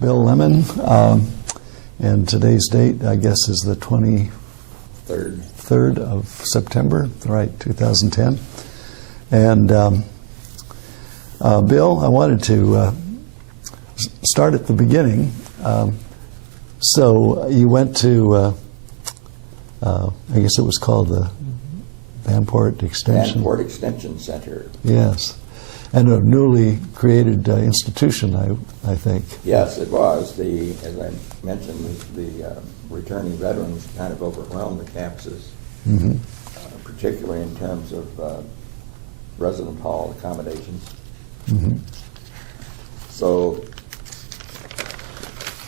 Bill Lemman, and today's date, I guess, is the 23rd of September, right, 2010. And Bill, I wanted to start at the beginning. So you went to, I guess it was called the Vanport Extension Center. Yes. And a newly created institution, I think. Yes, it was. As I mentioned, the returning veterans kind of overwhelmed the campuses, particularly in terms of resident hall accommodations. So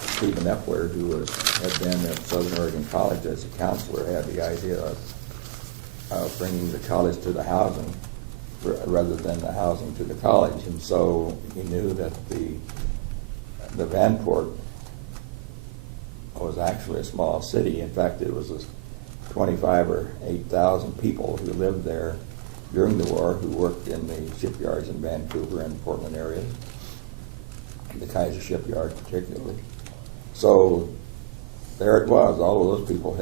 Stephen Epler, who had been at Southern Oregon College as a counselor, had the idea of bringing the college to the housing rather than the housing to the college. And so he knew that the Vanport was actually a small city. In fact, it was 25 or 8,000 people who lived there during the war, who worked in the shipyards in Vancouver and Portland areas, the Kaiser shipyard particularly. So there it was. All of those people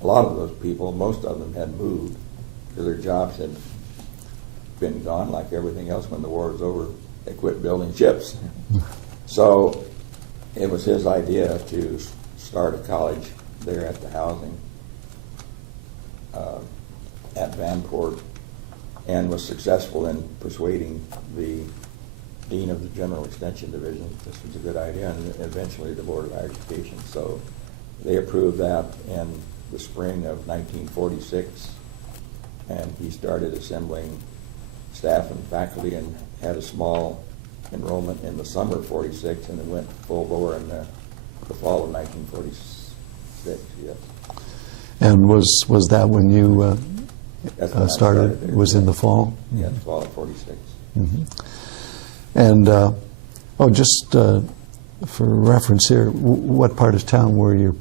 a lot of those people, most of them had moved because their jobs had been gone like everything else when the war was over. They quit building ships. So it was his idea to start a college there at the housing at Vanport, and was successful in persuading the dean of the General Extension Division that this was a good idea, and eventually the Board of Education. So they approved that in the spring of 1946, and he started assembling staff and faculty and had a small enrollment in the summer of 46, and then went full bore in the fall of 1946. Yes. And was that when you started? There, was in the fall? Yes, fall of 46. And just for reference here, what part of town were your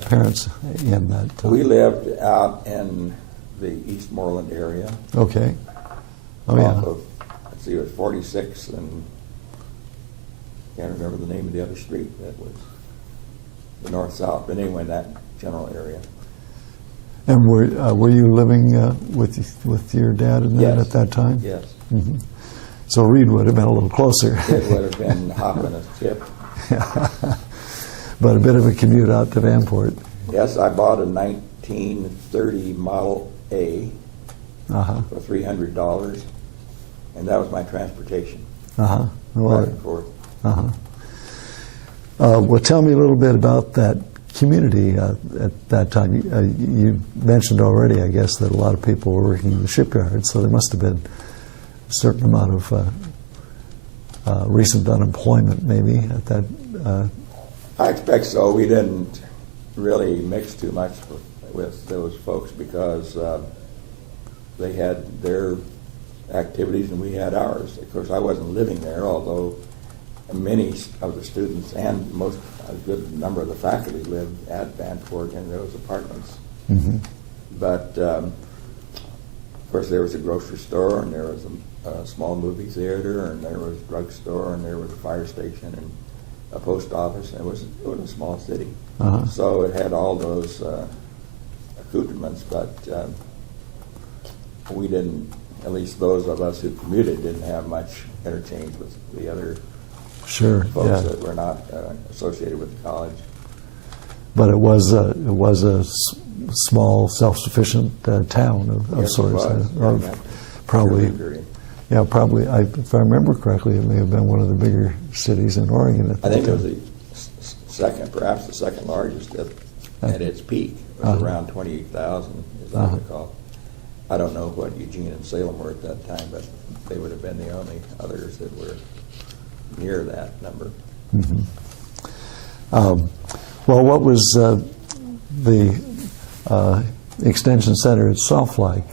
parents in that time? We lived out in the Eastmoreland area. Okay. Off of, let's see, it was 46, and I can't remember the name of the other street. That was the north-south, but anyway, that general area. And were you living with your dad and that at that time? Yes. So Reed would have been a little closer. It would have been hopping a tip. But a bit of a commute out to Vanport. Yes, I bought a 1930 Model A for $300, and that was my transportation. Well, back and forth. Well, tell me a little bit about that community at that time. You mentioned already, I guess, that a lot of people were working in the shipyard, so there must have been a certain amount of recent unemployment, maybe, at that. I expect so. We didn't really mix too much with those folks because they had their activities and we had ours. Of course, I wasn't living there, although many of the students and a good number of the faculty lived at Vanport in those apartments. But of course, there was a grocery store, and there was a small movie theater, and there was a drugstore, and there was a fire station, and a post office. And it was a small city, so it had all those accoutrements. But we didn't, at least those of us who commuted, didn't have much interchange with the other folks that were not associated with the college. But it was a small, self-sufficient town of sorts. Probably. Yeah, probably. If I remember correctly, it may have been one of the bigger cities in Oregon at that time. I think it was perhaps the second largest at its peak. It was around 28,000, as I recall. I don't know what Eugene and Salem were at that time, but they would have been the only others that were near that number. Well, what was the Extension Center itself like?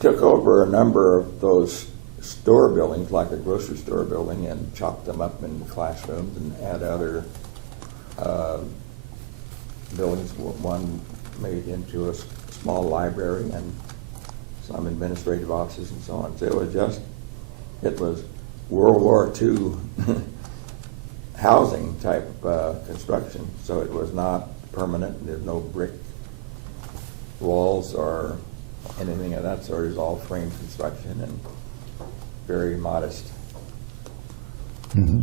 Took over a number of those store buildings, like a grocery store building, and chopped them up in classrooms and had other buildings. One made into a small library and some administrative offices and so on. So it was just it was World War II housing type construction, so it was not permanent. There's no brick walls or anything of that sort. It was all frame construction and very modest. Mm-hmm.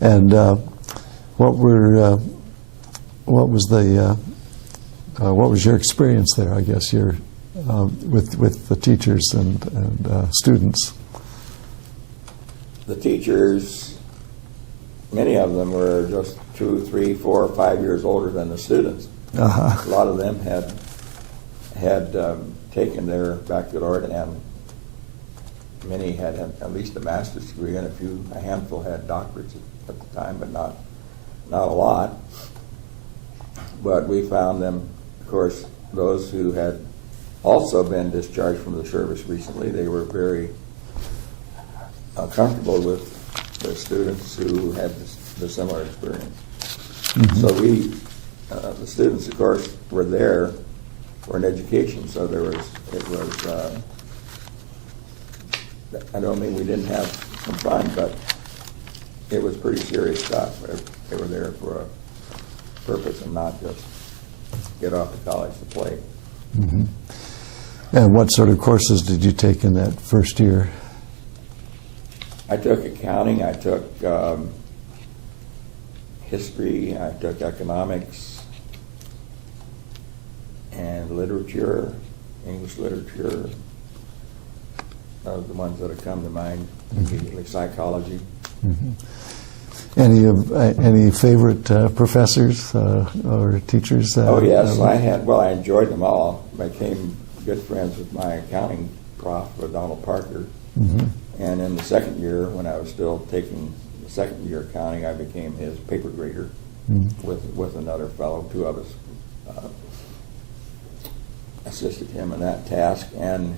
And what was your experience there? I guess you're with the teachers and students. The teachers, many of them were just 2, 3, 4, 5 years older than the students. Uh-huh. A lot of them had taken their baccalaureate, and many had at least a master's degree, and a handful had doctorates at the time, but not a lot. But we found them, of course, those who had also been discharged from the service recently, they were very comfortable with the students who had the similar experience. Mm-hmm. So the students, of course, were there for an education. So I don't mean we didn't have some fun, but it was pretty serious stuff. They were there for a purpose and not just get off to college to play. Mm-hmm. And what sort of courses did you take in that first year? I took accounting, I took history, I took economics, and literature, English literature. Those are the ones that have come to mind immediately. Psychology. Mm-hmm. Any favorite professors or teachers? Oh yes, I enjoyed them all. I became good friends with my accounting prof, Donald Parker. Mm-hmm. And in the second year, when I was still taking the second year accounting, I became his paper grader with another fellow. Two of us assisted him in that task. And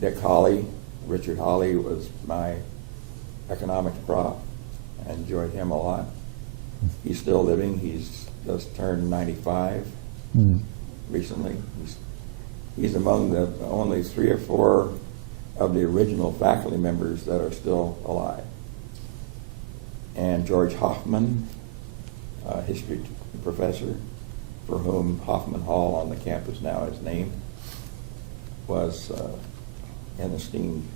Dick Hawley, Richard Hawley, was my economics prof. I enjoyed him a lot. He's still living. He's just turned 95 recently. He's among the only 3 or 4 of the original faculty members that are still alive. And George Hoffman, history professor, for whom Hoffman Hall on the campus now is named, was an esteemed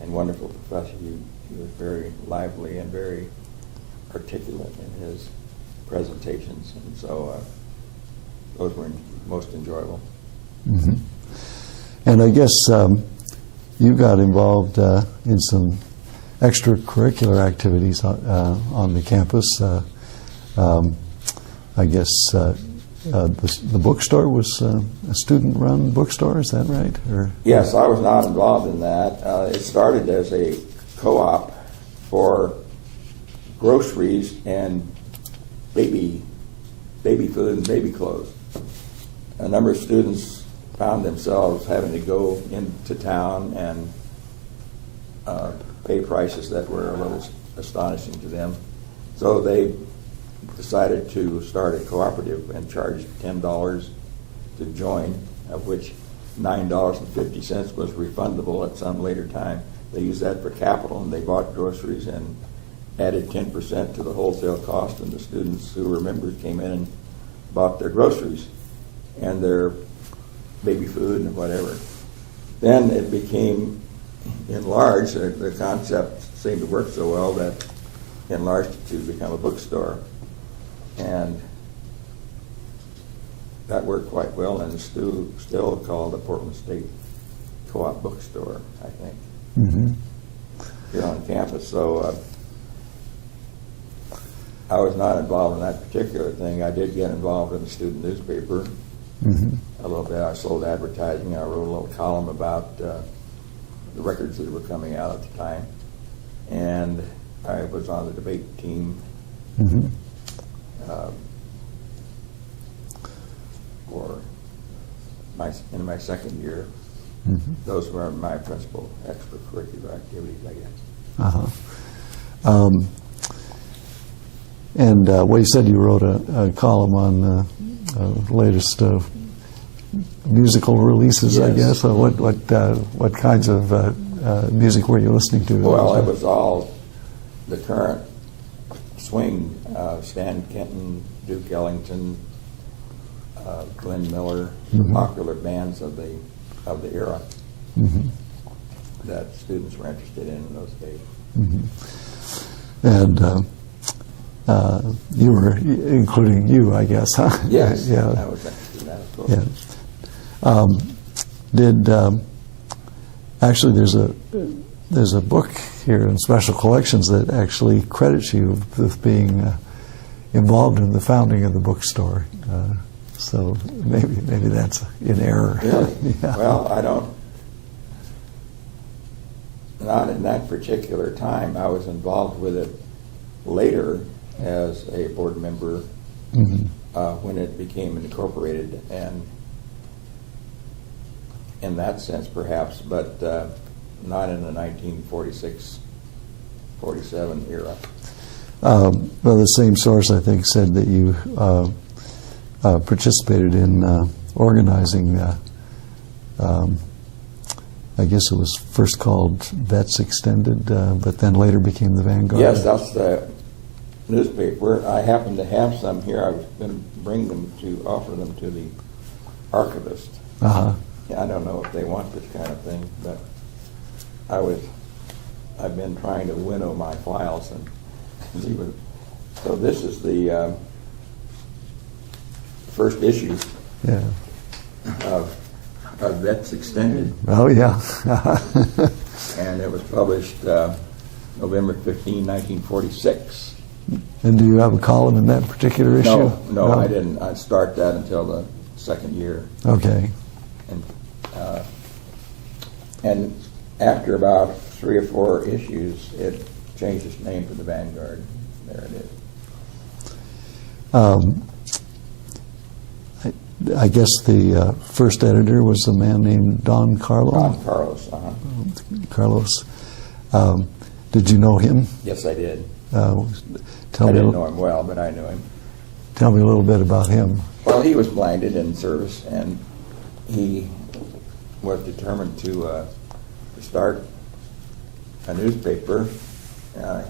and wonderful professor. He was very lively and very articulate in his presentations, and so those were most enjoyable. Mm-hmm. And I guess you got involved in some extracurricular activities on the campus. I guess the bookstore was a student-run bookstore, is that right? Or yes, I was not involved in that. It started as a co-op for groceries and baby food and baby clothes. A number of students found themselves having to go into town and pay prices that were a little astonishing to them. So they decided to start a cooperative and charged $10 to join, of which $9.50 was refundable at some later time. They used that for capital, and they bought groceries and added 10% to the wholesale cost, and the students who were members came in and bought their groceries and their baby food and whatever. Then it became enlarged. The concept seemed to work so well that enlarged it to become a bookstore. And that worked quite well, and it's still called the Portland State Co-op Bookstore, I think, here on campus. So I was not involved in that particular thing. I did get involved in the student newspaper a little bit. I sold advertising. I wrote a little column about the records that were coming out at the time. And I was on the debate team in my second year. Those were my principal extracurricular activities, I guess. And you said you wrote a column on the latest musical releases, I Yes. guess? Or what kinds of music were you listening to? Well, it was all the current swing, Stan Kenton, Duke Ellington, Glenn Miller, popular bands of the era that students were interested in those days. And you were, including you, I guess, huh? Yes, Yeah. I was interested in that, of course. Yeah. Actually, there's a book here in Special Collections that actually credits you with being involved in the founding of the bookstore. So maybe that's in error. Really? Yeah. Well, not in that particular time. I was involved with it later as a board member when it became incorporated, and in that sense perhaps, but not in the 1946-47 era. Well, the same source, I think, said that you participated in organizing, I guess it was first called Vets Extended, but then later became the Vanguard. Yes, that's the newspaper. I happen to have some here. I was going to bring them to offer them to the archivist. Uh-huh. I don't know if they want this kind of thing, but I've been trying to winnow my files and see what. So this is the first issue Yeah. of Vets Extended, Oh, yeah. and it was published November 15, 1946. And do you have a column in that particular issue? No, I didn't. I'd start that until the second year. Okay. And after about 3 or 4 issues, it changed its name to the Vanguard. There it is. I guess the first editor was a man named Don Carlo. Ron Carlos. Carlos. Did you know him? Yes, I did. Tell I me didn't know him well, but I knew him. Tell me a little bit about him. Well, he was blinded in service, and he was determined to start a newspaper. He had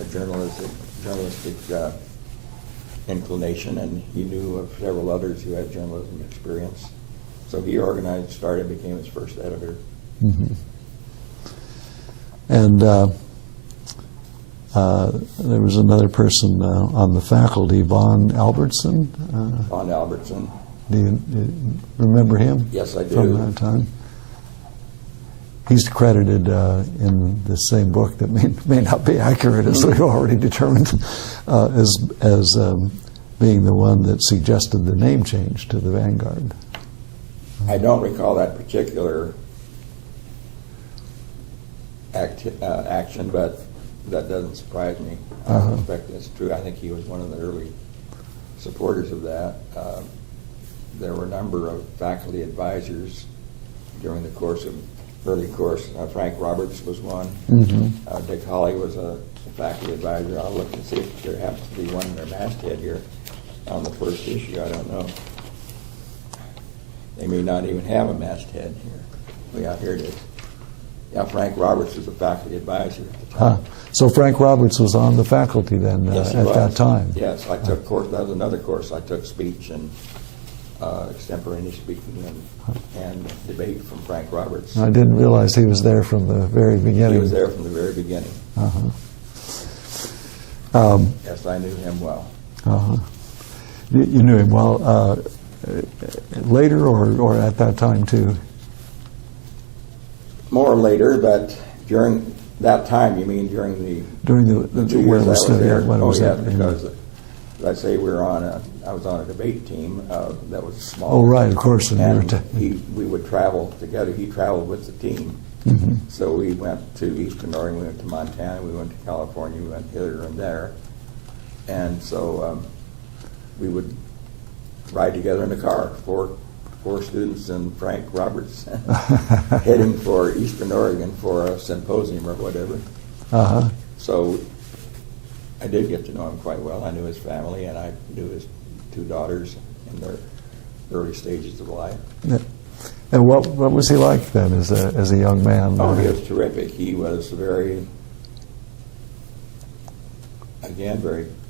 a journalistic inclination, and he knew of several others who had journalism experience. So he organized, started, became his first editor. Mm-hmm. And there was another person on the faculty, Von Albertson. Von Albertson. Do you remember him? Yes, I do. From that time? He's credited in the same book that may not be accurate, as we've already determined, as being the one that suggested the name change to the Vanguard. I don't recall that particular action, but that doesn't surprise me. I suspect that's true. I think he was one of the early supporters of that. There were a number of faculty advisors during the early course. Frank Roberts was one. Mm-hmm. Dick Hawley was a faculty advisor. I'll look and see if there happens to be one in their masthead here on the first issue. I don't know. They may not even have a masthead here. Yeah, here it is. Yeah, Frank Roberts was a faculty advisor at the time. So Frank Roberts was on the faculty then Yes, he at was. that time? Yes, I took course. That was another course. I took speech and extemporaneous speaking and debate from Frank Roberts. I didn't realize he was there from the very beginning. He was there from the very beginning. Yes, I knew him well. You knew him well later or at that time too? More later, but during that time, you mean during the 2 years I was there? Because as I say, I was on a debate team that was small. Oh, right, of course. And we would travel together. He traveled with the team. Mm-hmm. So we went to Eastern Oregon, we went to Montana, we went to California, we went here and there. And so we would ride together in the car, four students and Frank Roberts, heading for Eastern Oregon for a symposium or whatever. So I did get to know him quite well. I knew his family, and I knew his 2 daughters and their early stages of life. Yeah. And what was he like then as a young man? Oh, he was terrific. He was very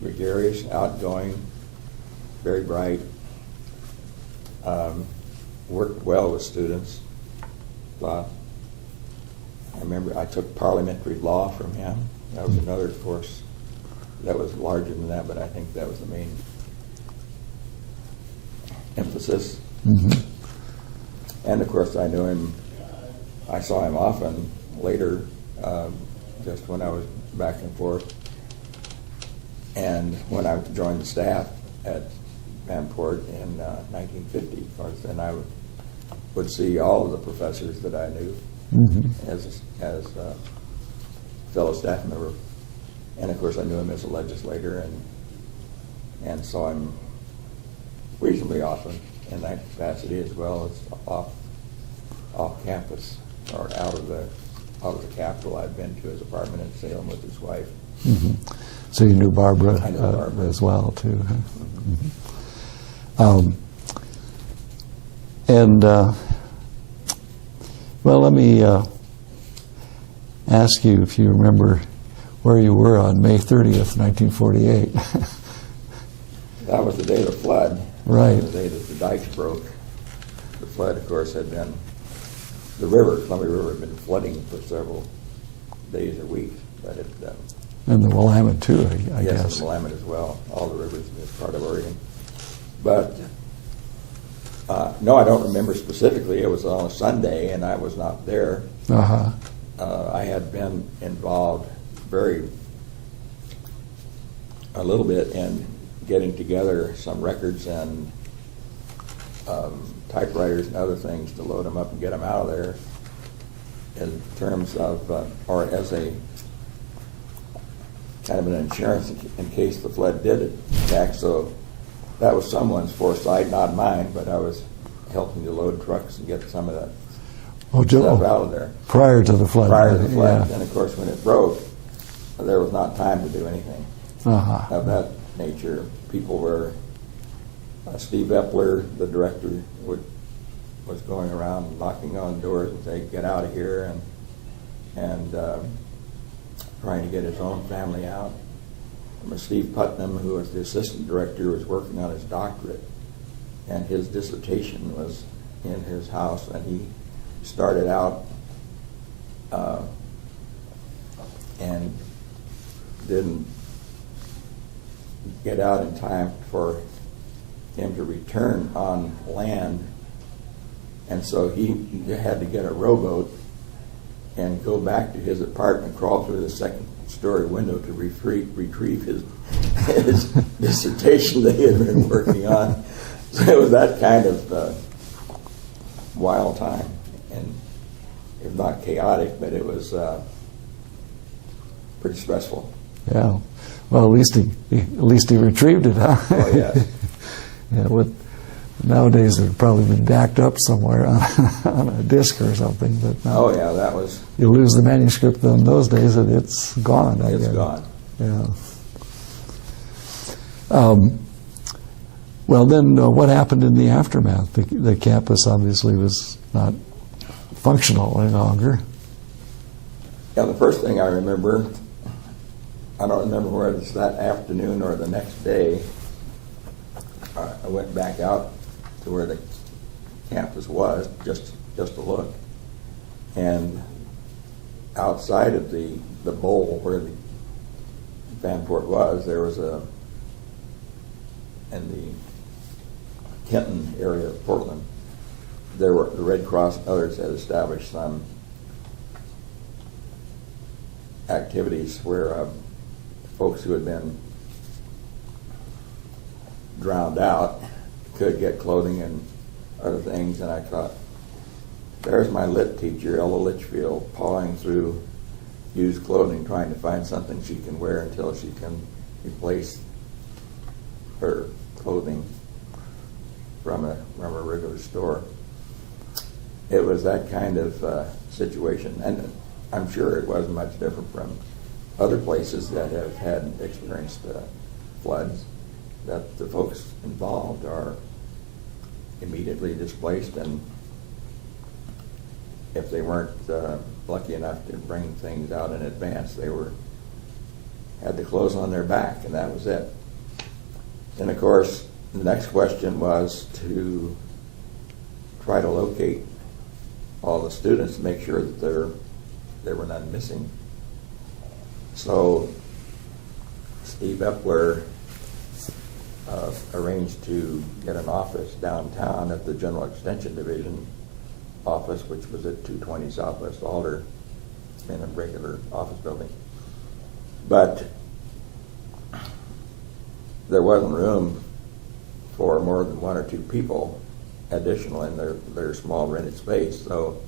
gregarious, outgoing, very bright, worked well with students. I remember I took parliamentary law from him. That was another course that was larger than that, but I think that was the main emphasis. Mm-hmm. And of course I saw him often later, just when I was back and forth. And when I joined the staff at Vanport in 1950, of course, then I would see all of the professors that I knew Mm-hmm. as a fellow staff member. And of course I knew him as a legislator and saw him reasonably often in that capacity, as well as off campus or out of the Capitol. I'd been to his apartment in Salem with his wife. Mm-hmm. So you knew Barbara, I knew Barbara as well too. Huh? Mm-hmm. Well, let me ask you if you remember where you were on May 30th, 1948. That was the day of the flood. Right. The day that the dikes broke. The flood, of course, had been, the river, Columbia River, had been flooding for several days or weeks. But it, and the Willamette too, I yes, guess. and the Lemman as well. All the rivers in this part of Oregon. But no, I don't remember specifically. It was on a Sunday, and I was not there. Uh-huh. I had been involved a little bit in getting together some records and typewriters and other things to load them up and get them out of there in terms of, or as a kind of an insurance in case the flood did attack. So that was someone's foresight, not mine, but I was helping to load trucks and get some of that stuff out of there. Prior to the flood. Prior to the flood. Yeah. And of course, when it broke, there was not time to do anything Uh-huh. of that nature. People were, Steve Epler, the director, was going around knocking on doors and saying, "Get out of here," and trying to get his own family out. Steve Putnam, who was the assistant director, was working on his doctorate, and his dissertation was in his house, and he started out and didn't get out in time for him to return on land, and so he had to get a rowboat and go back to his apartment, crawl through the second-story window to retrieve his dissertation that he had been working on. So it was that kind of wild time, and it was not chaotic, but it was pretty stressful. Yeah. Well, at least he retrieved it, huh? Oh, yes. Yeah. Nowadays, it would probably been backed up somewhere on a disc or something. But now Oh, yeah, that was... you lose the manuscript in those days, and it's gone. I It's guess. gone. Yeah. Well, then what happened in the aftermath? The campus obviously was not functional any longer. Yeah, the first thing I remember, I don't remember whether it was that afternoon or the next day, I went back out to where the campus was, just to look. And outside of the bowl where the Vanport was, there was in the Kenton area of Portland, the Red Cross and others had established some activities where folks who had been drowned out could get clothing and other things, and I thought, there's my lit teacher, Ella Litchfield, pawing through used clothing, trying to find something she can wear until she can replace her clothing from a regular store. It was that kind of situation, and I'm sure it wasn't much different from other places that have had experienced floods, that the folks involved are immediately displaced, and if they weren't lucky enough to bring things out in advance, they had the clothes on their back, and that was it. And of course, the next question was to try to locate all the students, make sure that there were none missing. So Steve Epler arranged to get an office downtown at the General Extension Division office, which was at 220 Southwest Alder, in a regular office building. But there wasn't room for more than one or two people additional in their small rented space. So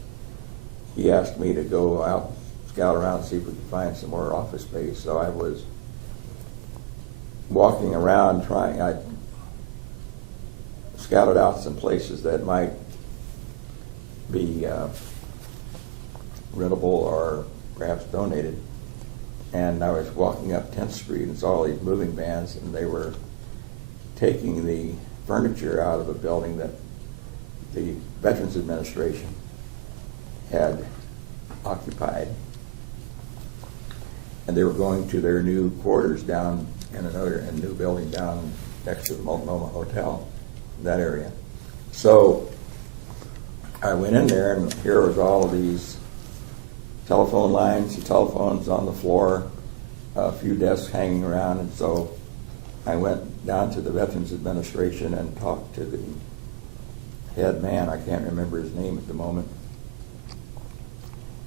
he asked me to go out, scout around, see if we could find some more office space. So I was walking around trying. I scouted out some places that might be rentable or perhaps donated. And I was walking up 10th Street and saw all these moving vans, and they were taking the furniture out of a building that the Veterans Administration had occupied. And they were going to their new quarters down in a new building down next to the Multnomah Hotel, that area. So I went in there, and here was all of these telephone lines, the telephones on the floor, a few desks hanging around, and so I went down to the Veterans Administration and talked to the head man, I can't remember his name at the moment,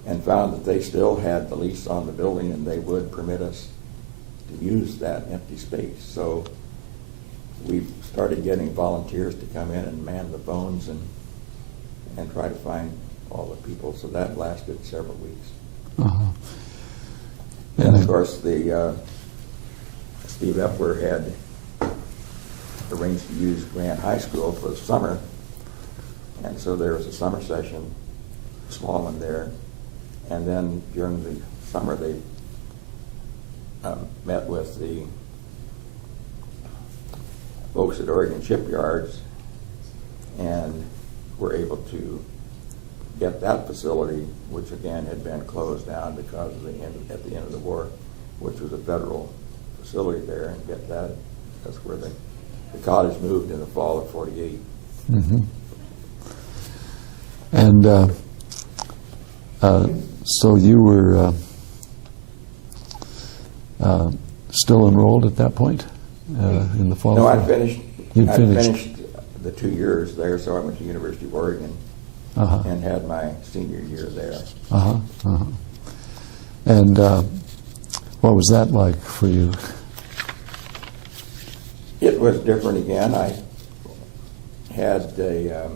and found that they still had the lease on the building and they would permit us to use that empty space. So we started getting volunteers to come in and man the phones and try to find all the people. So that lasted several weeks. Uh-huh. And of course, the Steve Epler had arranged to use Grant High School for the summer, and so there was a summer session, a small one there, and then during the summer they met with the folks at Oregon Shipyards and were able to get that facility, which again had been closed down because of at the end of the war, which was a federal facility there, and get that. That's where the college moved in the fall of '48. Mm-hmm. And so you were still enrolled at that point in the fall? No, I finished. You'd I finished. finished the 2 years there, so I went to University of Oregon and had my senior year there. And what was that like for you? It was different again. I had a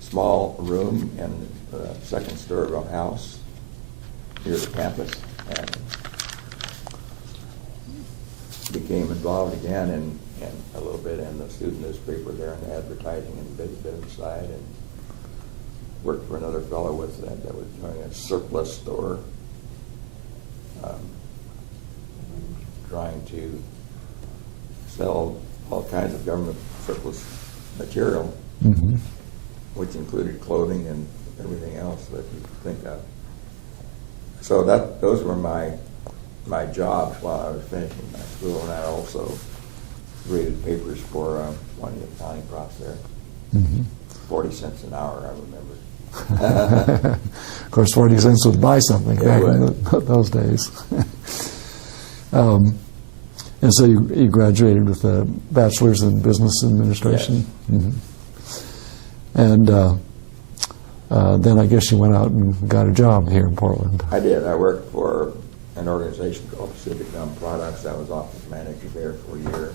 small room in the second story of a house near the campus, and became involved again in a little bit in the student newspaper there and advertising and a bit inside, and worked for another fellow with that was doing a surplus store, trying to sell all kinds of government surplus material, which included clothing and everything else that you could think of. So those were my jobs while I was finishing my school, and I also graded papers for one of the accounting profs there. 40 cents an hour, I remember. Of course, 40 cents would buy something back in those days. And so you graduated with a bachelor's in business administration? Yes. And then I guess you went out and got a job here in Portland. I did. I worked for an organization called Pacific Gum Products. I was office manager there for a year.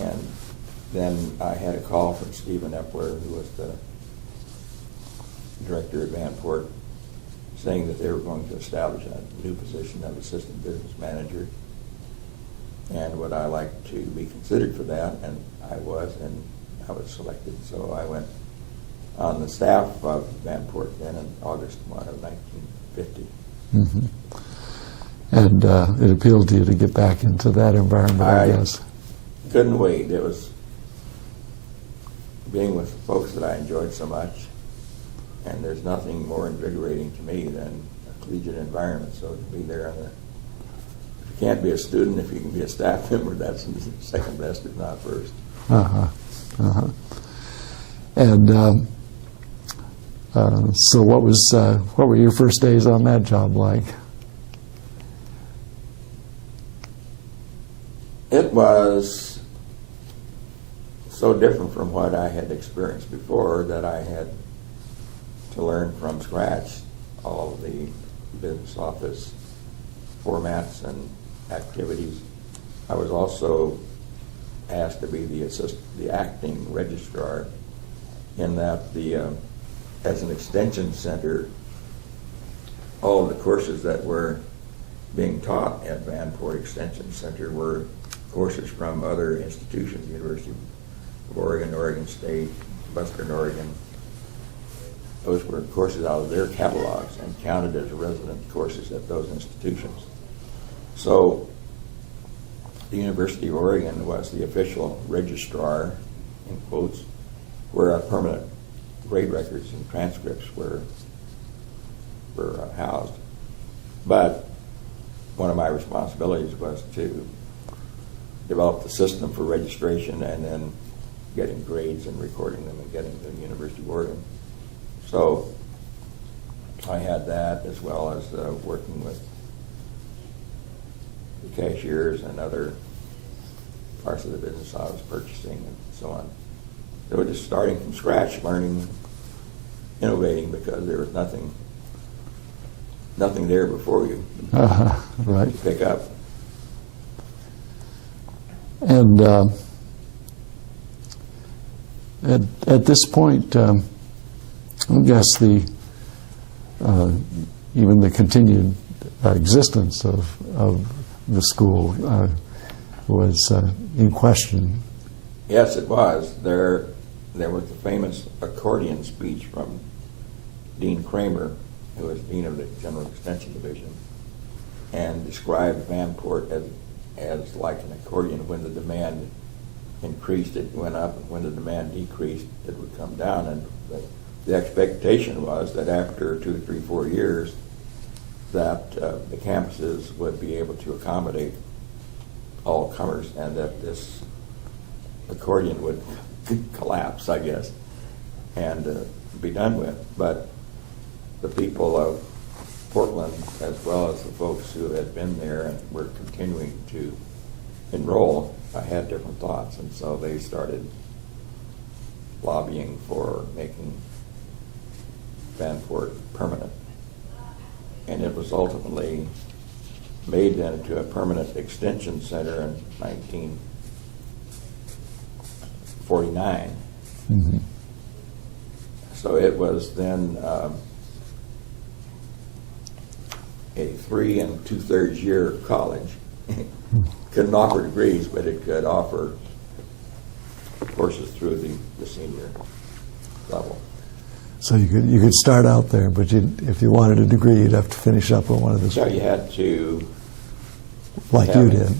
And then I had a call from Stephen Epler, who was the director at Vanport, saying that they were going to establish a new position of assistant business manager. And would I like to be considered for that? And I was selected. So I went on the staff of Vanport then in August of 1950. And it appealed to you to get back into that environment, I guess. Couldn't wait. It was being with folks that I enjoyed so much, and there's nothing more invigorating to me than a collegiate environment. So to be there, if you can't be a student, if you can be a staff member, that's second best, if not first. And so, what were your first days on that job like? It was so different from what I had experienced before that I had to learn from scratch all of the business office formats and activities. I was also asked to be the acting registrar, in that as an extension center, all of the courses that were being taught at Vanport Extension Center were courses from other institutions, University of Oregon, Oregon State, Western Oregon. Those were courses out of their catalogs and counted as resident courses at those institutions. So the University of Oregon was the official registrar, in quotes, where our permanent grade records and transcripts were housed. But one of my responsibilities was to develop the system for registration and then getting grades and recording them and getting to the University of Oregon. So I had that, as well as working with the cashiers and other parts of the business I was purchasing and so on. They were just starting from scratch, learning, innovating, because there was nothing there before you right. to pick up. And at this point, I guess even the continued existence of the school was in question. Yes, it was. There was the famous accordion speech from Dean Kramer, who was Dean of the General Extension Division, and described Vanport as like an accordion. When the demand increased, it went up, and when the demand decreased, it would come down. And the expectation was that after 2, 3, 4 years, that the campuses would be able to accommodate all comers, and that this accordion would collapse, I guess, and be done with. But the people of Portland, as well as the folks who had been there and were continuing to enroll, had different thoughts, and so they started lobbying for making Vanport permanent. And it was ultimately made then into a permanent extension center in 1949. Mm-hmm. So it was then a 3 2/3 year college. Couldn't offer degrees, but it could offer courses through the senior level. So you could start out there, but if you wanted a degree, you'd have to finish up on one of the. So you had to, like you did,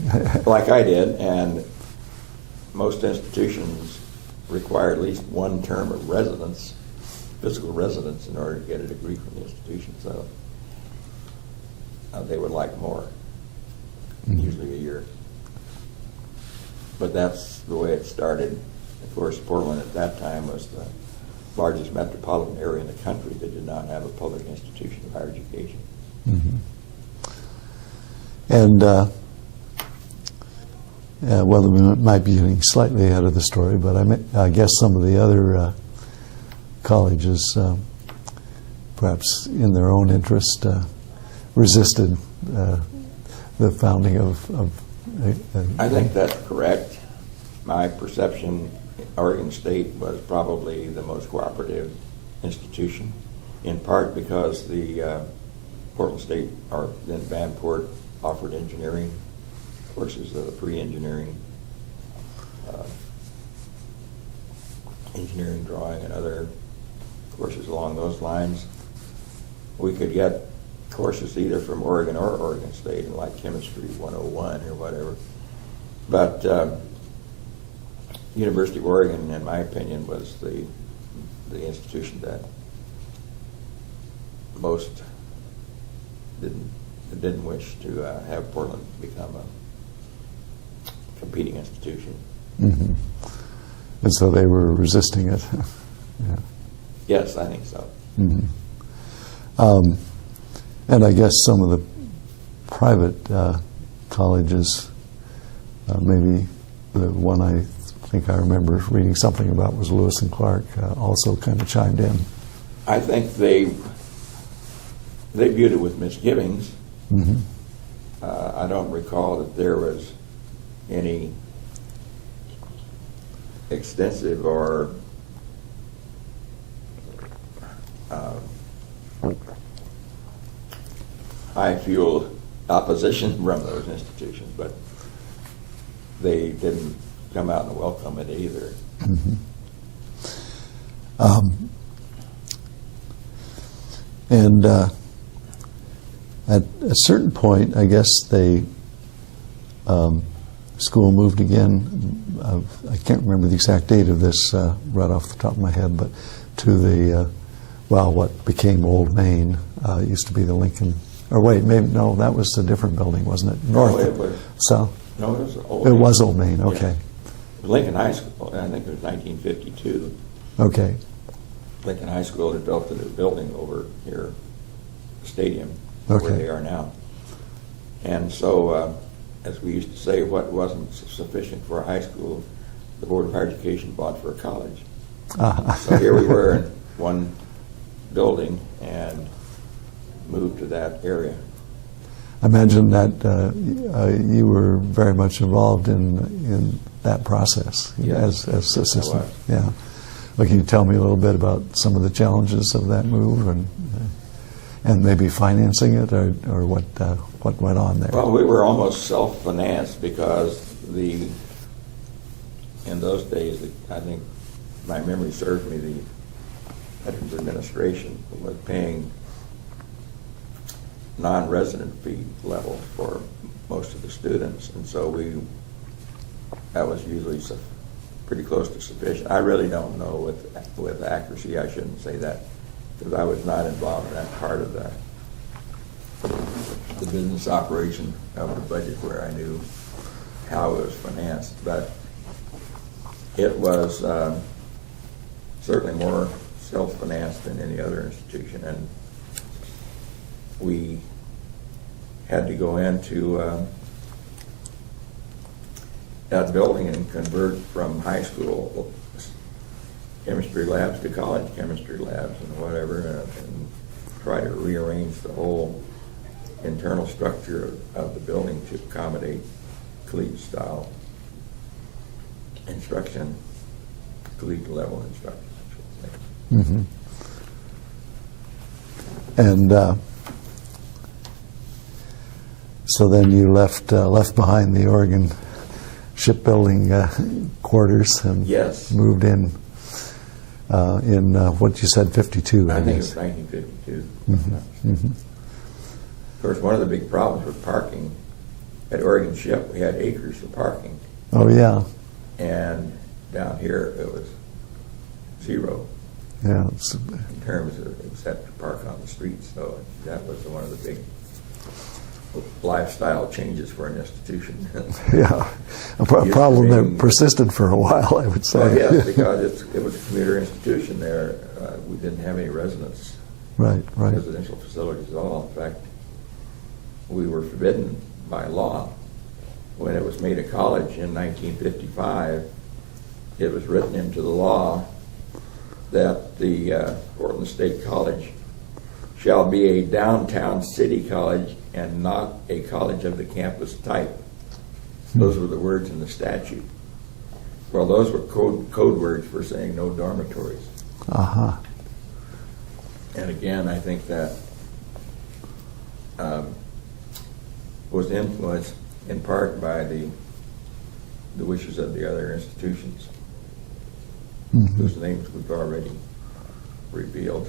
like I did, and most institutions require at least one term of residence, physical residence, in order to get a degree from the institution. So they would like more, usually a year. But that's the way it started. Of course, Portland at that time was the largest metropolitan area in the country that did not have a public institution of higher education. Mm-hmm. And well, we might be getting slightly ahead of the story, but I guess some of the other colleges, perhaps in their own interest, resisted the founding of I think that's correct. My perception, Oregon State was probably the most cooperative institution, in part because the Portland State, or then Vanport, offered engineering courses, pre-engineering, engineering drawing, and other courses along those lines. We could get courses either from Oregon or Oregon State, like Chemistry 101 or whatever. But University of Oregon, in my opinion, was the institution that most didn't wish to have Portland become a competing institution. Mm-hmm. And so they were resisting it. Yeah. Yes, I think so. Mm-hmm. And I guess some of the private colleges, maybe the one I think I remember reading something about was Lewis and Clark, also kind of chimed in. I think they viewed it with misgivings. Mm-hmm. I don't recall that there was any extensive or high-fueled opposition from those institutions, but they didn't come out and welcome it either. Mm-hmm. And at a certain point, I guess the school moved again. I can't remember the exact date of this right off the top of my head, but to the what became Old Main. It used to be the Lincoln. Or wait, maybe no, that was a different building, wasn't it? North, no, it was south. No, it was Old It Main. was Old Main. Okay. Yeah. Lincoln High School. I think it was 1952. Okay. Lincoln High School had built a new building over here, the stadium, Okay. where they are now. And so, as we used to say, what wasn't sufficient for a high school, the Board of Higher Education bought for a college. Uh-huh. So here we were in one building and moved to that area. I imagine that you were very much involved in that process Yes, as assistant. I was. Yeah. Well, can you tell me a little bit about some of the challenges of that move and maybe financing it or what went on there? Well, we were almost self-financed because in those days, I think my memory serves me, the Veterans Administration was paying non-resident fee level for most of the students, and so that was usually pretty close to sufficient. I really don't know with accuracy. I shouldn't say that because I was not involved in that part of the business operation of the budget where I knew how it was financed, but it was certainly more self-financed than any other institution, and we had to go into that building and convert from high school chemistry labs to college chemistry labs and whatever, and try to rearrange the whole internal structure of the building to accommodate collegiate-style instruction, collegiate-level instruction, I should say. Mm-hmm. And so then you left behind the Oregon shipbuilding quarters and Yes. moved in what you said, 52, I think it was guess. 1952. Mm-hmm. Mm-hmm. Of course, one of the big problems with parking at Oregon Ship, we had acres for parking, Oh, yeah. and down here it was zero Yeah. in terms of except to park on the street. So that was one of the big lifestyle changes for an institution. Yeah. A problem that persisted for a while, I would say. Well, yes, because it was a commuter institution there. We didn't have any residence. Right. Residential facilities at all. In fact, we were forbidden by law. When it was made a college in 1955, it was written into the law that the Portland State College shall be a downtown city college and not a college of the campus type. Those were the words in the statute. Well, those were code words for saying no dormitories. Uh-huh. And again, I think that was influenced in part by the wishes of the other institutions, Mm-hmm. whose names we've already revealed,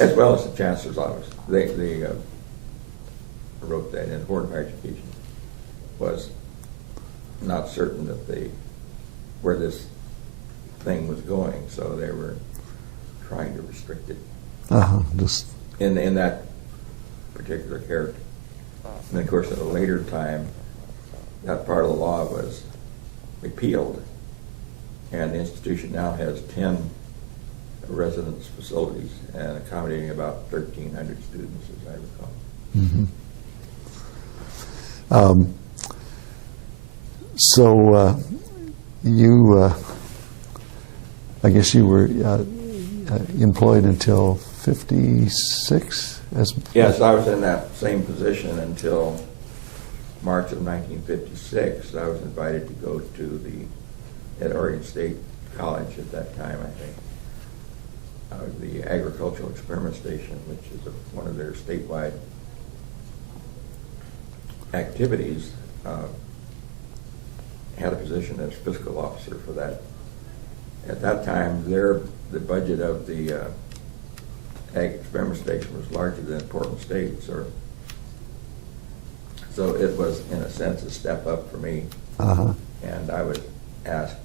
as well as the Chancellor's office. They wrote that, and the Board of Higher Education was not certain that they where this thing was going, so they were trying to restrict it Just in that particular character. And of course, at a later time, that part of the law was repealed, and the institution now has 10 residence facilities and accommodating about 1,300 students, as I recall. So you, I guess you were employed until 56? Yes, I was in that same position until March of 1956. I was invited to go to at Oregon State College at that time, I think, the Agricultural Experiment Station, which is one of their statewide activities, had a position as fiscal officer for that. At that time, the budget of the Ag Experiment Station was larger than Portland State, so it was, in a sense, a step up for me. And I was asked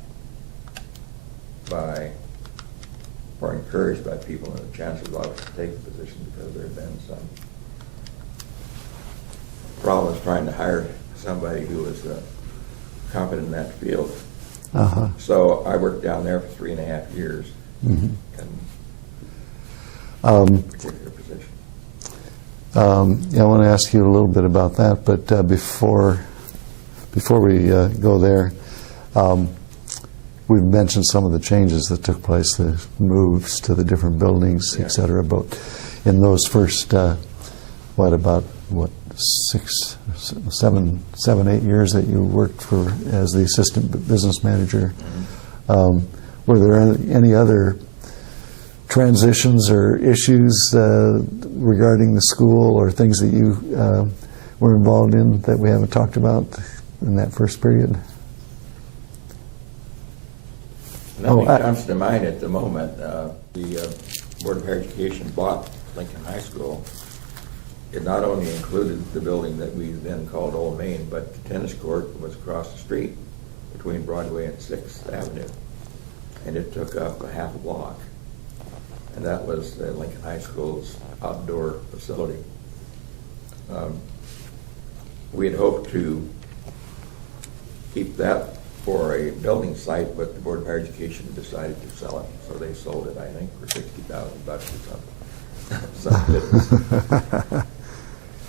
or encouraged by people in the Chancellor's office to take the position because there had been some problems trying to hire somebody who was competent in that field. So I worked down there for 3.5 years in a particular position. Yeah, I want to ask you a little bit about that, but before we go there, we've mentioned some of the changes that took place, the moves to the different buildings, et cetera. But in those first, about 7, 8 years that you worked as the assistant business manager, were there any other transitions or issues regarding the school or things that you were involved in that we haven't talked about in that first period? Nothing comes to mind at the moment. The Board of Higher Education bought Lincoln High School. It not only included the building that we then called Old Main, but the tennis court was across the street between Broadway and 6th Avenue. And it took up a half a block. And that was Lincoln High School's outdoor facility. We had hoped to keep that for a building site, but the Board of Higher Education decided to sell it. So they sold it, I think, for $60,000 or something.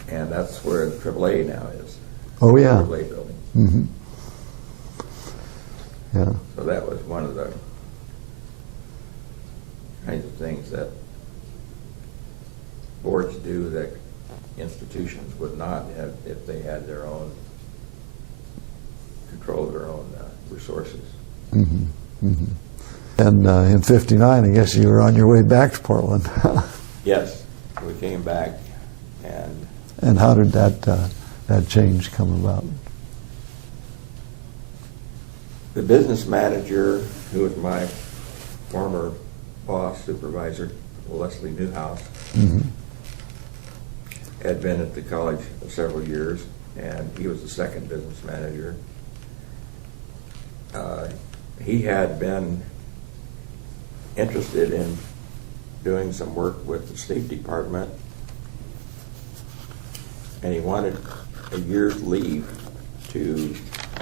And that's where the AAA now is. Oh, yeah. The AAA building. Yeah. So that was one of the kinds of things that boards do that institutions would not have if they had their own control of their own resources. And in '59, I guess you were on your way back to Portland. Yes, we came back, and how did that change come about? The business manager, who was my former boss, supervisor, Leslie Newhouse, had been at the college several years, and he was the second business manager. He had been interested in doing some work with the State Department, and he wanted a year's leave to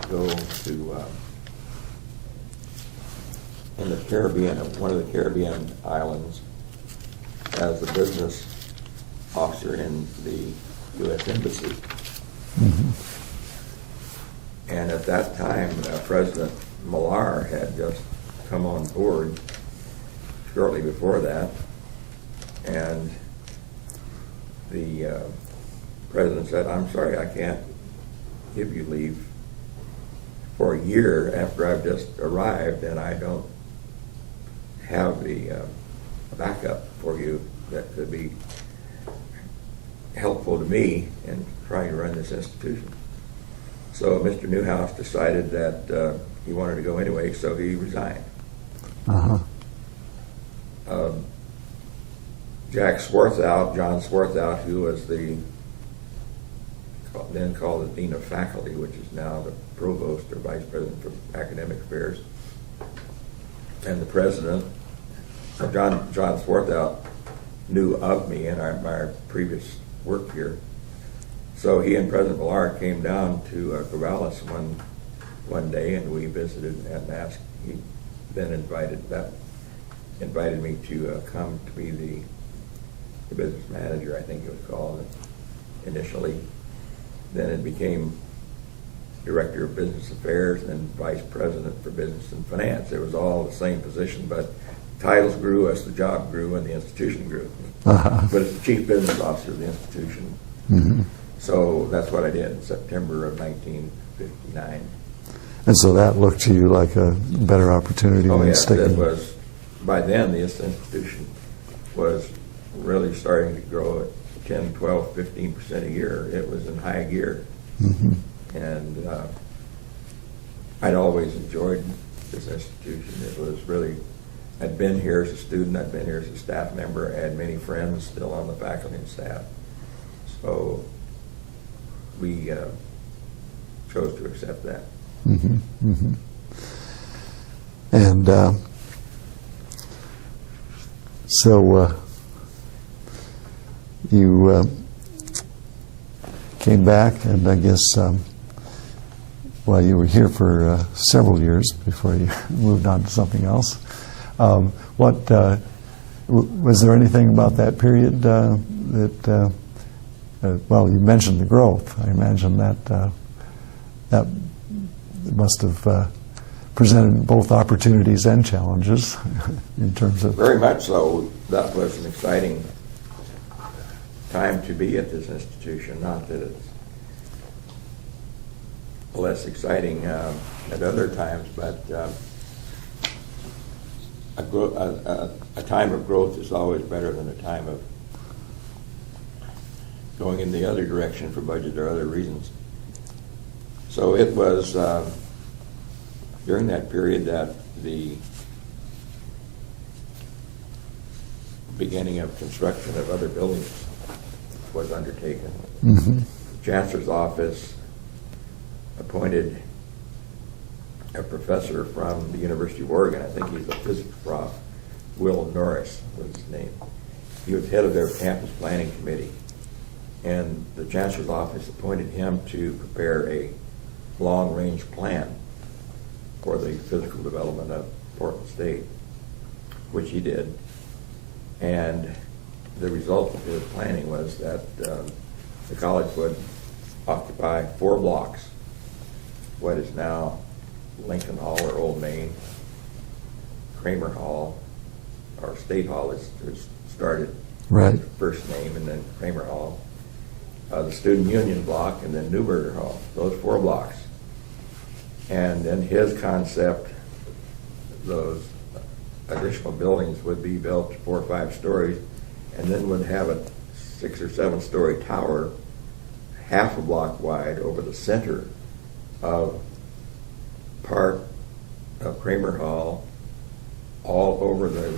go to in the Caribbean, one of the Caribbean islands, as a business officer in the U.S. Embassy. And at that time, President Millar had just come on board shortly before that, and the president said, "I'm sorry, I can't give you leave for a year after I've just arrived, and I don't have the backup for you that could be helpful to me in trying to run this institution." So Mr. Newhouse decided that he wanted to go anyway, so he resigned. John Swarthout, who was then called the Dean of Faculty, which is now the Provost or Vice President for Academic Affairs, and the president, John Swarthout, knew of me and my previous work here. So he and President Millard came down to Corvallis one day, and we visited and asked. He then invited me to come to be the business manager, I think it was called initially. Then it became director of business affairs and vice president for business and finance. It was all the same position, but titles grew as the job grew and the institution grew. But it's the chief business officer of the institution. Mm-hmm. So that's what I did in September of 1959. And so that looked to you like a better opportunity Oh, than yes, sticking. it was. By then, the institution was really starting to grow at 10, 12, 15% a year. It was in high gear. Mm-hmm. And I'd always enjoyed this institution. It was really, I'd been here as a student, I'd been here as a staff member, I had many friends still on the faculty and staff. So we chose to accept that. Mm-hmm. Mm-hmm. And so you came back, and I guess well, you were here for several years before you moved on to something else. What was there anything about that period that well, you mentioned the growth. I imagine that that must have presented both opportunities and challenges in terms of... Very much so. That was an exciting time to be at this institution. Not that it's less exciting at other times, but a time of growth is always better than a time of going in the other direction for budget or other reasons. So it was during that period that the beginning of construction of other buildings was undertaken. Mm-hmm. The Chancellor's office appointed a professor from the University of Oregon. I think he's a physics prof. Will Norris was his name. He was head of their campus planning committee. And the Chancellor's office appointed him to prepare a long-range plan for the physical development of Portland State, which he did. And the result of his planning was that the college would occupy 4 blocks, what is now Lincoln Hall or Old Main, Kramer Hall, or State Hall is started, right, first name, and then Kramer Hall, the Student Union block, and then Newberger Hall, those 4 blocks. And then his concept, those additional buildings would be built 4 or 5 stories, and then would have a 6 or 7 story tower, half a block wide, over the center of part of Kramer Hall, all over the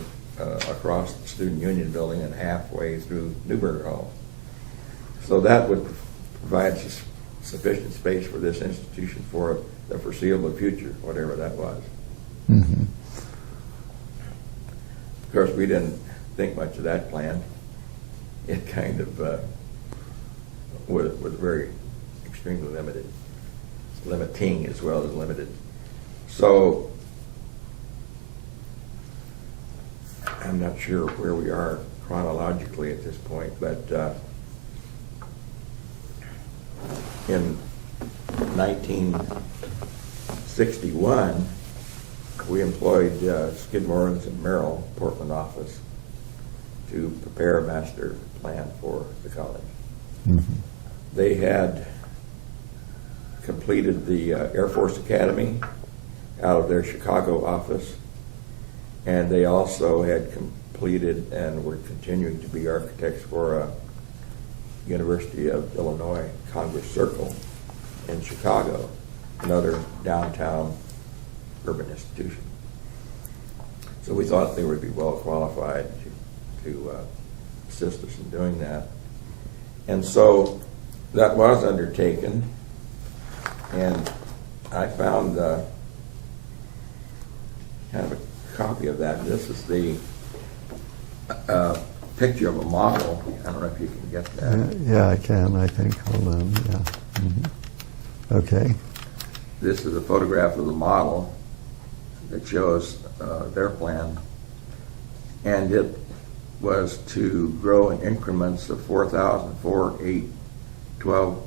across the Student Union building and halfway through Newberger Hall. So that would provide sufficient space for this institution for the foreseeable future, whatever that was. Mm-hmm. Of course, we didn't think much of that plan. It kind of was very extremely limited, limiting as well as limited. So I'm not sure where we are chronologically at this point, but in 1961, we employed Skidmore's and Merrill Portland office to prepare a master plan for the college. Mm-hmm. They had completed the Air Force Academy out of their Chicago office, and they also had completed and were continuing to be architects for University of Illinois Congress Circle in Chicago, another downtown urban institution. So we thought they would be well qualified to assist us in doing that. And so that was undertaken, and I found kind of a copy of that. This is the picture of a model. I don't know if you can get that. Yeah, I can, I think. Hold on, yeah. Okay. This is a photograph of the model that shows their plan. And it was to grow in increments of 4,000, 4, 8, 12.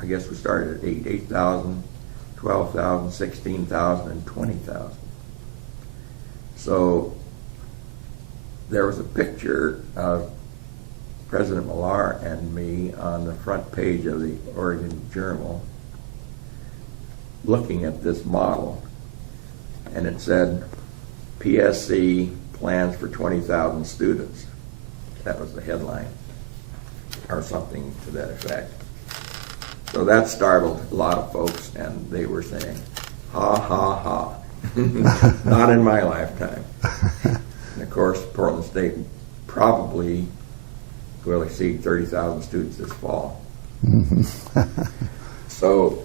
I guess we started at 8,000, 12,000, 16,000, and 20,000. So there was a picture of President Millar and me on the front page of the Oregon Journal looking at this model, and it said, PSC plans for 20,000 students. That was the headline, or something to that effect. So that startled a lot of folks, and they were saying, ha, ha, ha. Not in my lifetime. And of course, Portland State probably will exceed 30,000 students this fall. So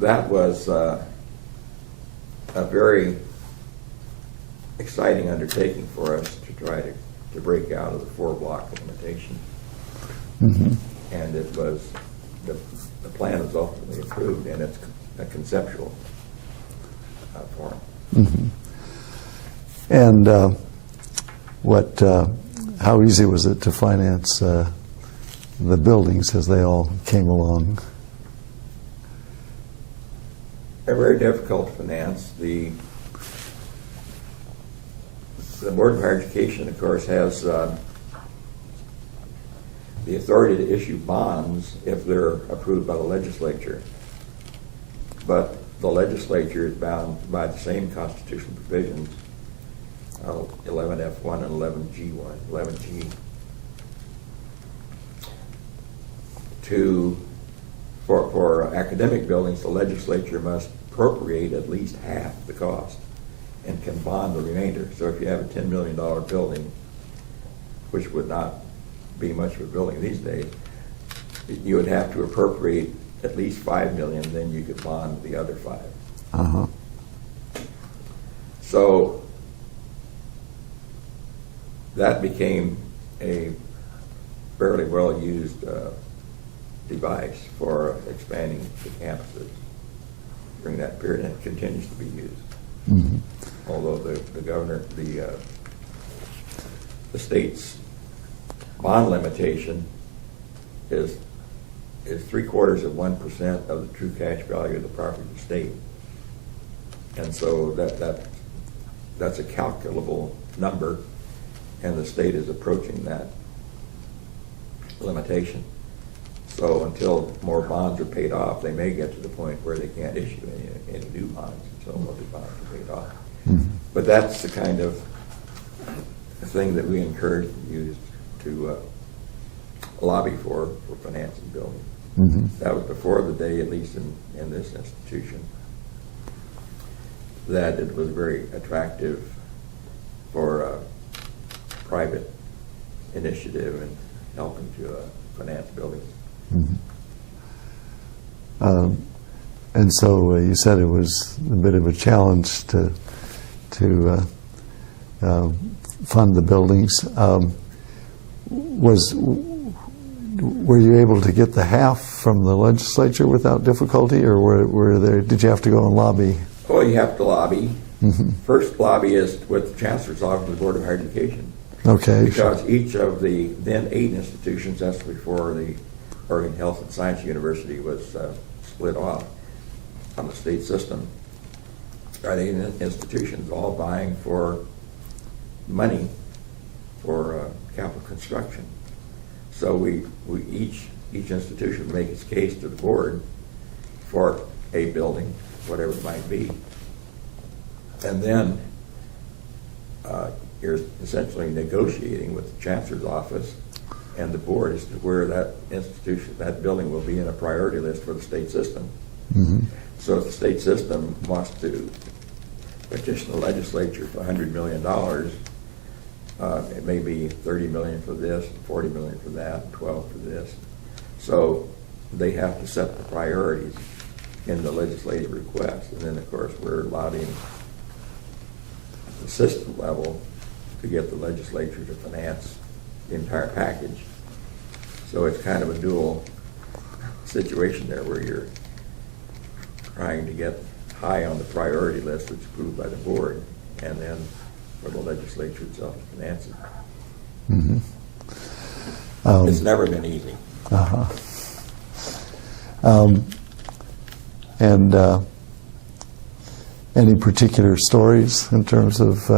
that was a very exciting undertaking for us to try to break out of the 4-block limitation. And it was, the plan was ultimately approved, and it's a conceptual form. And how easy was it to finance the buildings as they all came along? They're very difficult to finance. The Board of Higher Education, of course, has the authority to issue bonds if they're approved by the legislature. But the legislature is bound by the same constitutional provisions, 11F1 and 11G. For academic buildings, the legislature must appropriate at least half the cost and can bond the remainder. So if you have a $10 million building, which would not be much of a building these days, you would have to appropriate at least $5 million, then you could bond the other $5 million. So that became a fairly well-used device for expanding the campuses during that period, and it continues to be used. Although the governor, the state's bond limitation is 0.75% of the true cash value of the property of the state, and so that's a calculable number, and the state is approaching that limitation. So until more bonds are paid off, they may get to the point where they can't issue any new bonds until all the bonds are paid off. But that's the kind of thing that we encourage you to lobby for financing buildings. That was before the day, at least in this institution, that it was very attractive for private initiative and helping to finance buildings. And so you said it was a bit of a challenge to fund the buildings. Were you able to get the half from the legislature without difficulty, or did you have to go and lobby? Oh, you have to lobby. First lobby is with the Chancellor's Office of the Board of Higher Education. Okay. Because each of the then 8 institutions, that's before the Oregon Health and Science University was split off on the state system, are the institutions all vying for money for capital construction. So we each institution make its case to the board for a building, whatever it might be, and then you're essentially negotiating with the Chancellor's office and the board as to where that institution, that building, will be in a priority list for the state system. So if the state system wants to petition the legislature for $100 million, it may be $30 million for this, $40 million for that, $12 for this. So they have to set the priorities in the legislative request, and then of course we're lobbying the system level to get the legislature to finance the entire package. So it's kind of a dual situation there where you're trying to get high on the priority list that's approved by the board, and then for the legislature itself to finance it. Mm-hmm. It's never been easy. Uh-huh. And any particular stories in terms of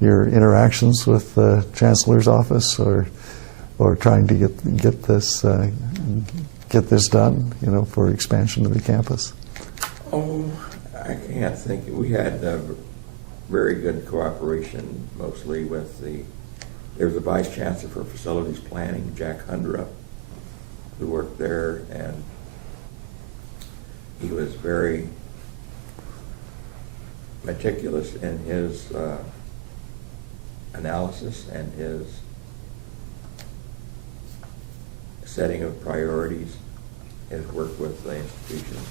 your interactions with the Chancellor's office, or trying to get this done, for expansion of the campus? Oh, I can't think. We had very good cooperation, mostly with there was a Vice Chancellor for Facilities Planning, Jack Hundrup, who worked there, and he was very meticulous in his analysis and his setting of priorities, his work with the institutions.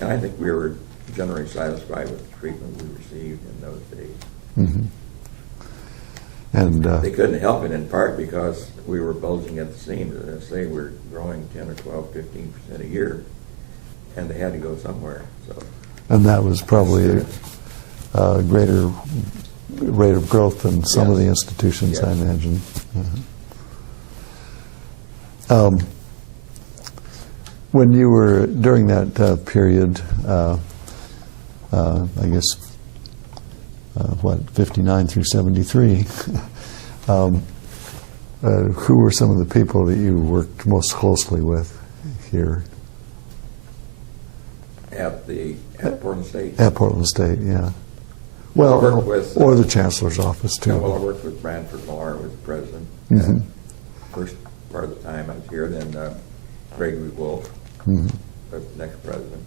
And I think we were generally satisfied with the treatment we received in those days. Mm-hmm. And they couldn't help it, in part because we were bulging at the seams. As I say, we were growing 10 or 12, 15% a year, and they had to go somewhere. So, and that was probably a greater rate of growth than some of the institutions, I imagine. Uh-huh. When you were during that period, I guess, 59 through 73, who were some of the people that you worked most closely with here? At Portland State? At Portland State, yeah. Well, or the Chancellor's office, too. Well, I worked with Branford Millar, who was the president. Mm-hmm. First part of the time I was here, then Gregory Wolf, mm-hmm. was the next president.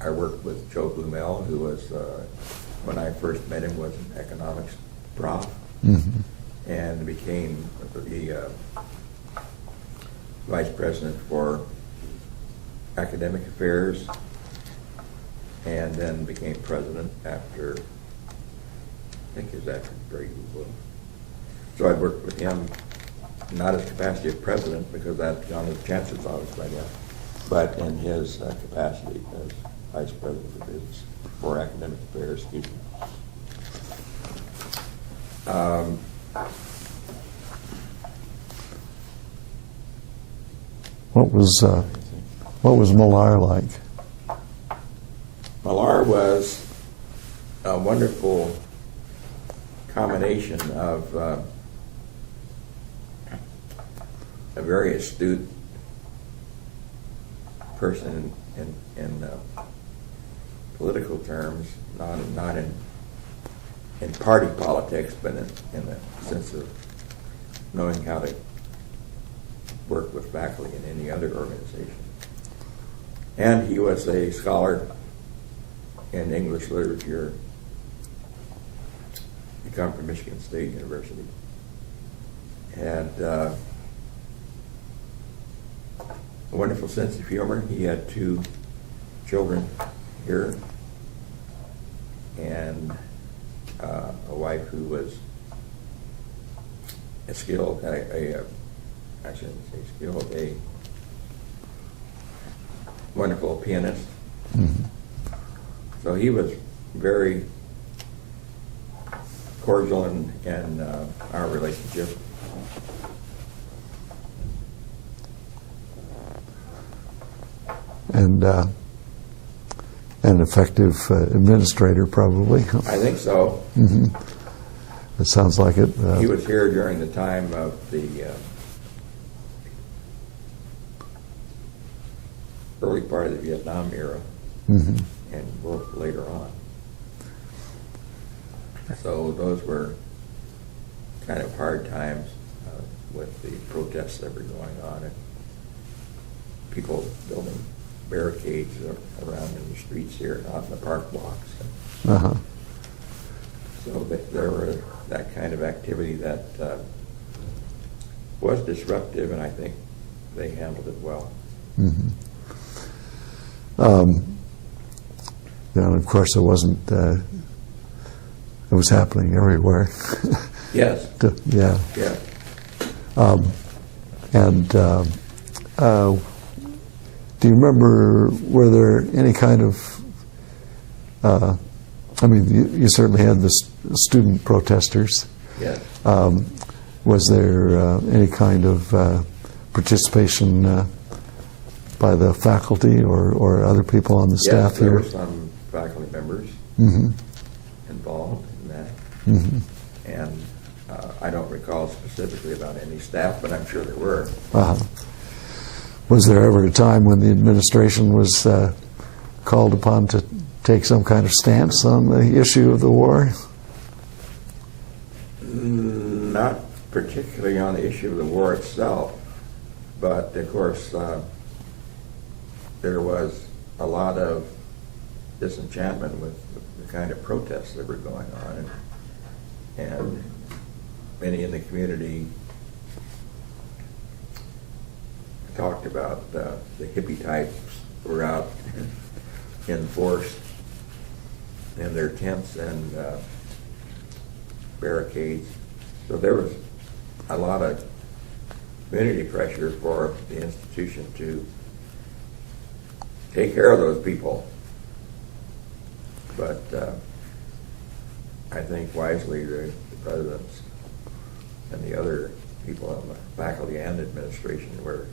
I worked with Joe Blumel, who was, when I first met him, was an economics prof, mm-hmm. and became the vice president for academic affairs, and then became president after, I think it was after Gregory Wolf. So I worked with him, not as capacity of president, because I'd gone to the Chancellor's office by then, but in his capacity as Vice President for Business, for Academic Affairs, excuse me. What was Millar like? Millar was a wonderful combination of a very astute person in political terms, not in party politics, but in the sense of knowing how to work with faculty in any other organization. And he was a scholar in English literature. He come from Michigan State University. Had a wonderful sense of humor. He had 2 children here, and a wife who was a skilled, I shouldn't say skilled, a wonderful pianist. Mm-hmm. So he was very cordial in our relationship. And an effective administrator, probably. I think so. Mm-hmm. It sounds like it. He was here during the time of the early part of the Vietnam era, mm-hmm. and worked later on. So those were kind of hard times with the protests that were going on, and people building barricades around in the streets here, not in the park blocks. Uh-huh. So there were that kind of activity that was disruptive, and I think they handled it well. Mm-hmm. And of course, it wasn't. It was happening everywhere. Yes. Yeah. Yeah. And do you remember, were there any kind of, I mean, you certainly had the student protesters. Yes. Was there any kind of participation by the faculty or other people on the staff yes, there here? were some faculty members involved in that. And I don't recall specifically about any staff, but I'm sure there were. Was there ever a time when the administration was called upon to take some kind of stance on the issue of the war? Not particularly on the issue of the war itself, but of course there was a lot of disenchantment with the kind of protests that were going on, and many in the community talked about the hippie types were out in force in their tents and barricades. So there was a lot of community pressure for the institution to take care of those people. But I think wisely the presidents and the other people on the faculty and administration were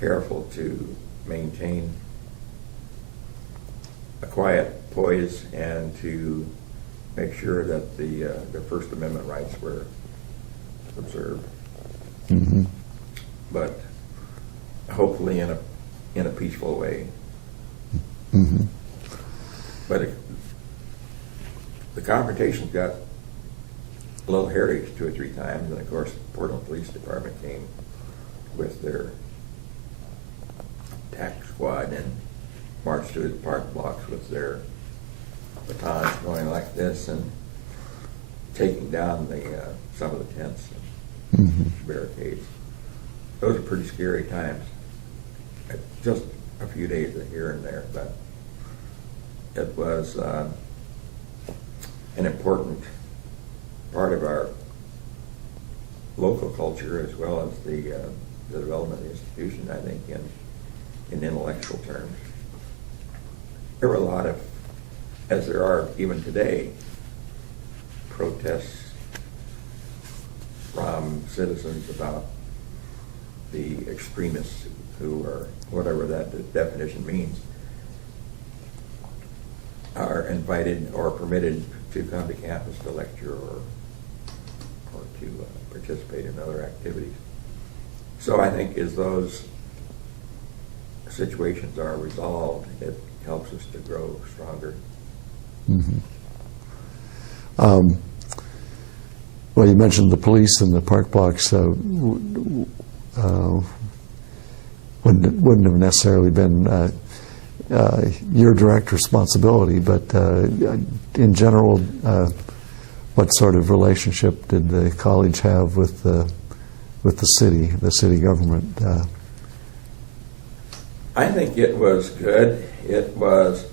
careful to maintain a quiet poise and to make sure that the First Amendment rights were observed. But hopefully in a peaceful way. But the confrontations got a little hairy 2 or 3 times, and of course the Portland Police Department came with their attack squad and marched through the park blocks with their batons going like this and taking down some of the tents and barricades. Those are pretty scary times. Just a few days here and there, but it was an important part of our local culture as well as the development of the institution, I think, in intellectual terms. There were a lot of, as there are even today, protests from citizens about the extremists who are, whatever that definition means, are invited or permitted to come to campus to lecture or to participate in other activities. So I think as those situations are resolved, it helps us to grow stronger. Well, you mentioned the police and the park blocks. Wouldn't have necessarily been your direct responsibility, but in general, what sort of relationship did the college have with the city government? I think it was good. It was.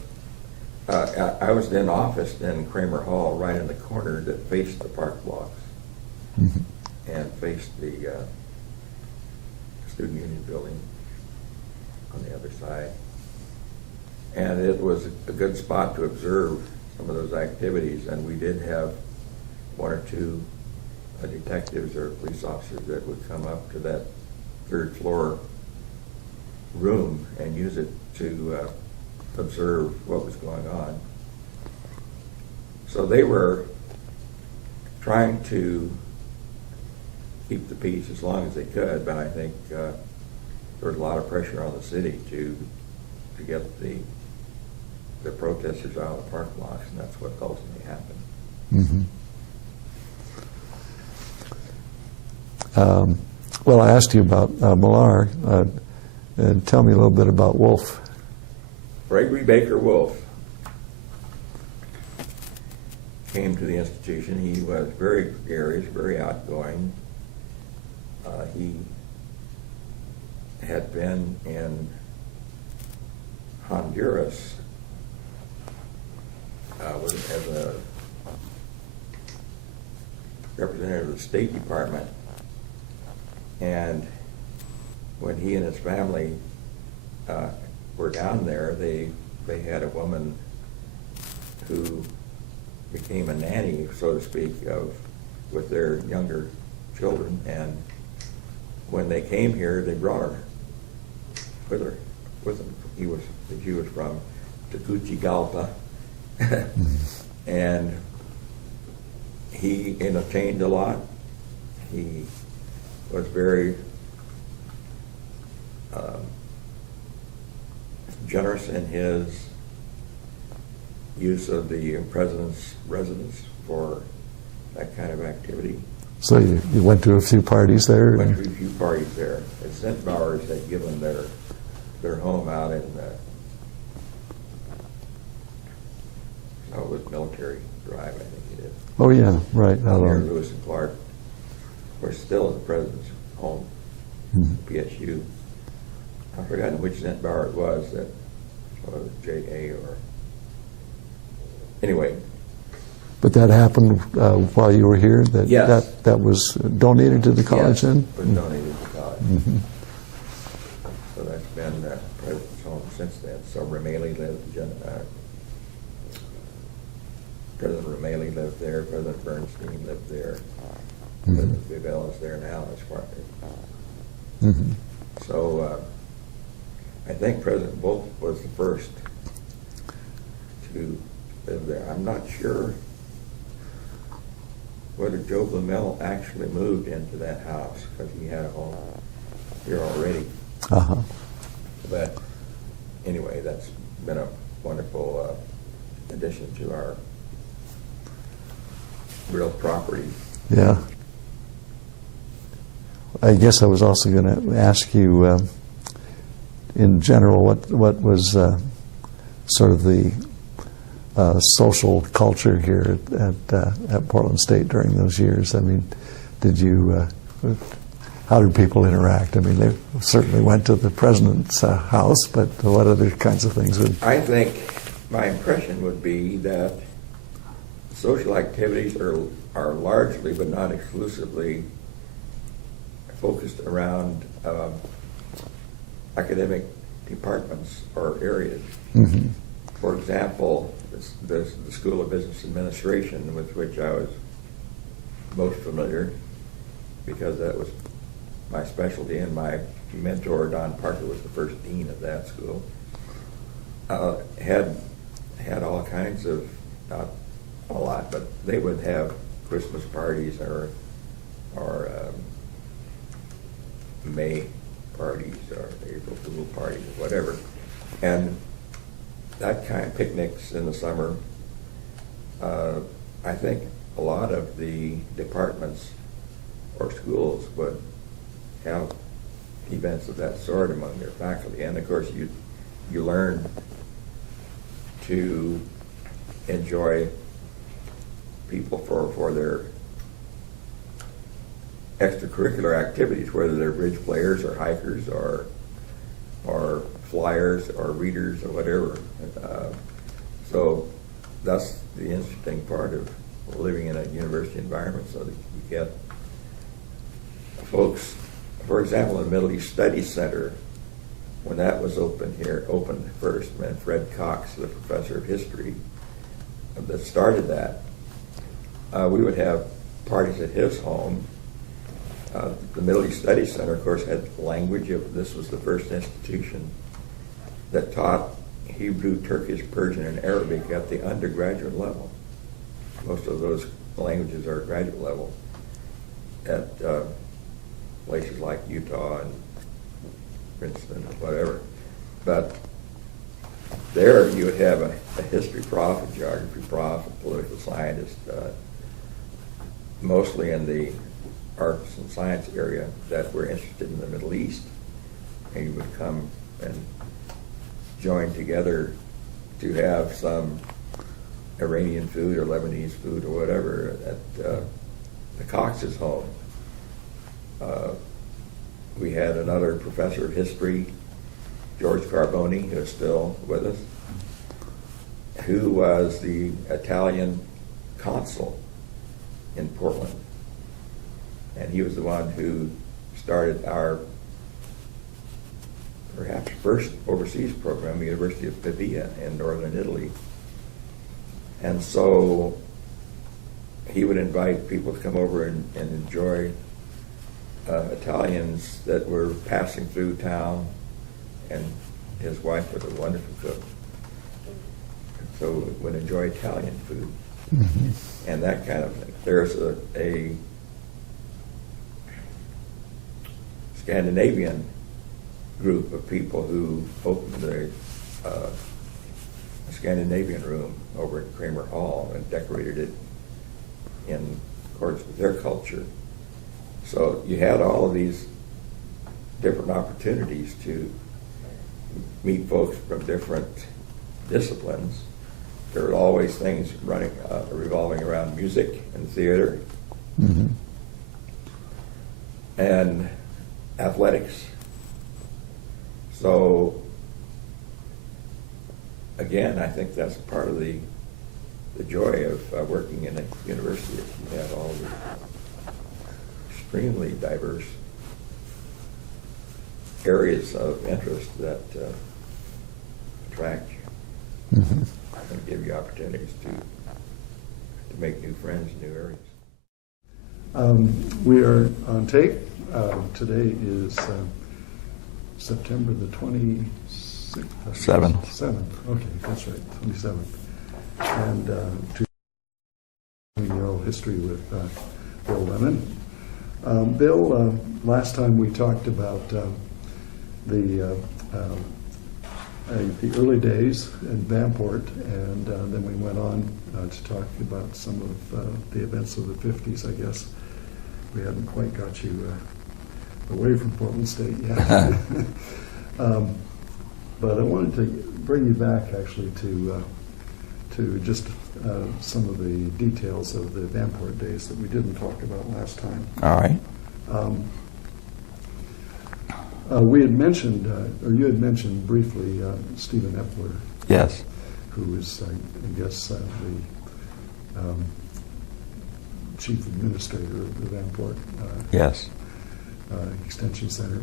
I was in office in Kramer Hall, right in the corner that faced the park blocks and faced the student union building on the other side. And it was a good spot to observe some of those activities, and we did have 1 or 2 detectives or police officers that would come up to that 3rd floor room and use it to observe what was going on. So they were trying to keep the peace as long as they could, but I think there was a lot of pressure on the city to get the protesters out of the park blocks, and that's what ultimately happened. Well, I asked you about Millar. Tell me a little bit about Wolf. Gregory Baker Wolf came to the institution. He was very gregarious, very outgoing. He had been in Honduras was as a representative of the State Department, and when he and his family were down there, they had a woman who became a nanny, so to speak, with their younger children, and when they came here, they brought her with them. She was from Tegucigalpa, and he entertained a lot. He was very generous in his use of the president's residence for that kind of activity. So you went to a few parties there? Went to a few parties there. The Zentbauers had given their home out in it was Military Drive, I think it is. Oh yeah, right. Near Lewis and Clark. Of course, still is the president's home, PSU. I've forgotten which Zentbauer it was, that was J.A. or... Anyway. But that happened while you were here? Yes. That was donated to the college then? Yes, it was donated to the college. Mm-hmm. So that's been the president's home since then. So Ramaley President Ramaley lived there, President Bernstein lived there, President Bivell is there now as far as. So I think President Wolf was the first to live there. I'm not sure whether Joe Blumell actually moved into that house, because he had a home here already. But anyway, that's been a wonderful addition to our real property. Yeah. I guess I was also going to ask you, in general, what was sort of the social culture here at Portland State during those years? I mean, how did people interact? I mean, they certainly went to the president's house, but what other kinds of things would... I think my impression would be that social activities are largely, but not exclusively, focused around academic departments or areas. For example, the School of Business Administration, with which I was most familiar, because that was my specialty, and my mentor, Don Parker, was the first dean of that school, had all kinds of, not a lot, but they would have Christmas parties or May parties or April Fool parties or whatever. And that kind of picnics in the summer, I think a lot of the departments or schools would have events of that sort among their faculty. And of course you learn to enjoy people for their extracurricular activities, whether they're bridge players or hikers or flyers or readers or whatever. So that's the interesting part of living in a university environment, so that you get folks, for example, in the Middle East Studies Center, when that was opened first, and Fred Cox, the professor of history that started that, we would have parties at his home. The Middle East Studies Center, of course, had language. This was the first institution that taught Hebrew, Turkish, Persian, and Arabic at the undergraduate level. Most of those languages are graduate level at places like Utah and Princeton and whatever. But there you would have a history prof, a geography prof, a political scientist, mostly in the arts and science area that were interested in the Middle East. And you would come and join together to have some Iranian food or Lebanese food or whatever at the Cox's home. We had another professor of history, George Carboni, who is still with us. who was the Italian consul in Portland. And he was the one who started our perhaps first overseas program, the University of Pavia in northern Italy. And so he would invite people to come over and enjoy Italians that were passing through town, and his wife was a wonderful cook. So would enjoy Italian food and that kind of thing. There's a Scandinavian group of people who opened a Scandinavian room over at Kramer Hall and decorated it in accordance with their culture. So you had all of these different opportunities to meet folks from different disciplines. There were always things revolving around music and theater and athletics. So again, I think that's part of the joy of working in a university. You have all the extremely diverse areas of interest that attract you and give you opportunities to make new friends in new areas. We are on tape. Today is September the 27th. 7th. Okay, that's right, 27th. And to the oral history with Bill Lemman. Bill, last time we talked about the early days in Vanport, and then we went on to talk about some of the events of the 50s, I guess. We hadn't quite got you away from Portland State yet. But I wanted to bring you back, actually, to just some of the details of the Vanport days that we didn't talk about last time. All right. We had mentioned, or you had mentioned briefly, Stephen Epler. Yes. Who is, I guess, the chief administrator of the Vanport Yes. Extension Center.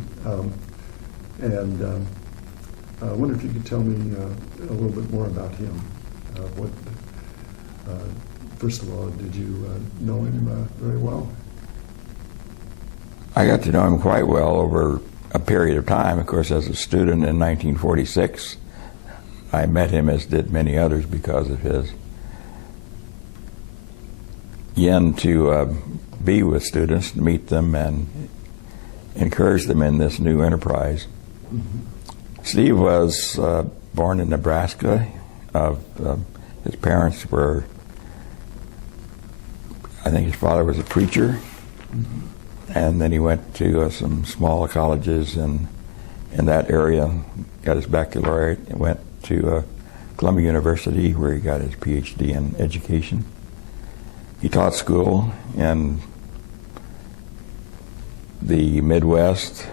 And I wonder if you could tell me a little bit more about him. First of all, did you know him very well? I got to know him quite well over a period of time. Of course, as a student in 1946, I met him, as did many others, because of his yen to be with students, to meet them, and encourage them in this new enterprise. Steve was born in Nebraska. His parents were, I think his father was a preacher, and then he went to some small colleges in that area, got his baccalaureate, and went to Columbia University, where he got his PhD in education. He taught school in the Midwest,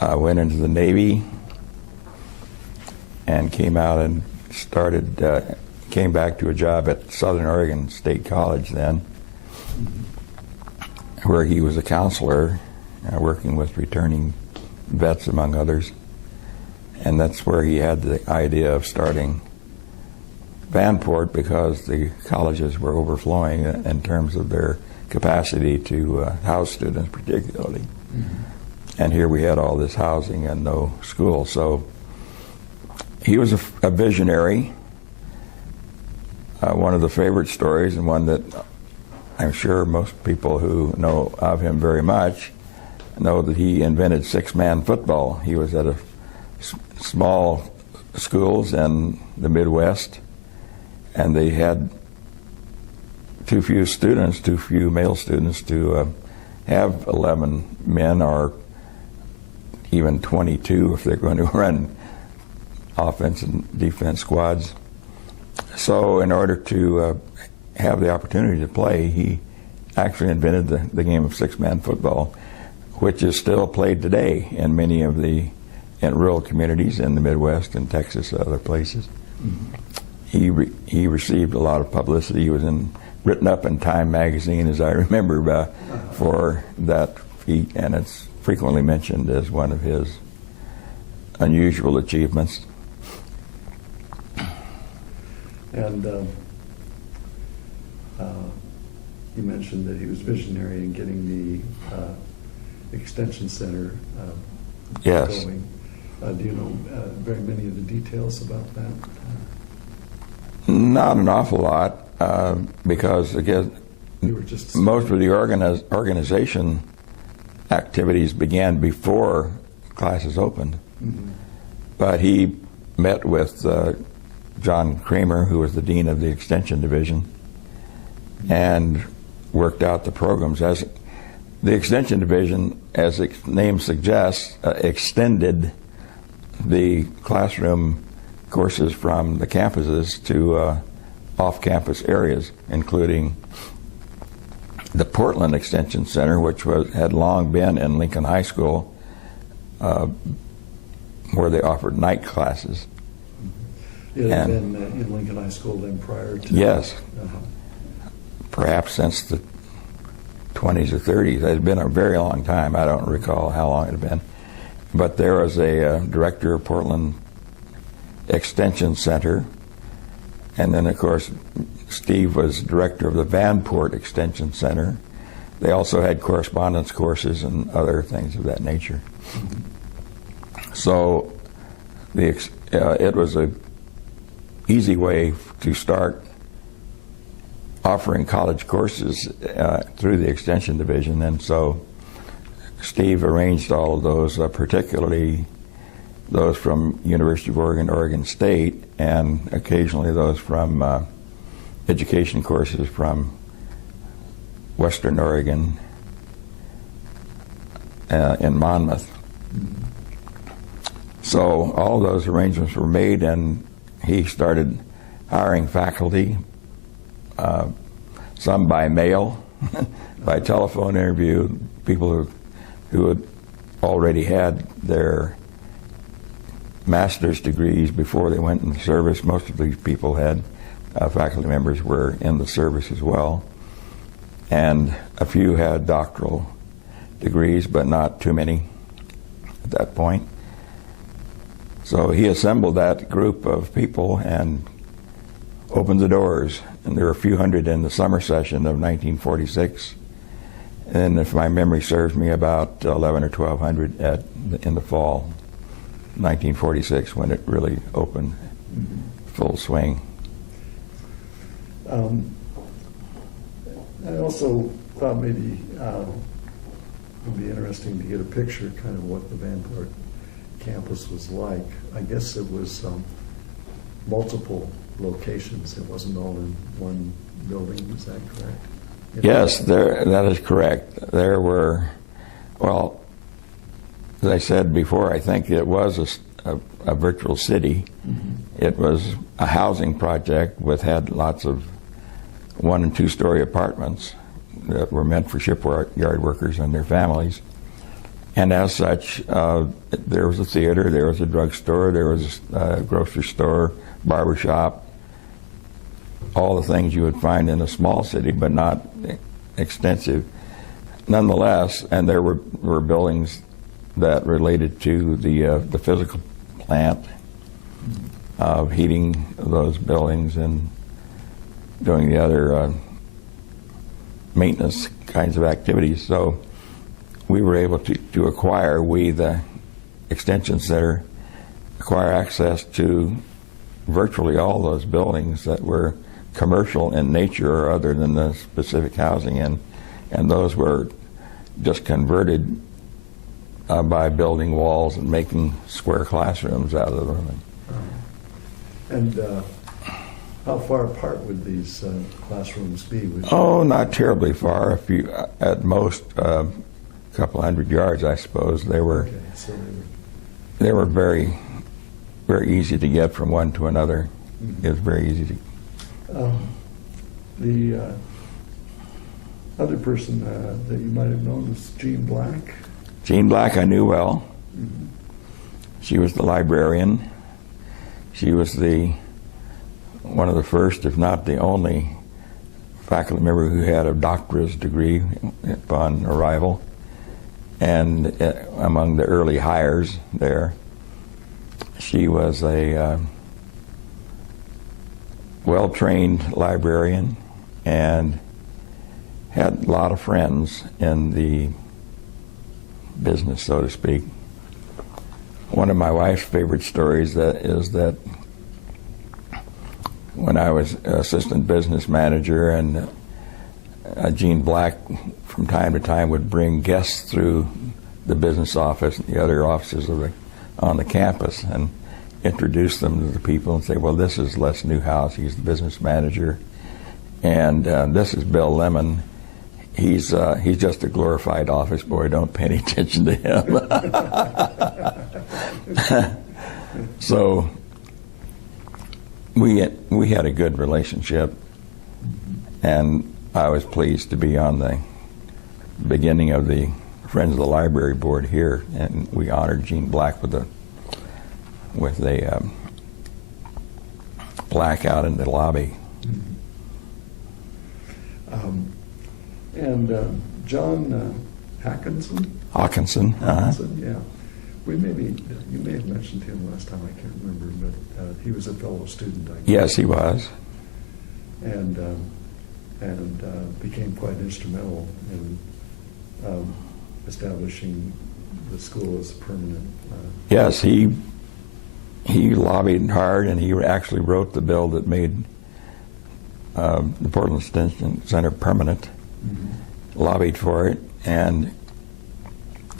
went into the Navy, and came out and came back to a job at Southern Oregon State College then, where he was a counselor, working with returning vets, among others. And that's where he had the idea of starting Vanport, because the colleges were overflowing in terms of their capacity to house students particularly. And here we had all this housing and no school. So he was a visionary. One of the favorite stories, and one that I'm sure most people who know of him very much know, that he invented six-man football. He was at a small schools in the Midwest, and they had too few male students to have 11 men, or even 22 if they're going to run offense and defense squads. So in order to have the opportunity to play, he actually invented the game of six-man football, which is still played today in many of the rural communities in the Midwest and Texas and other places. He received a lot of publicity. He was written up in Time magazine, as I remember, for that feat, and it's frequently mentioned as one of his unusual achievements. And you mentioned that he was visionary in getting the Extension Center Yes. going. Do you know very many of the details about that? Not an awful lot, because, again, You were just most of the organization activities began before classes opened. Mhm. But he met with John Kramer, who was the dean of the Extension Division, and worked out the programs. As the Extension Division, as its name suggests, extended the classroom courses from the campuses to off-campus areas, including the Portland Extension Center, which had long been in Lincoln High School, where they offered night classes. It had And- been in Lincoln High School then prior to... Yes. Uh-huh. Perhaps since the 20s or 30s. It had been a very long time. I don't recall how long it had been. But there was a director of Portland Extension Center, and then, of course, Steve was director of the Vanport Extension Center. They also had correspondence courses and other things of that nature. So it was a easy way to start offering college courses through the Extension Division, and so Steve arranged all of those, particularly those from University of Oregon, Oregon State, and occasionally those from education courses from Western Oregon in Monmouth. So all those arrangements were made, and he started hiring faculty, some by mail, by telephone interview, people who had already had their master's degrees before they went in the service. Most of these people had faculty members were in the service as well, and a few had doctoral degrees, but not too many at that point. So he assembled that group of people and opened the doors, and there were a few hundred in the summer session of 1946, and if my memory serves me, about 11 or 1200 in the fall 1946, when it really opened full swing. I also thought maybe it would be interesting to get a picture kind of what the Vanport campus was like. I guess it was multiple locations. It wasn't all in one building. Is that correct? Yes, that is correct. There were, well, as I said before, I think it was a virtual city. Mm-hmm. It was a housing project had lots of 1- and 2-story apartments that were meant for shipyard workers and their families. And as such, there was a theater, there was a drugstore, there was a grocery store, barbershop, all the things you would find in a small city, but not extensive. Nonetheless, and there were buildings that related to the physical plant of heating those buildings and doing the other maintenance kinds of activities. So we were able to acquire, the Extension Center, acquire access to virtually all those buildings that were commercial in nature or other than the specific housing, and those were just converted by building walls and making square classrooms out of them. And how far apart would these classrooms be? Oh, not terribly far. At most, a couple hundred yards, I suppose. They were. Okay, so they were very, very easy to get from one to another. Mm-hmm. It was very easy to. The other person that you might have known was Jean Black. Jean Black, I knew well. Mm-hmm. She was the librarian. She was the one of the first, if not the only, faculty member who had a doctorate degree upon arrival, and among the early hires there. She was a well-trained librarian and had a lot of friends in the business, so to speak. One of my wife's favorite stories is that when I was assistant business manager, and Gene Black from time to time would bring guests through the business office and the other offices on the campus and introduce them to the people and say, well, this is Les Newhouse, he's the business manager, and this is Bill Lemman. He's just a glorified office boy. Don't pay any attention to him. So we had a good relationship, and I was pleased to be on the beginning of the Friends of the Library Board here, and we honored Gene Black with a plaque out in the lobby. And John Hawkinson? Hawkinson. Hawkinson, yeah. You may have mentioned him last time, I can't remember, but he was a fellow student, I guess. Yes, he was. And became quite instrumental in establishing the school as a permanent. Yes, he lobbied hard, and he actually wrote the bill that made the Portland Extension Center permanent. Mm-hmm. Lobbied for it, and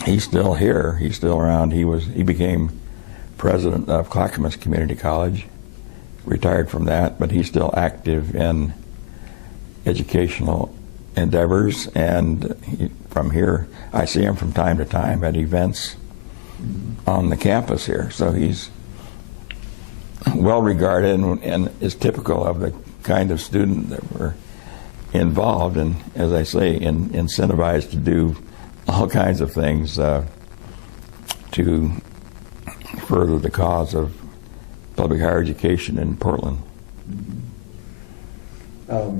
he's still here. He's still around. He became president of Clackamas Community College, retired from that, but he's still active in educational endeavors, and from here I see him from time to time at events on the campus here. So he's well regarded and is typical of the kind of student that we're involved, and as I say, incentivized to do all kinds of things to further the cause of public higher education in Portland. I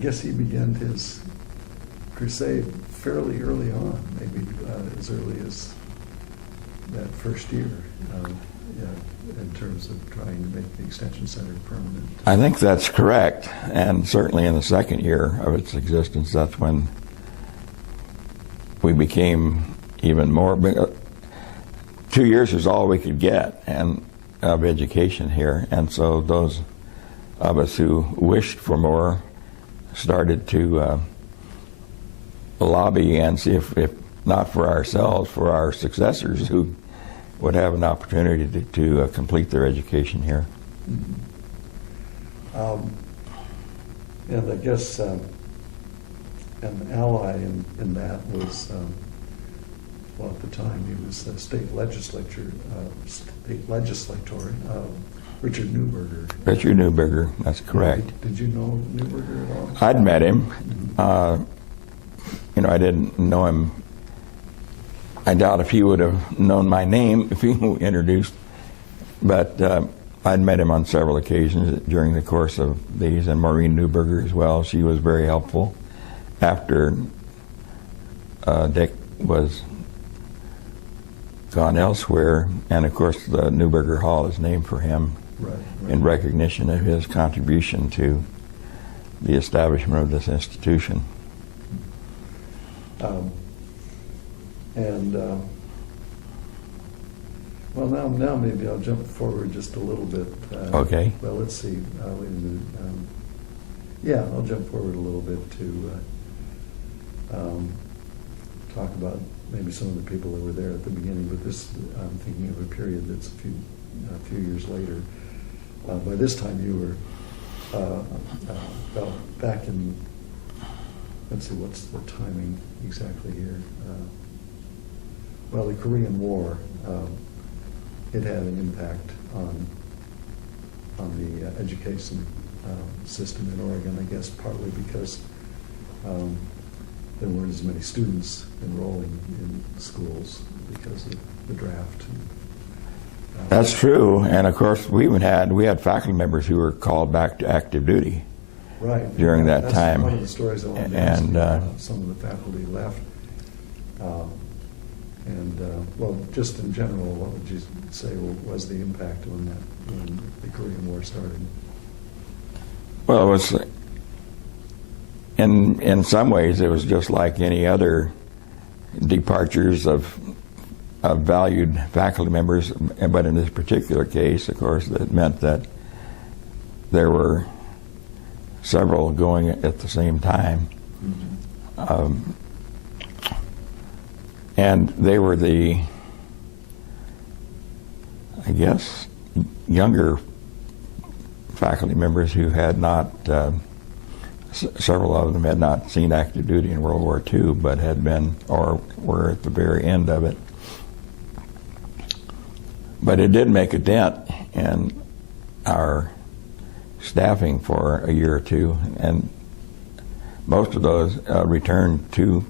guess he began his crusade fairly early on, maybe as early as that first year, in terms of trying to make the Extension Center permanent. I think that's correct, and certainly in the second year of its existence, that's when we became even more. 2 years is all we could get and of education here, and so those of us who wished for more started to lobby and see if not for ourselves, for our successors who would have an opportunity to complete their education here. Mm-hmm. And I guess an ally in that was, well, at the time he was a state legislator, Richard Newberger. Richard Newberger, that's correct. Did you know Newberger at all? I'd met him. I didn't know him. I doubt if he would have known my name if he were introduced, but I'd met him on several occasions during the course of these, and Maureen Newberger as well. She was very helpful after Dick was gone elsewhere, and of course the Newberger Hall is named for him. Right. In recognition of his contribution to the establishment of this institution. Well, now maybe I'll jump forward just a little bit. Okay. Well, let's see. Wait a minute. Yeah, I'll jump forward a little bit to talk about maybe some of the people that were there at the beginning. But this, I'm thinking of a period that's a few years later. By this time, you were well, back in. Let's see, what's the timing exactly here? Well, the Korean War, it had an impact on the education system in Oregon, I guess partly because there weren't as many students enrolling in schools because of the draft. That's true, and of course we had faculty members who were called back to active duty. Right. During that That's time. one of the stories I wanted to ask you. Some of the faculty left. Well, just in general, what would you say was the impact when the Korean War started? Well, it was, in some ways, it was just like any other departures of valued faculty members, but in this particular case, of course, it meant that there were several going at the same time. Mm-hmm. And they were the, I guess, younger faculty members who had not, several of them had not seen active duty in World War II, but had been, or were at the very end of it. But it did make a dent in our staffing for a year or two, and most of those returned to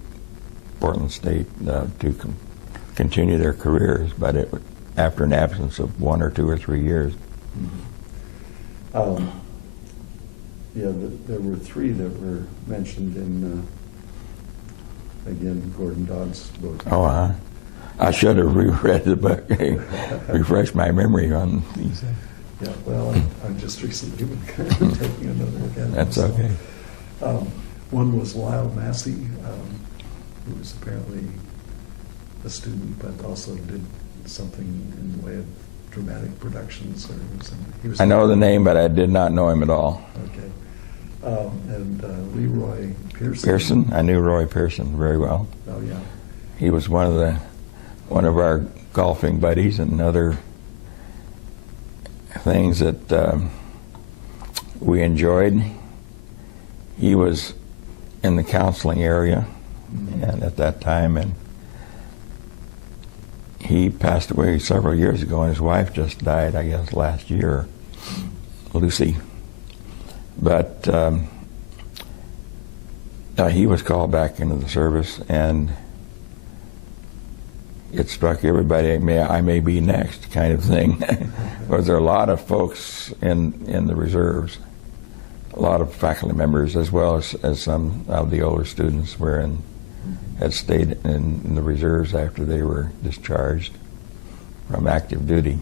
Portland State to continue their careers, but after an absence of 1 or 2 or 3 years. Mm-hmm. There were 3 that were mentioned in, again, Gordon Dodd's book. Oh, I should have reread the book, refreshed my memory on these. Yeah, well, I've just recently been kind of taking another look at it. That's okay. One was Lyle Massey, who was apparently a student, but also did something in the way of dramatic productions. He was I know the name, but I did not know him at all. Okay. And Leroy Pearson. Pearson? I knew Roy Pearson very well. Oh, yeah. He was one of our golfing buddies, and other things that we enjoyed. He was in the counseling area, and at that time, and he passed away several years ago, and his wife just died, I guess, last year, Lucy. But he was called back into the service, and it struck everybody, I may be next kind of thing. Because there are a lot of folks in the reserves, a lot of faculty members, as well as some of the older students had stayed in the reserves after they were discharged from active duty.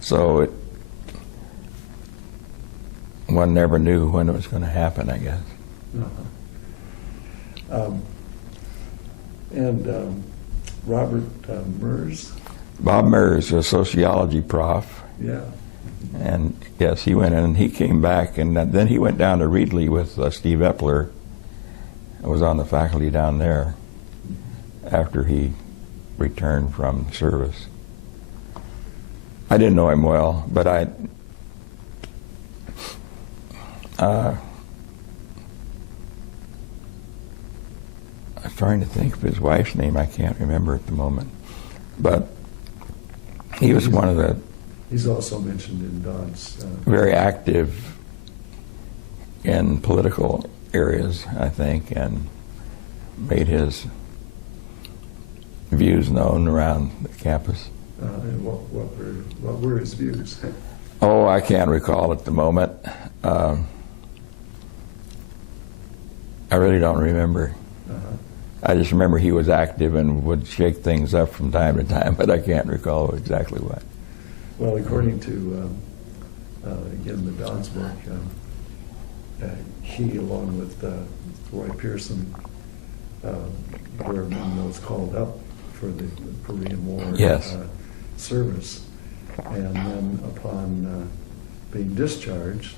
So one never knew when it was going to happen, I guess. Uh-huh. Robert Mers. Bob Mers, a sociology prof. Yeah. And yes, he went in and he came back, and then he went down to Reedley with Steve Epler, who was on the faculty down there after he returned from service. I didn't know him well, but I'm trying to think of his wife's name. I can't remember at the moment. But he was one of the... He's also mentioned in Dodd's... very active in political areas, I think, and made his views known around the campus. And what were his views? Oh, I can't recall at the moment. I really don't remember. Uh-huh. I just remember he was active and would shake things up from time to time, but I can't recall exactly what. Well, according to, again, the Dodd's book, he, along with Roy Pearson, were among those called up for the Korean War Yes. Service. And then upon being discharged,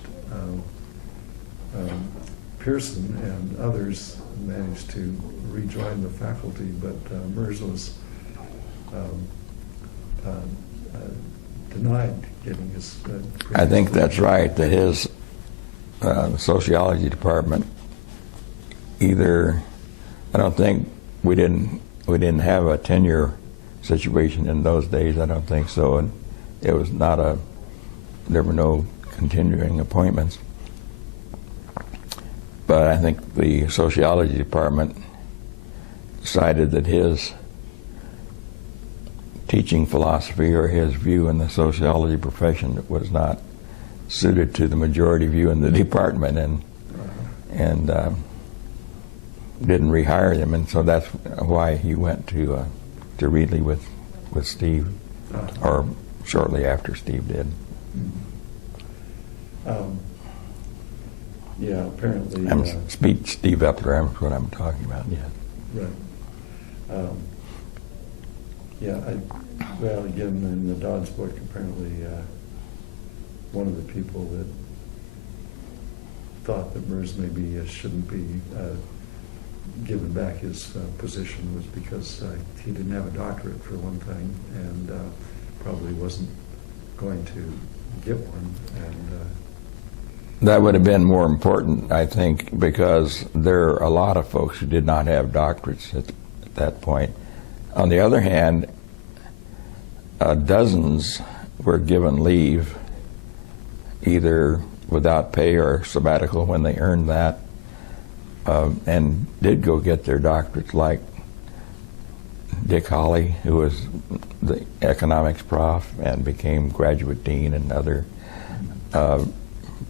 Pearson and others managed to rejoin the faculty, but Mers was denied getting his... I think that's right, that his sociology department either... I don't think we didn't have a tenure situation in those days. I don't think so, and it was not there were no continuing appointments. But I think the sociology department decided that his teaching philosophy or his view in the sociology profession that was not suited to the majority view in the department, and didn't rehire him, and so that's why he went to Reedley with Steve, or shortly after Steve did. Yeah, apparently. Steve Epler, that's what I'm talking about. Yeah. Right. Well, again, in the Dodds book, apparently one of the people that thought that Merz maybe shouldn't be given back his position was because he didn't have a doctorate, for one thing, and probably wasn't going to get one. And that would have been more important, I think, because there are a lot of folks who did not have doctorates at that point. On the other hand, dozens were given leave, either without pay or sabbatical when they earned that, and did go get their doctorates, like Dick Hawley, who was the economics prof and became graduate dean, and other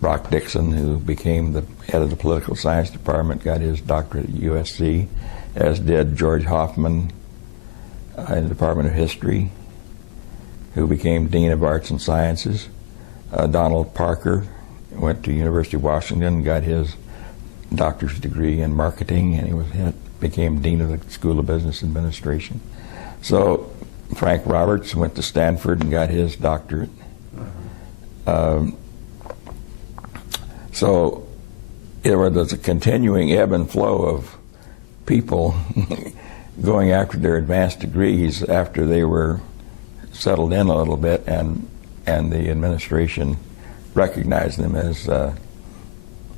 Brock Dixon, who became the head of the political science department, got his doctorate at USC, as did George Hoffman in the Department of History, who became Dean of Arts and Sciences. Donald Parker went to University of Washington, got his doctor's degree in marketing, and he became Dean of the School of Business Administration. So Frank Roberts went to Stanford and got his doctorate. So there was a continuing ebb and flow of people going after their advanced degrees after they were settled in a little bit, and the administration recognized them as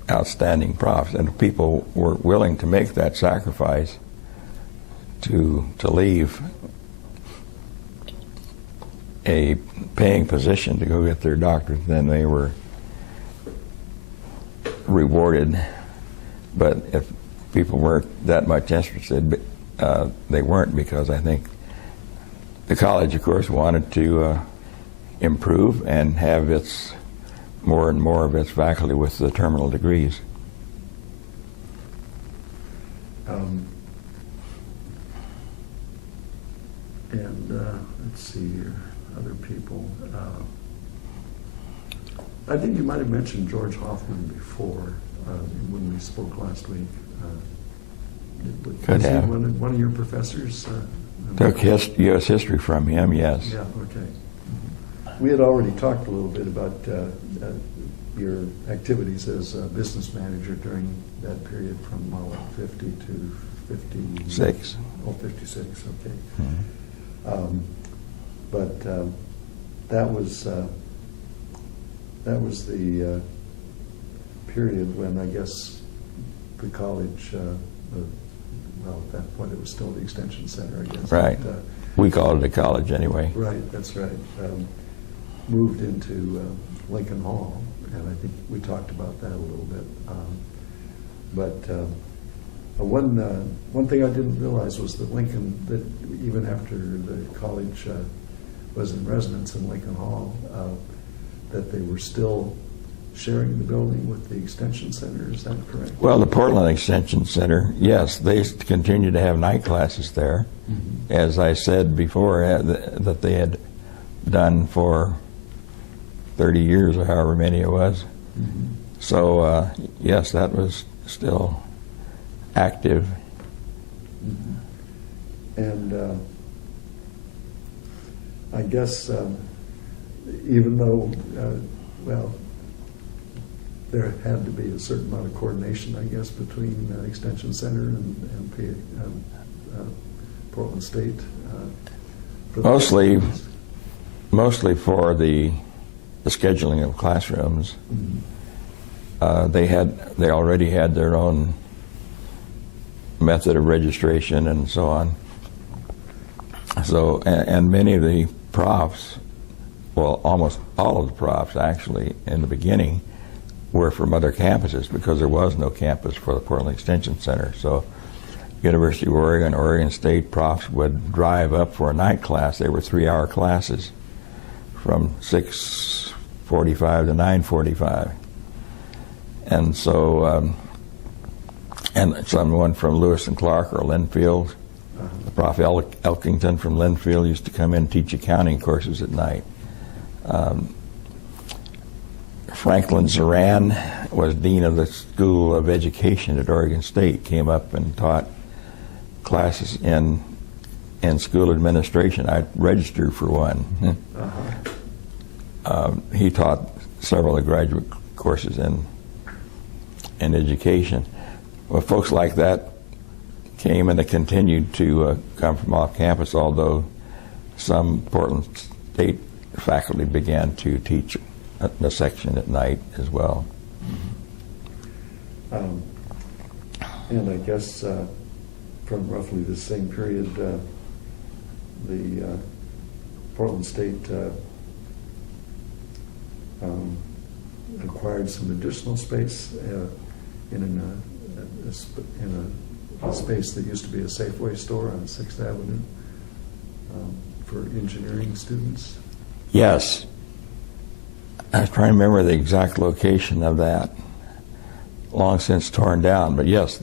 outstanding profs, and people were willing to make that sacrifice to leave a paying position to go get their doctorate. Then they were rewarded. But if people weren't that much interested, they weren't, because I think the college, of course, wanted to improve and have its more and more of its faculty with the terminal degrees. Let's see here, other people. I think you might have mentioned George Hoffman before when we spoke last week. Could have. One of your professors? Took U.S. history from him, yes. Yeah, okay. We had already talked a little bit about your activities as a business manager during that period from 50 to 56. Oh, 56, okay. Mm-hmm. But that was the period when I guess the college, well, at that point it was still the Extension Center, I guess. Right. But, we called it a college anyway. right, that's right. Moved into Lincoln Hall, and I think we talked about that a little bit. One thing I didn't realize was that Lincoln, that even after the college was in residence in Lincoln Hall, that they were still sharing the building with the Extension Center. Is that correct? Well, the Portland Extension Center, yes, they continue to have night classes there, mm-hmm. as I said before, that they had done for 30 years or however many it was. Mm-hmm. So, yes, that was still active. Mm-hmm. And I guess even though, well, there had to be a certain amount of coordination, I guess, between Extension Center and Portland State. Mostly for the scheduling of classrooms. Mm-hmm. They already had their own method of registration and so on. So, and many of the profs, well, almost all of the profs actually in the beginning were from other campuses, because there was no campus for the Portland Extension Center. So University of Oregon, Oregon State profs would drive up for a night class. They were 3-hour classes from 6:45 to 9:45. And so, and someone from Lewis and Clark or Linfield, Prof. Elkington from Linfield used to come in and teach accounting courses at night. Franklin Zoran was dean of the School of Education at Oregon State, came up and taught classes in school administration. I registered for one. He taught several of the graduate courses in education. Well, folks like that came and they continued to come from off campus, although some Portland State faculty began to teach a section at night as well. And I guess from roughly the same period, the Portland State acquired some additional space in a space that used to be a Safeway store on 6th Avenue for engineering students. Yes. I was trying to remember the exact location of that. Long since torn down, but yes,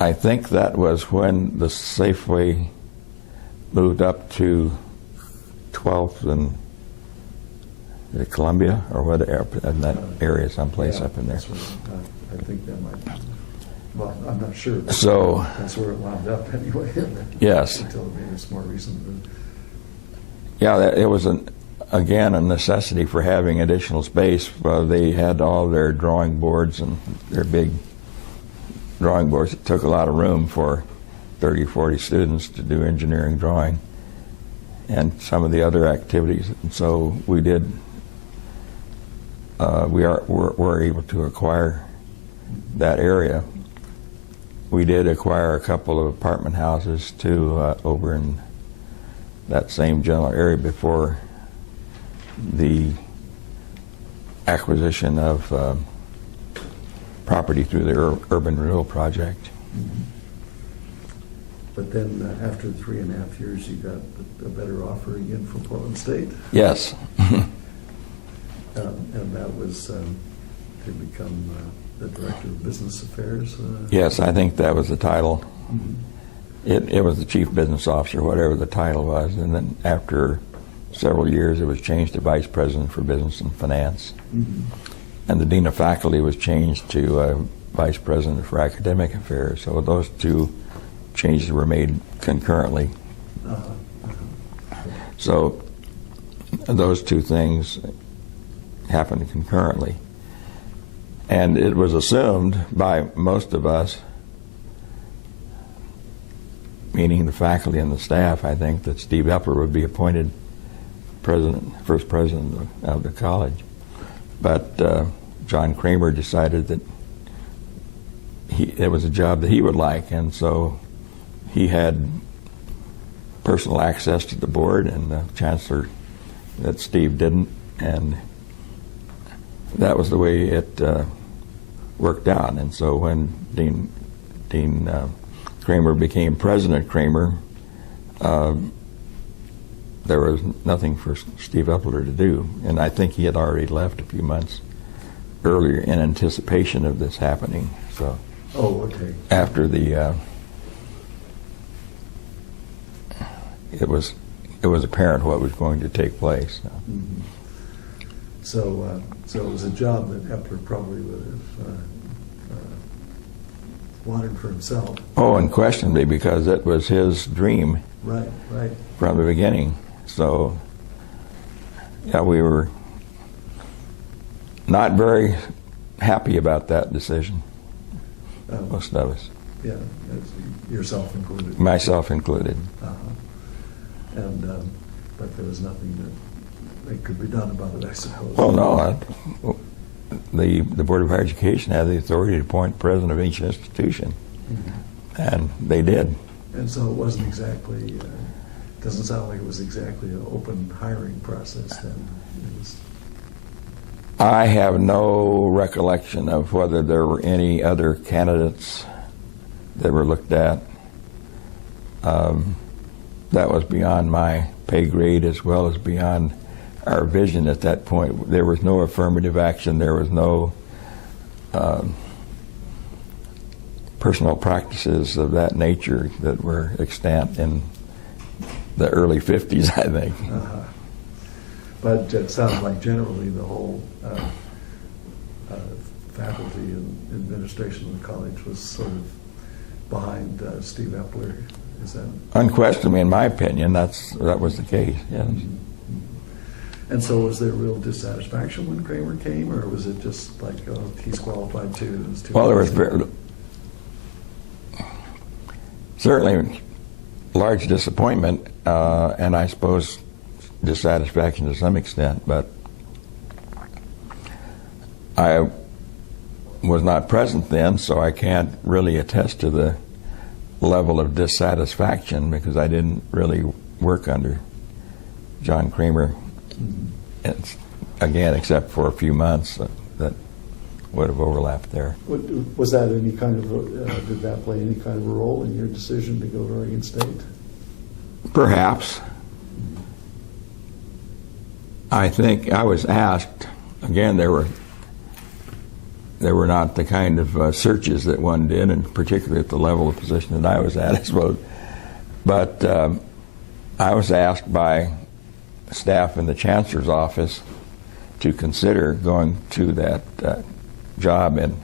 I think that was when the Safeway moved up to 12th and Columbia or whatever, in that area someplace up in there. That's where, I think that might be. Well, I'm not sure. So that's where it wound up anyway. Yes. Until maybe it's more recent. Yeah, it was again a necessity for having additional space. They had all their drawing boards and their big drawing boards. It took a lot of room for 30 or 40 students to do engineering drawing and some of the other activities. And so we did. We're able to acquire that area. We did acquire a couple of apartment houses too over in that same general area before the acquisition of property through the Urban Renewal Project. But then after 3.5 years, you got a better offer again from Portland State. Yes. And that was to become the Director of Business Affairs? Yes, I think that was the title. Mm-hmm. It was the Chief Business Officer, whatever the title was, and then after several years it was changed to Vice President for Business and Finance. Mm-hmm. And the Dean of Faculty was changed to Vice President for Academic Affairs. So those two changes were made concurrently. So those two things happened concurrently. And it was assumed by most of us, meaning the faculty and the staff, I think, that Steve Epler would be appointed first president of the college. But John Kramer decided that it was a job that he would like, and so he had personal access to the board and the chancellor that Steve didn't, and that was the way it worked out. And so when Dean Kramer became President Kramer, there was nothing for Steve Epler to do, and I think he had already left a few months earlier in anticipation of this happening. So, after the it was apparent what was going to take place. So. Mm-hmm. So it was a job that Epler probably would have wanted for himself. Oh, unquestionably, because it was his dream. Right. From the beginning. So, yeah, we were not very happy about that decision. Most of us. Yeah, yourself included. Myself included. But there was nothing that could be done about it, I suppose. Well, no. The Board of Higher Education had the authority to appoint the president of each institution, and they did. And so it wasn't exactly, doesn't sound like it was exactly an open hiring process then. I have no recollection of whether there were any other candidates that were looked at. That was beyond my pay grade as well as beyond our vision at that point. There was no affirmative action. There was no personal practices of that nature that were extant in the early 50s, I think. But it sounds like generally the whole faculty and administration of the college was sort of behind Steve Epler. Is that? Unquestionably, in my opinion, that was the case, yes. And so was there real dissatisfaction when Kramer came, or was it just like, oh, he's qualified too? Well, there was certainly large disappointment, and I suppose dissatisfaction to some extent, but I was not present then, so I can't really attest to the level of dissatisfaction because I didn't really work under John Kramer, again, except for a few months that would have overlapped there. Was that any kind of, did that play any kind of a role in your decision to go to Oregon State? Perhaps. I think I was asked, again, there were not the kind of searches that one did, and particularly at the level of position that I was at, I suppose. But I was asked by staff in the Chancellor's office to consider going to that job in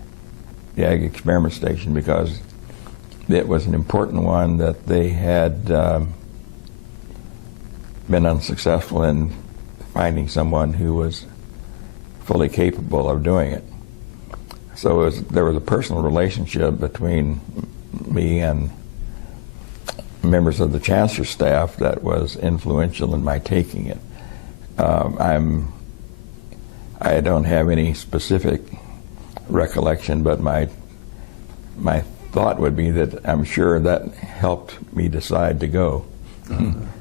the Ag Experiment Station because it was an important one that they had been unsuccessful in finding someone who was fully capable of doing it. So there was a personal relationship between me and members of the Chancellor's staff that was influential in my taking it. I don't have any specific recollection, but my thought would be that I'm sure that helped me decide to go.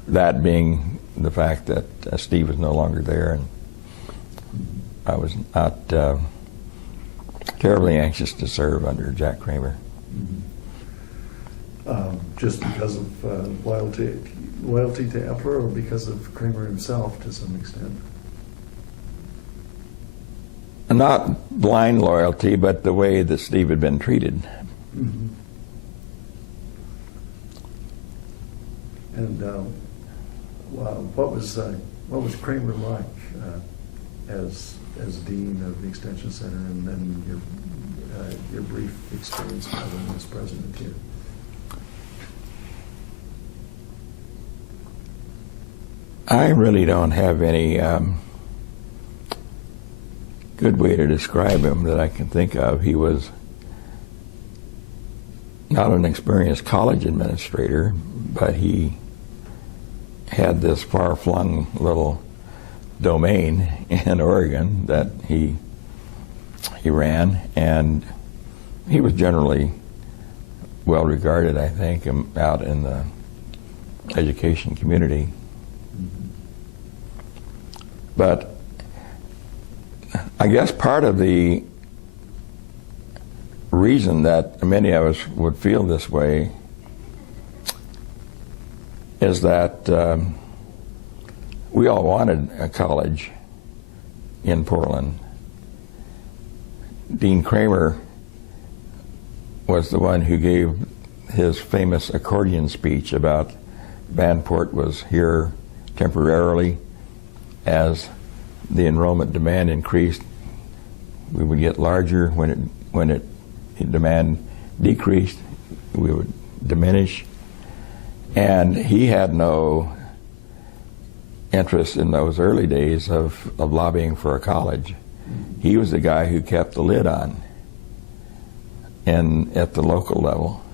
That being the fact that Steve was no longer there, and I was not terribly anxious to serve under Jack Kramer. Just because of loyalty to Epler, or because of Kramer himself to some extent? Not blind loyalty, but the way that Steve had been treated. Mm-hmm. And what was Kramer like as dean of the Extension Center, and then your brief experience with him as president here? I really don't have any good way to describe him that I can think of. He was not an experienced college administrator, but he had this far-flung little domain in Oregon that he ran, and he was generally well regarded, I think, out in the education community. But I guess part of the reason that many of us would feel this way is that we all wanted a college in Portland. Dean Kramer was the one who gave his famous accordion speech about Vanport was here temporarily. As the enrollment demand increased, we would get larger. When demand decreased, we would diminish. And he had no interest in those early days of lobbying for a college. He was the guy who kept the lid on at the local level.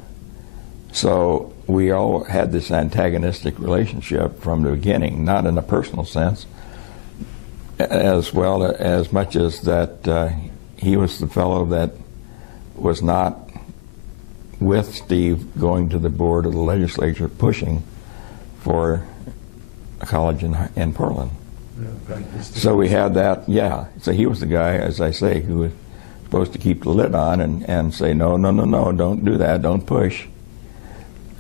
So we all had this antagonistic relationship from the beginning, not in a personal sense, as well as much as that he was the fellow that was not with Steve going to the board of the legislature pushing for a college in Portland. Yeah, so we had that, yeah. So he was the guy, as I say, who supposed to keep the lid on and say, no, don't do that, don't push.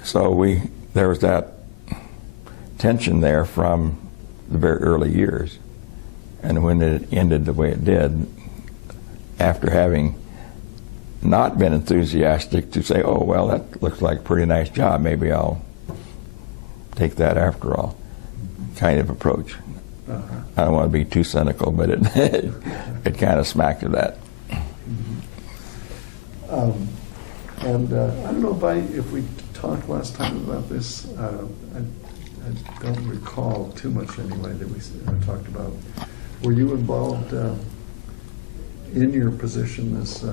So there was that tension there from the very early years. And when it ended the way it did, after having not been enthusiastic to say, oh, well, that looks like a pretty nice job, maybe I'll take that after all, kind of approach. I don't want to be too cynical, but it kind of smacked of that. And I don't know if we talked last time about this. I don't recall too much anyway that we talked about. Were you involved in your position as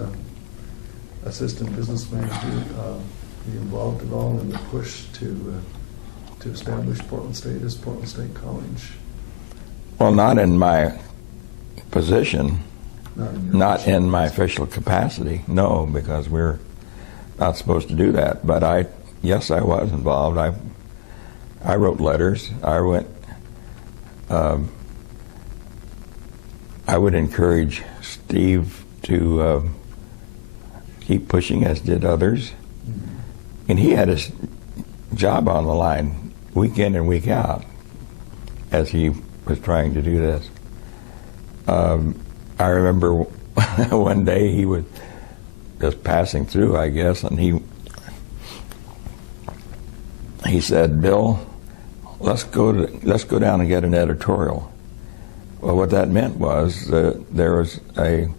assistant business manager? Were you involved at all in the push to establish Portland State as Portland State College? Well, not in my position, Not in my official capacity, no, because we're not supposed to do that. But yes, I was involved. I wrote letters. I would encourage Steve to keep pushing, as did others. And he had his job on the line week in and week out as he was trying to do this. I remember one day he was just passing through, I guess, and he said, "Bill, let's go down and get an editorial." Well, what that meant was there was a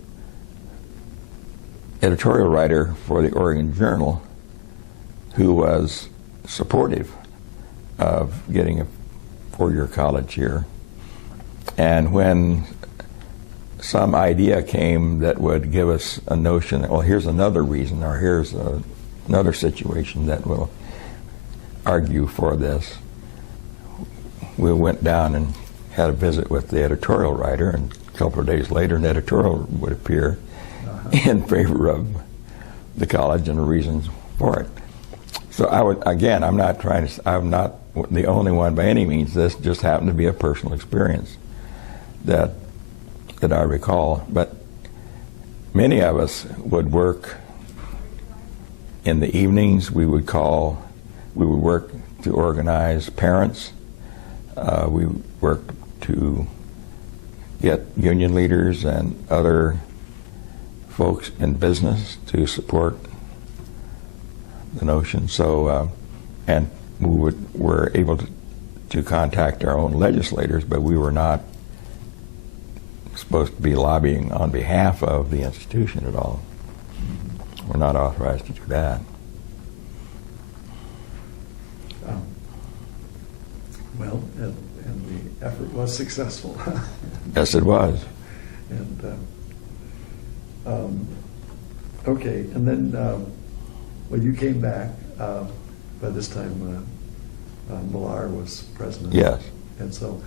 editorial writer for the Oregon Journal who was supportive of getting a four-year college here. And when some idea came that would give us a notion that, well, here's another reason, or here's another situation that will argue for this, we went down and had a visit with the editorial writer, and a couple of days later an editorial would appear in favor of the college and the reasons for it. So I'm not the only one by any means. This just happened to be a personal experience that I recall. But many of us would work in the evenings. We would work to organize parents. We worked to get union leaders and other folks in business to support the notion. So, and we were able to contact our own legislators, but we were not supposed to be lobbying on behalf of the institution at all. We're not authorized to do that. Well, and the effort was successful. Yes, it was. And okay, and then well, you came back. By this time, Millar was president. Yes. And so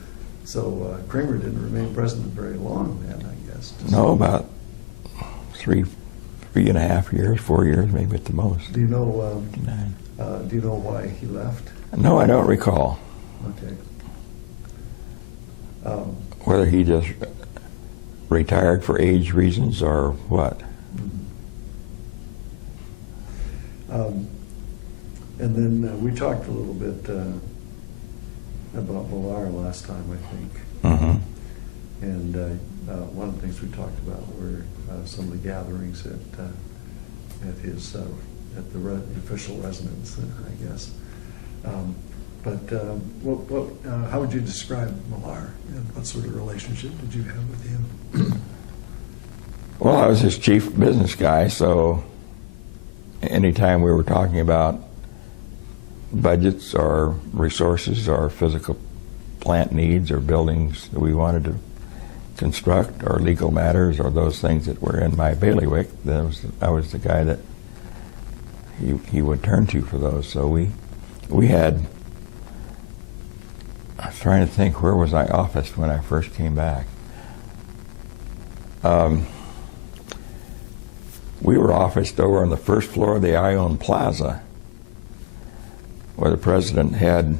Kramer didn't remain president very long then, I guess. No, about three and a half years, 4 years, maybe at the most. Do you know? Do you know why he left? No, I don't recall. Okay. Whether he just retired for age reasons or what. And then we talked a little bit about Millar last time, I think. Mm-hmm. And one of the things we talked about were some of the gatherings at his at the official residence, I guess. But how would you describe Millar, and what sort of relationship did you have with him? Well, I was his chief business guy, so anytime we were talking about budgets or resources or physical plant needs or buildings that we wanted to construct or legal matters or those things that were in my bailiwick, I was the guy that he would turn to for those. So we had, I was trying to think, where was I officed when I first came back? We were officed over on the first floor of the Ione Plaza, where the president had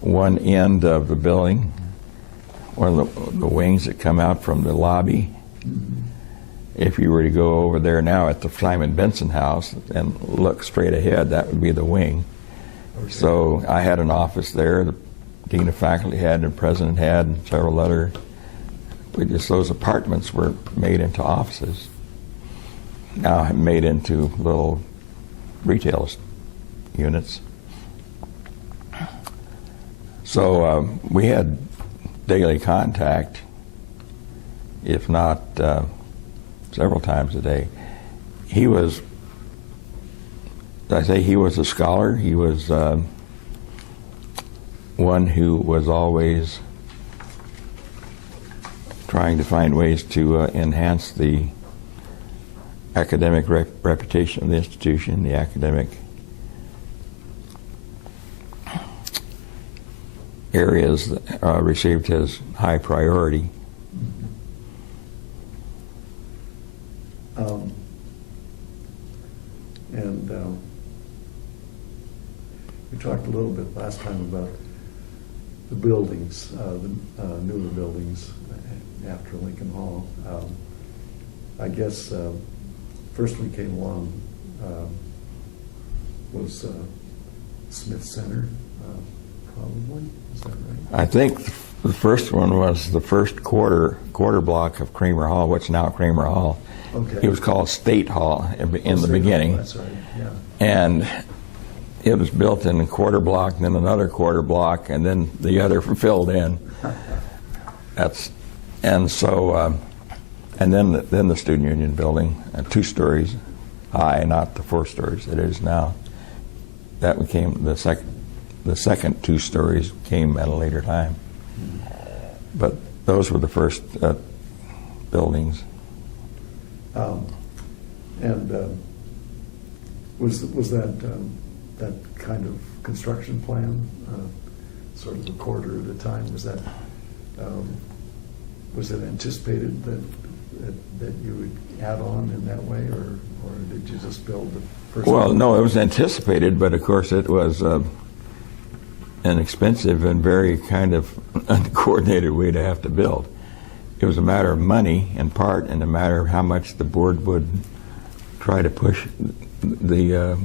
one end of the building, one of the wings that come out from the lobby, if you were to go over there now at the Simon Benson House and look straight ahead, that would be the wing. Okay. So I had an office there, the dean of faculty had, and the president had, and several other. Those apartments were made into offices. Now made into little retail units. So we had daily contact, if not several times a day. He was, he was a scholar. He was one who was always trying to find ways to enhance the academic reputation of the institution, the academic areas that received his high priority. We talked a little bit last time about the buildings, the newer buildings after Lincoln Hall. I guess first one came along was Smith Center, probably. Is that right? I think the first one was the first quarter block of Kramer Hall, what's now Kramer Hall. Okay. It was called State Hall in the beginning. That's right, yeah. And it was built in a quarter block, and then another quarter block, and then the other filled in. And then the Student Union building, 2 stories high, not the 4 stories it is now. That became the second 2 stories came at a later time. But those were the first buildings. Was that kind of construction plan, sort of a quarter at a time, was it anticipated that you would add on in that way, or did you just build the first? Well, no, it was anticipated, but of course it was an expensive and very kind of uncoordinated way to have to build. It was a matter of money in part, and a matter of how much the board would try to push the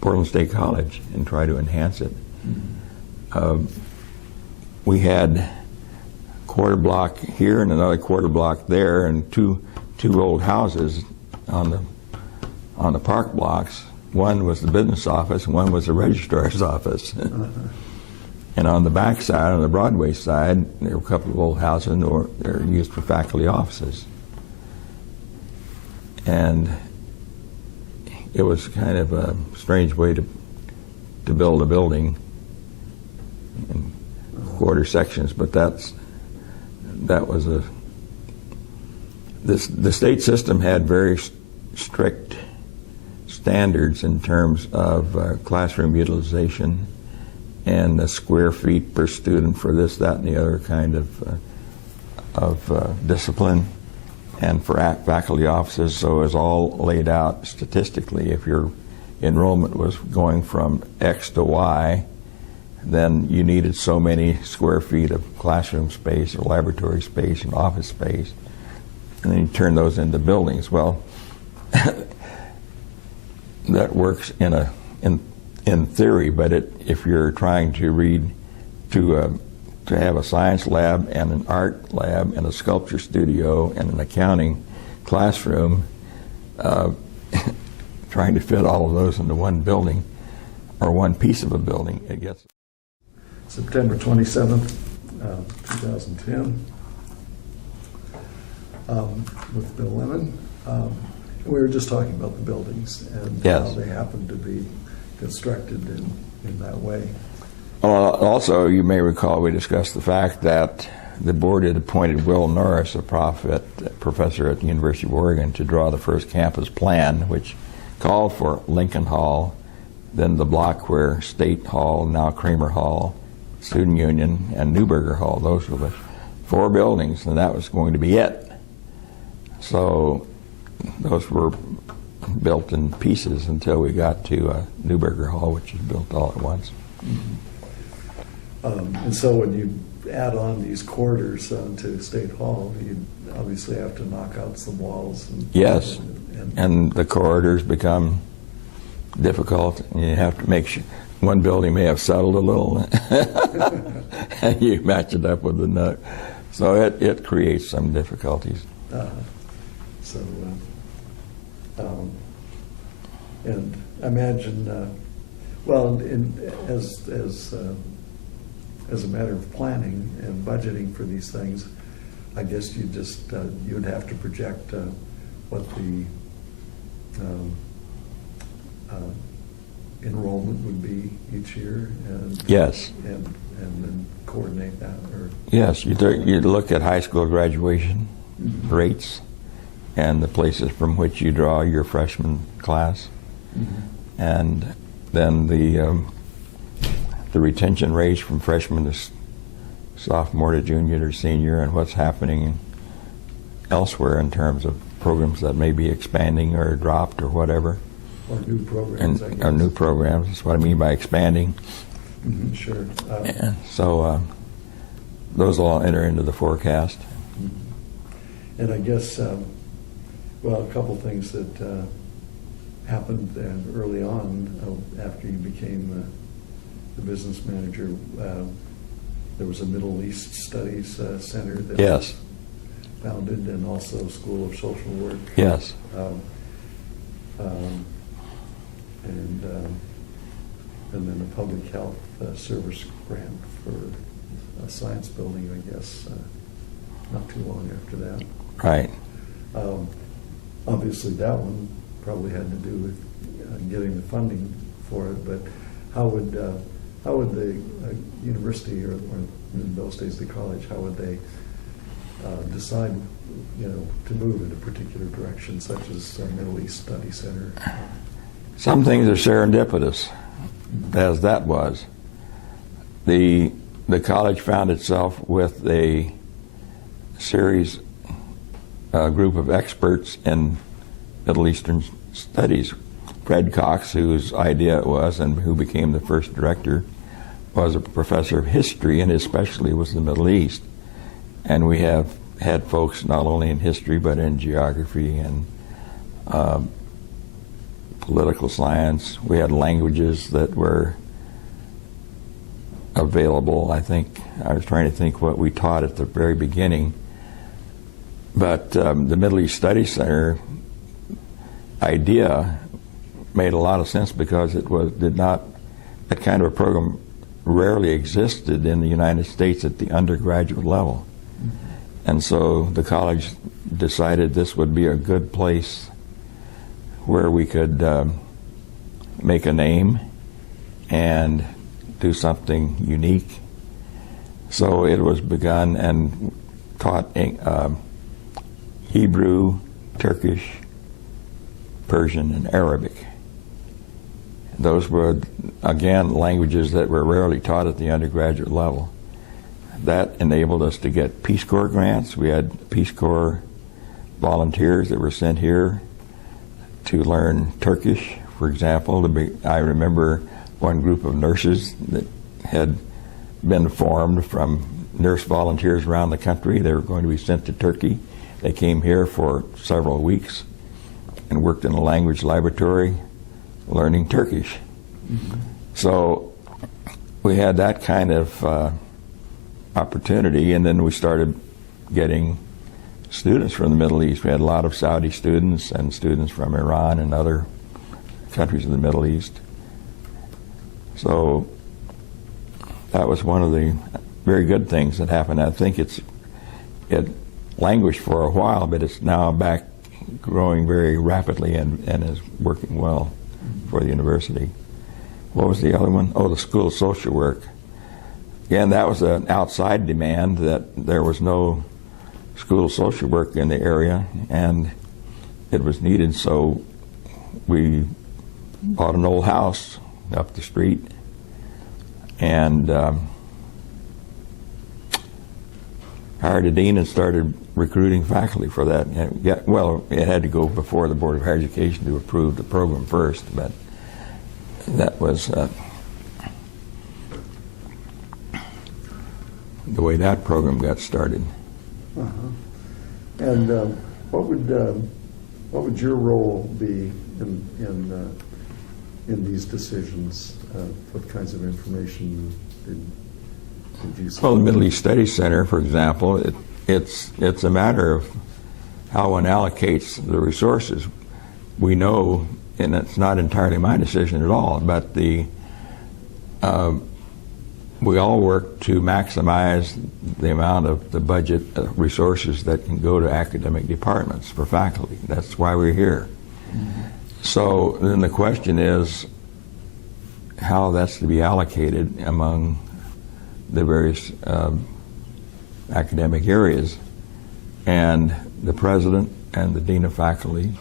Portland State College and try to enhance it. We had quarter block here and another quarter block there, and two old houses on the park blocks. One was the business office, and one was the registrar's office. And on the back side, on the Broadway side, there were a couple of old houses, and they're used for faculty offices. And it was kind of a strange way to build a building in quarter sections, but that was the state system had very strict standards in terms of classroom utilization and the square feet per student for this, that, and the other kind of discipline, and for faculty offices. So it was all laid out statistically. If your enrollment was going from X to Y, then you needed so many square feet of classroom space or laboratory space and office space, and then you turn those into buildings. Well, that works in theory, but if you're trying to have a science lab and an art lab and a sculpture studio and an accounting classroom, trying to fit all of those into one building or one piece of a building, it gets. September 27th, 2010, with Bill Lemman. We were just talking about the buildings and Yes. how they happened to be constructed in that way. Also, you may recall we discussed the fact that the board had appointed Will Norris, a professor at the University of Oregon, to draw the first campus plan, which called for Lincoln Hall, then the block where State Hall, now Kramer Hall, Student Union, and Newberger Hall. Those were the 4 buildings, and that was going to be it. So those were built in pieces until we got to Newberger Hall, which was built all at once. And so when you add on these quarters to State Hall, obviously have to knock out some walls. Yes, and and the corridors become difficult, and you have to make sure. One building may have settled a little, and you match it up with another. So it creates some difficulties. So, and I imagine, well, as a matter of planning and budgeting for these things, I guess you'd have to project what the enrollment would be each year, and Yes. and then coordinate that, or Yes, you look at high school graduation rates and the places from which you draw your freshman class, and then the retention rates from freshman to sophomore to junior to senior, and what's happening elsewhere in terms of programs that may be expanding or dropped or whatever. or new programs. I And guess. new programs, that's what I mean by expanding. Sure. And so those all enter into the forecast. And I guess, well, a couple things that happened early on after you became the business manager. There was a Middle East Studies Center that Yes. was founded, and also a School of Social Work. Yes. And then a public health service grant for a science building, I guess, not too long after that. Right. Obviously, that one probably had to do with getting the funding for it, but how would the university, or in those days the college, how would they decide, to move in a particular direction, such as Middle East Study Center? Some things are serendipitous, as that was. The college found itself with a series, group of experts in Middle Eastern studies. Fred Cox, whose idea it was and who became the first director, was a professor of history, and his specialty was the Middle East. And we have had folks not only in history but in geography and political science. We had languages that were available. I was trying to think what we taught at the very beginning. But the Middle East Study Center idea made a lot of sense because that kind of a program rarely existed in the United States at the undergraduate level. And so the college decided this would be a good place where we could make a name and do something unique. So it was begun and taught Hebrew, Turkish, Persian, and Arabic. Those were, again, languages that were rarely taught at the undergraduate level. That enabled us to get Peace Corps grants. We had Peace Corps volunteers that were sent here to learn Turkish, for example. I remember one group of nurses that had been formed from nurse volunteers around the country. They were going to be sent to Turkey. They came here for several weeks and worked in a language laboratory learning Turkish. So we had that kind of opportunity, and then we started getting students from the Middle East. We had a lot of Saudi students and students from Iran and other countries in the Middle East. So that was one of the very good things that happened. I think it languished for a while, but it's now back growing very rapidly and is working well for the university. What was the other one? Oh, the School of Social Work. Again, that was an outside demand, that there was no School of Social Work in the area, and it was needed, so we bought an old house up the street and hired a dean and started recruiting faculty for that. Well, it had to go before the Board of Higher Education to approve the program first, but that was the way that program got started. And what would your role be in these decisions? What kinds of information did you see? Well, the Middle East Studies Center, for example, it's a matter of how one allocates the resources. We know, and it's not entirely my decision at all, but we all work to maximize the amount of the budget resources that can go to academic departments for faculty. That's why we're here. Mm-hmm. So then the question is how that's to be allocated among the various academic areas. And the president and the dean of faculty,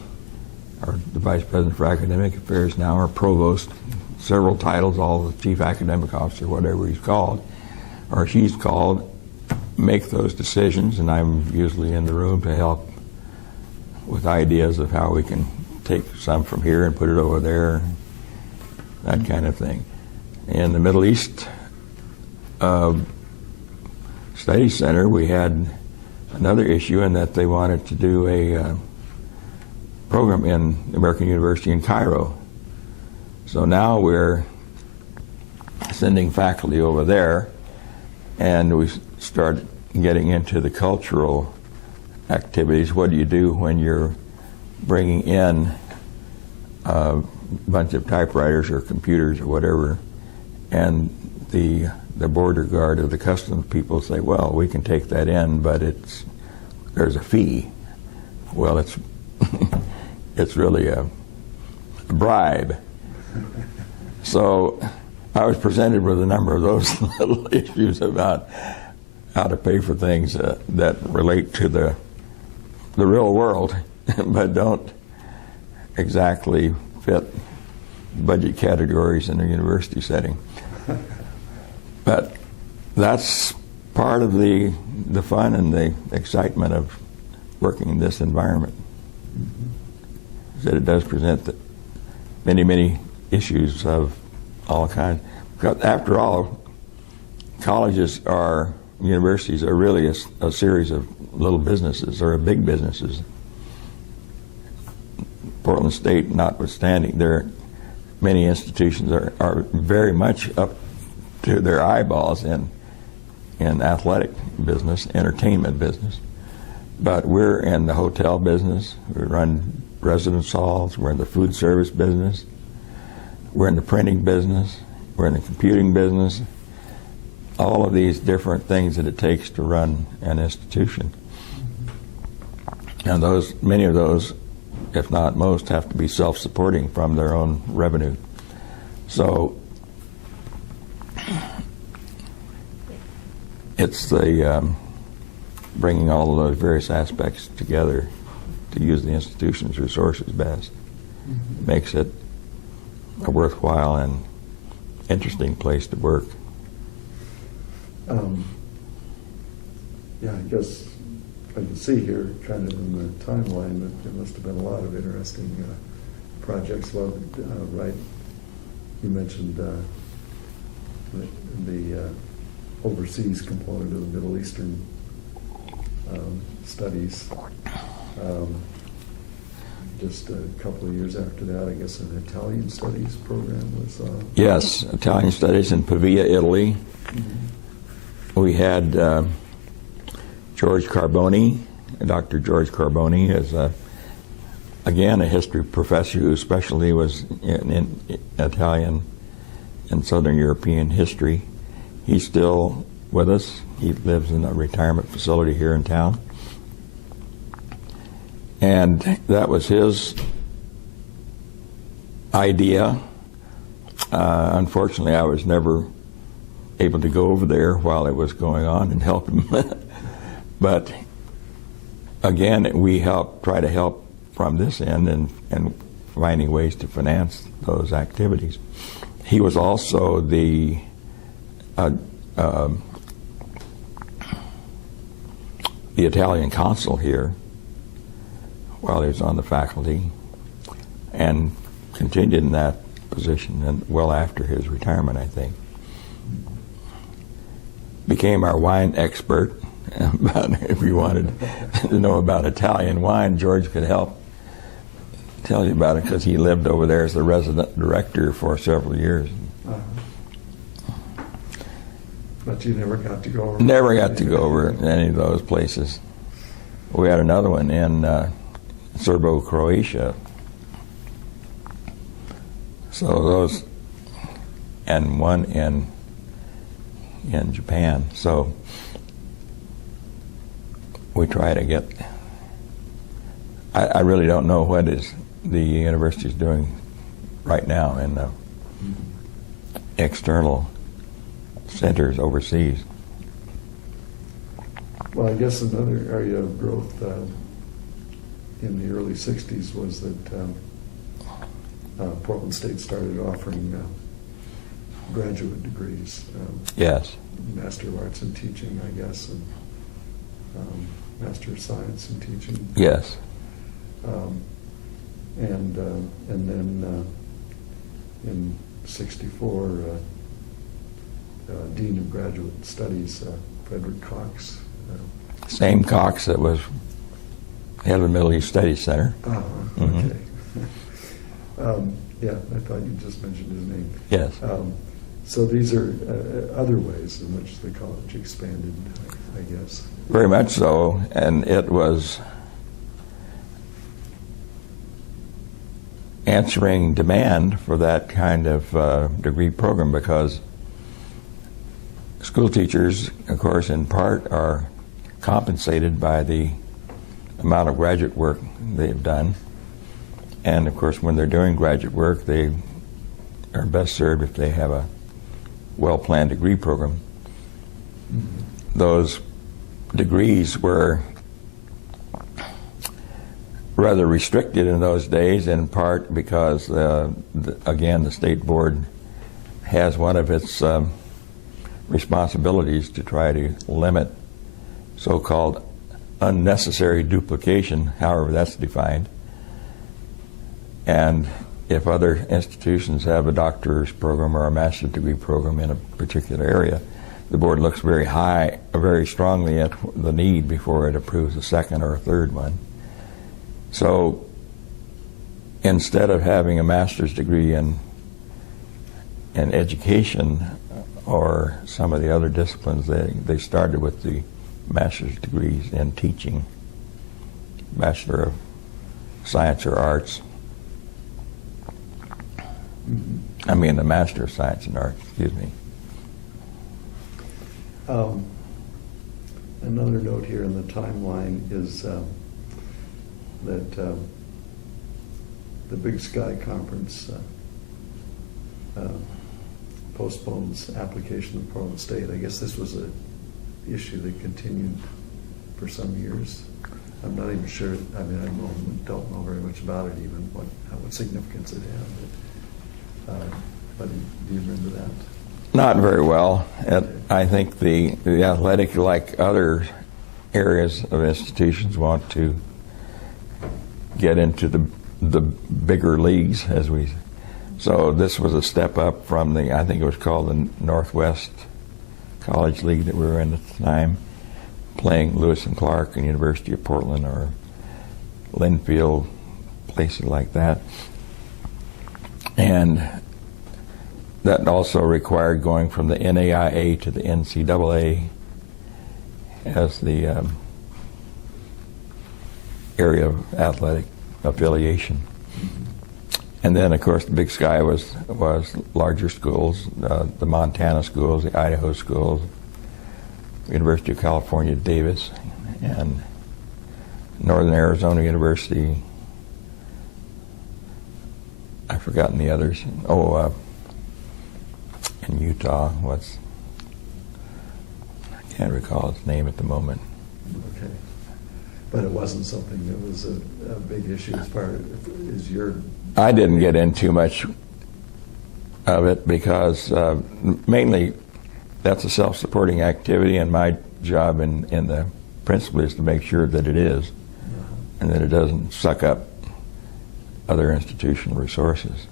or the vice president for academic affairs now, or provost, several titles, all the chief academic officer, whatever he's called, or she's called, make those decisions, and I'm usually in the room to help with ideas of how we can take some from here and put it over there, that kind of thing. In the Middle East Studies Center, we had another issue in that they wanted to do a program in American University in Cairo. So now we're sending faculty over there, and we start getting into the cultural activities. What do you do when you're bringing in a bunch of typewriters or computers or whatever, and the border guard or the customs people say, well, we can take that in, but there's a fee. Well, it's really a bribe. So I was presented with a number of those little issues about how to pay for things that relate to the real world, but don't exactly fit budget categories in a university setting. But that's part of the fun and the excitement of working in this environment. That it does present many, many issues of all kinds. Because after all, universities are really a series of little businesses, or big businesses. Portland State notwithstanding, many institutions are very much up to their eyeballs in athletic business, entertainment business. But we're in the hotel business, we run residence halls, we're in the food service business, we're in the printing business, we're in the computing business, all of these different things that it takes to run an institution. And many of those, if not most, have to be self-supporting from their own revenue. So it's the bringing all of those various aspects together to use the institution's resources best. Mm-hmm. Makes it a worthwhile and interesting place to work. Yeah, I guess I can see here kind of in the timeline that there must have been a lot of interesting projects. Well, right, you mentioned the overseas component of the Middle Eastern studies. Just a couple of years after that, I guess an Italian studies program was... Yes, Italian studies in Pavia, Italy. Mm-hmm. We had George Carboni, Dr. George Carboni, is again a history professor whose specialty was in Italian and Southern European history. He's still with us. He lives in a retirement facility here in town. And that was his idea. Unfortunately, I was never able to go over there while it was going on and help him. But again, we try to help from this end and finding ways to finance those activities. He was also the Italian consul here while he was on the faculty, and continued in that position and well after his retirement, I think. Became our wine expert But if you wanted to know about Italian wine, George could help tell you about it because he lived over there as the resident director for several years. But you never got to go over? Never got to go over any of those places. We had another one in Serbo-Croatia. So those, and one in Japan. So we try to get, I really don't know what is the university is doing right now in the external centers overseas. Well, I guess another area of growth in the early 60s was that Portland State started offering graduate degrees. Yes. Master of Arts in Teaching, I guess, and Master of Science in Teaching. Yes. And then in '64, Dean of Graduate Studies, Frederick Cox. Same Cox that was head of the Middle East Studies Center. Oh, okay. Yeah, I thought you just mentioned his name. Yes. So these are other ways in which the college expanded, I guess. Very much so, and it was answering demand for that kind of degree program because school teachers, of course, in part are compensated by the amount of graduate work they've done. And of course, when they're doing graduate work, they are best served if they have a well-planned degree program. Mm-hmm. Those degrees were rather restricted in those days, in part because, again, the State Board has one of its responsibilities to try to limit so-called unnecessary duplication, however that's defined. And if other institutions have a doctor's program or a master's degree program in a particular area, the board looks very strongly at the need before it approves a second or a third one. So instead of having a master's degree in education or some of the other disciplines, they started with the master's degrees in teaching, Bachelor of Science or Arts. I mean the Master of Science and Arts, excuse me. Another note here in the timeline is that the Big Sky Conference postpones application of Portland State. I guess this was an issue that continued for some years. I'm not even sure. I mean, I don't know very much about it, even what significance it had. But do you remember that? Not very well. I think the athletic, like other areas of institutions, want to get into the bigger leagues, so this was a step up from I think it was called the Northwest College League that we were in at the time, playing Lewis and Clark and University of Portland or Linfield, places like that. And that also required going from the NAIA to the NCAA as the area of athletic affiliation. And then, of course, the Big Sky was larger schools, the Montana schools, the Idaho schools, University of California, Davis, and Northern Arizona University. I've forgotten the others. In Utah, I can't recall its name at the moment. Okay. But it wasn't something that was a big issue as far as your... I didn't get into much of it because mainly that's a self-supporting activity, and my job in the principal is to make sure that it is, and that it doesn't suck up other institutional resources.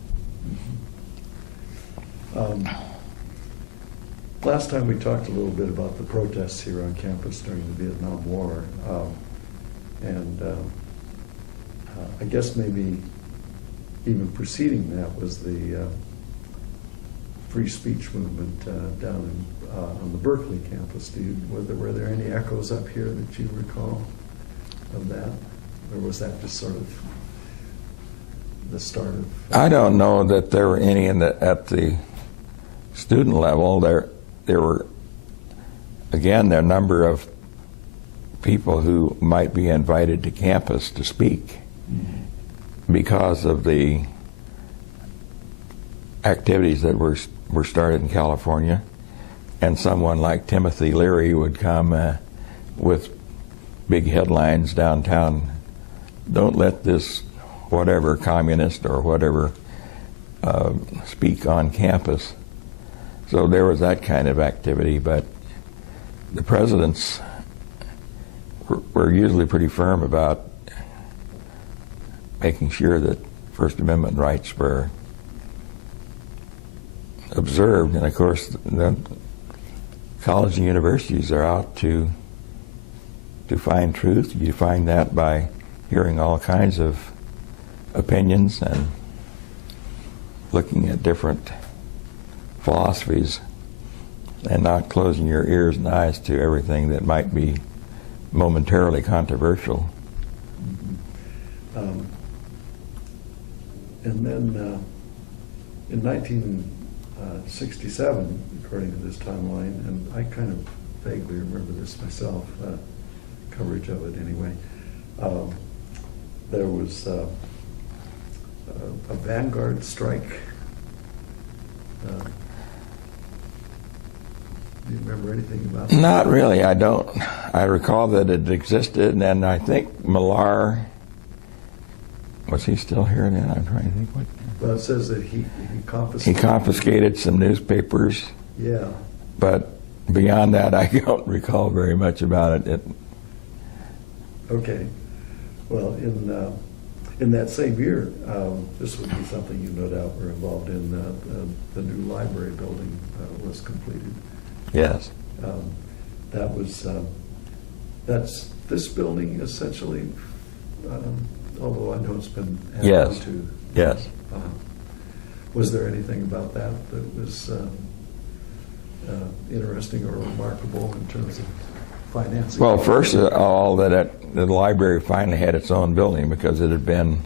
Last time we talked a little bit about the protests here on campus during the Vietnam War. I guess maybe even preceding that was the free speech movement down on the Berkeley campus. Were there any echoes up here that you recall of that? Or was that just sort of the start of... I don't know that there were any at the student level. There were, again, there are a number of people who might be invited to campus to speak because of the activities that were started in California. And someone like Timothy Leary would come with big headlines downtown, "Don't let this whatever communist or whatever speak on campus." So there was that kind of activity, but the presidents were usually pretty firm about making sure that First Amendment rights were observed. And of course, the colleges and universities are out to find truth. You find that by hearing all kinds of opinions and looking at different philosophies and not closing your ears and eyes to everything that might be momentarily controversial. And then in 1967, according to this timeline, and I kind of vaguely remember this myself, coverage of it anyway, there was a vanguard strike. Do you remember anything about that? Not really, I don't. I recall that it existed, and I think Millar, was he still here then? I'm trying to think what. Well, it says that he confiscated. He confiscated some newspapers, Yeah. but beyond that, I don't recall very much about it. Okay. Well, in that same year, this would be something you no doubt were involved in. The new library building was completed. Yes. That's this building essentially. Although I know it's been added Yes. to. Yes. Was there anything about that was interesting or remarkable in terms of financing? Well, first of all, the library finally had its own building because it had been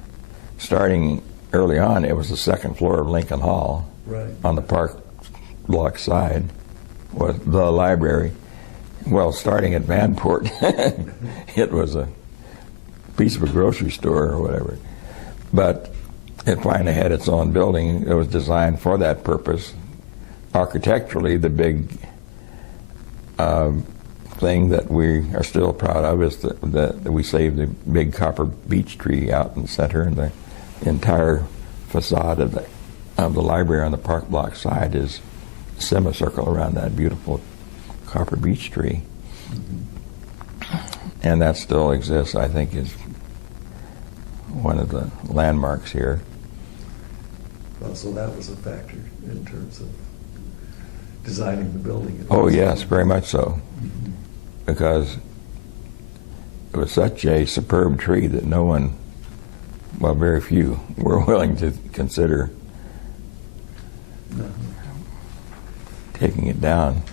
starting early on. It was the second floor of Lincoln Hall. Right. On the park block side was the library. Well, starting at Vanport, it was a piece of a grocery store or whatever. But it finally had its own building. It was designed for that purpose. Architecturally, the big thing that we are still proud of is that we saved the big copper beech tree out in the center, and the entire facade of the library on the park block side is a semicircle around that beautiful copper beech tree. Mm-hmm. And that still exists, I think, is one of the landmarks here. Well, so that was a factor in terms of designing the building. Oh, yes, very much so. Mm-hmm. Because it was such a superb tree that no one, well, very few were willing to consider taking it down.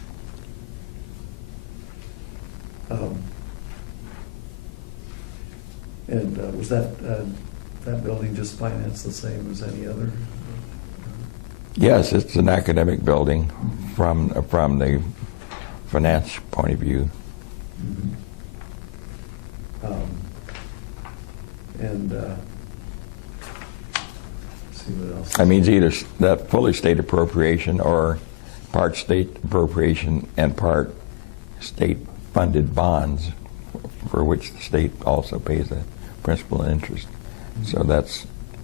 And was that building just financed the same as any other? Yes, it's an academic building from the finance point of view. Mm-hmm. See what else. I mean, it's either that fully state appropriation or part state appropriation and part state-funded bonds, for which the state also pays the principal and interest. Mm-hmm. So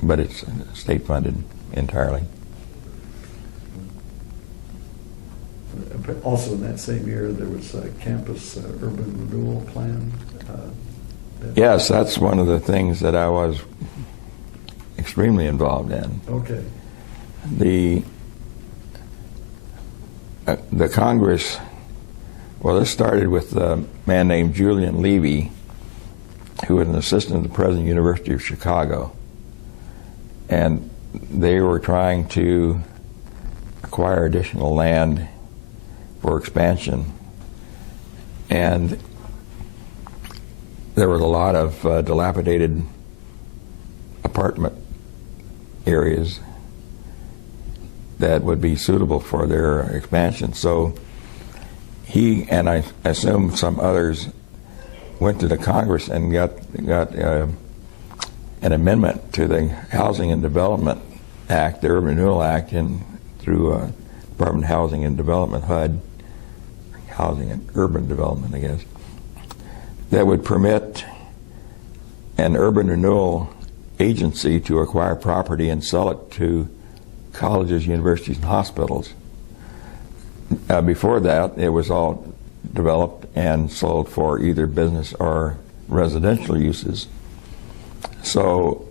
but it's state-funded entirely. Also in that same year, there was a campus urban renewal plan. Yes, that's one of the things that I was extremely involved in. Okay. the Congress, well, this started with a man named Julian Levy, who was an assistant to the president of the University of Chicago. And they were trying to acquire additional land for expansion. And there was a lot of dilapidated apartment areas that would be suitable for their expansion. So he, and I assume some others, went to the Congress and got an amendment to the Housing and Development Act, the Urban Renewal Act, through Department of Housing and Development, HUD, Housing and Urban Development, I guess, that would permit an urban renewal agency to acquire property and sell it to colleges, universities, and hospitals. Before that, it was all developed and sold for either business or residential uses. So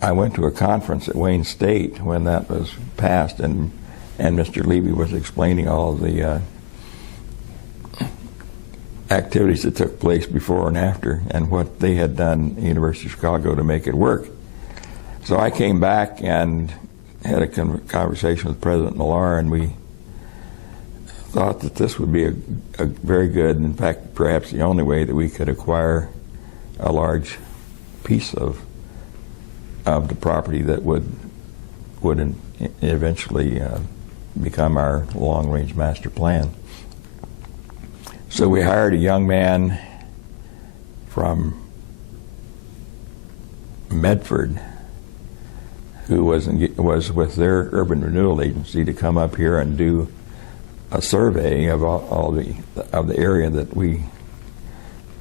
I went to a conference at Wayne State when that was passed, and Mr. Levy was explaining all of the activities that took place before and after and what they had done at the University of Chicago to make it work. So I came back and had a conversation with President Millar, and we thought that this would be a very good, in fact, perhaps the only way that we could acquire a large piece of the property that would eventually become our long-range master plan. So we hired a young man from Medford who was with their urban renewal agency to come up here and do a survey of all the area that we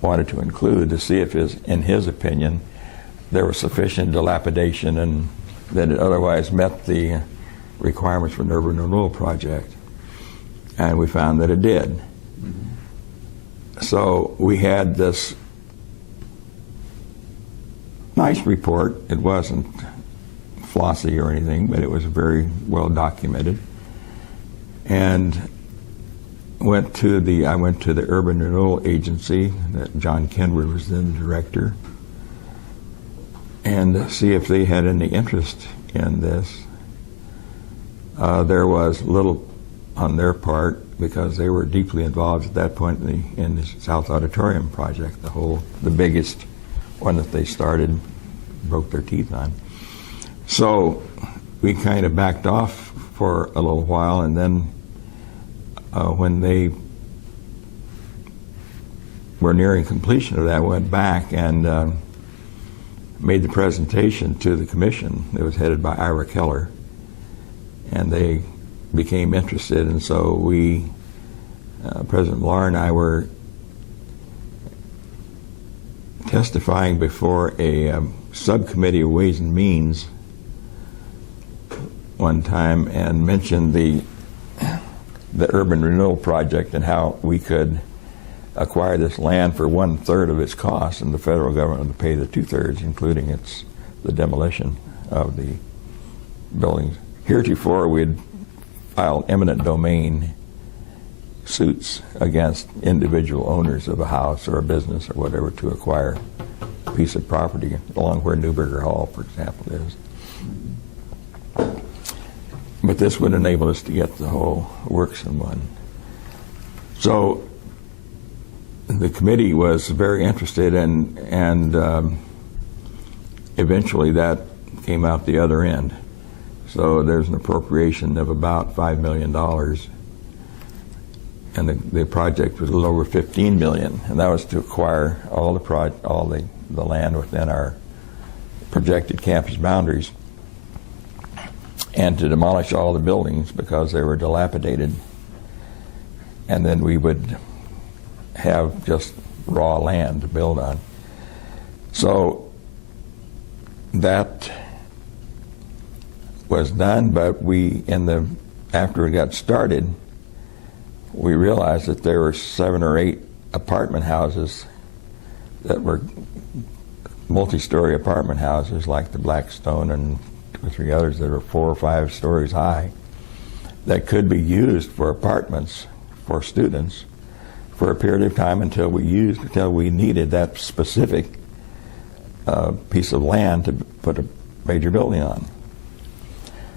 wanted to include, to see if, in his opinion, there was sufficient dilapidation and that it otherwise met the requirements for an urban renewal project. And we found that it did. Mm-hmm. So we had this nice report. It wasn't flossy or anything, but it was very well documented. And I went to the Urban Renewal Agency, that John Kenwood was then the director, and see if they had any interest in this. There was little on their part because they were deeply involved at that point in the South Auditorium project, the biggest one that they started, broke their teeth on. So we kind of backed off for a little while, and then when they were nearing completion of that, went back and made the presentation to the commission. It was headed by Ira Keller, and they became interested, and so we, President Millar and I, were testifying before a subcommittee of Ways and Means one time, and mentioned the urban renewal project and how we could acquire this land for 1/3 of its cost, and the federal government would pay the 2/3, including the demolition of the buildings. Heretofore, we'd filed eminent domain suits against individual owners of a house or a business or whatever to acquire a piece of property along where Newburger Hall, for example, is. But this would enable us to get the whole works in one. So the committee was very interested, and eventually that came out the other end. So there's an appropriation of about $5 million, and the project was a little over $15 million, and that was to acquire all the land within our projected campus boundaries, and to demolish all the buildings because they were dilapidated. And then we would have just raw land to build on. So that was done, but after we got started, we realized that there were 7 or 8 apartment houses that were multi-story apartment houses, like the Blackstone and 2 or 3 others that are 4 or 5 stories high, that could be used for apartments for students for a period of time until we needed that specific piece of land to put a major building on.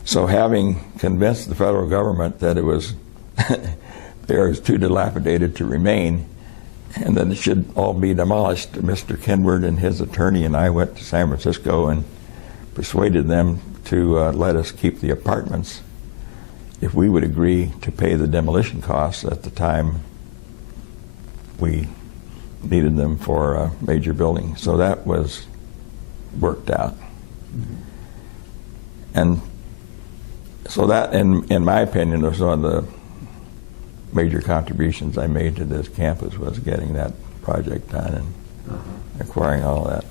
So having convinced the federal government that it was there is too dilapidated to remain, and that it should all be demolished, Mr. Kenward and his attorney and I went to San Francisco and persuaded them to let us keep the apartments if we would agree to pay the demolition costs at the time we needed them for a major building. So that was worked out. Mm-hmm. And so that, in my opinion, was one of the major contributions I made to this campus, was getting that project done and acquiring all that,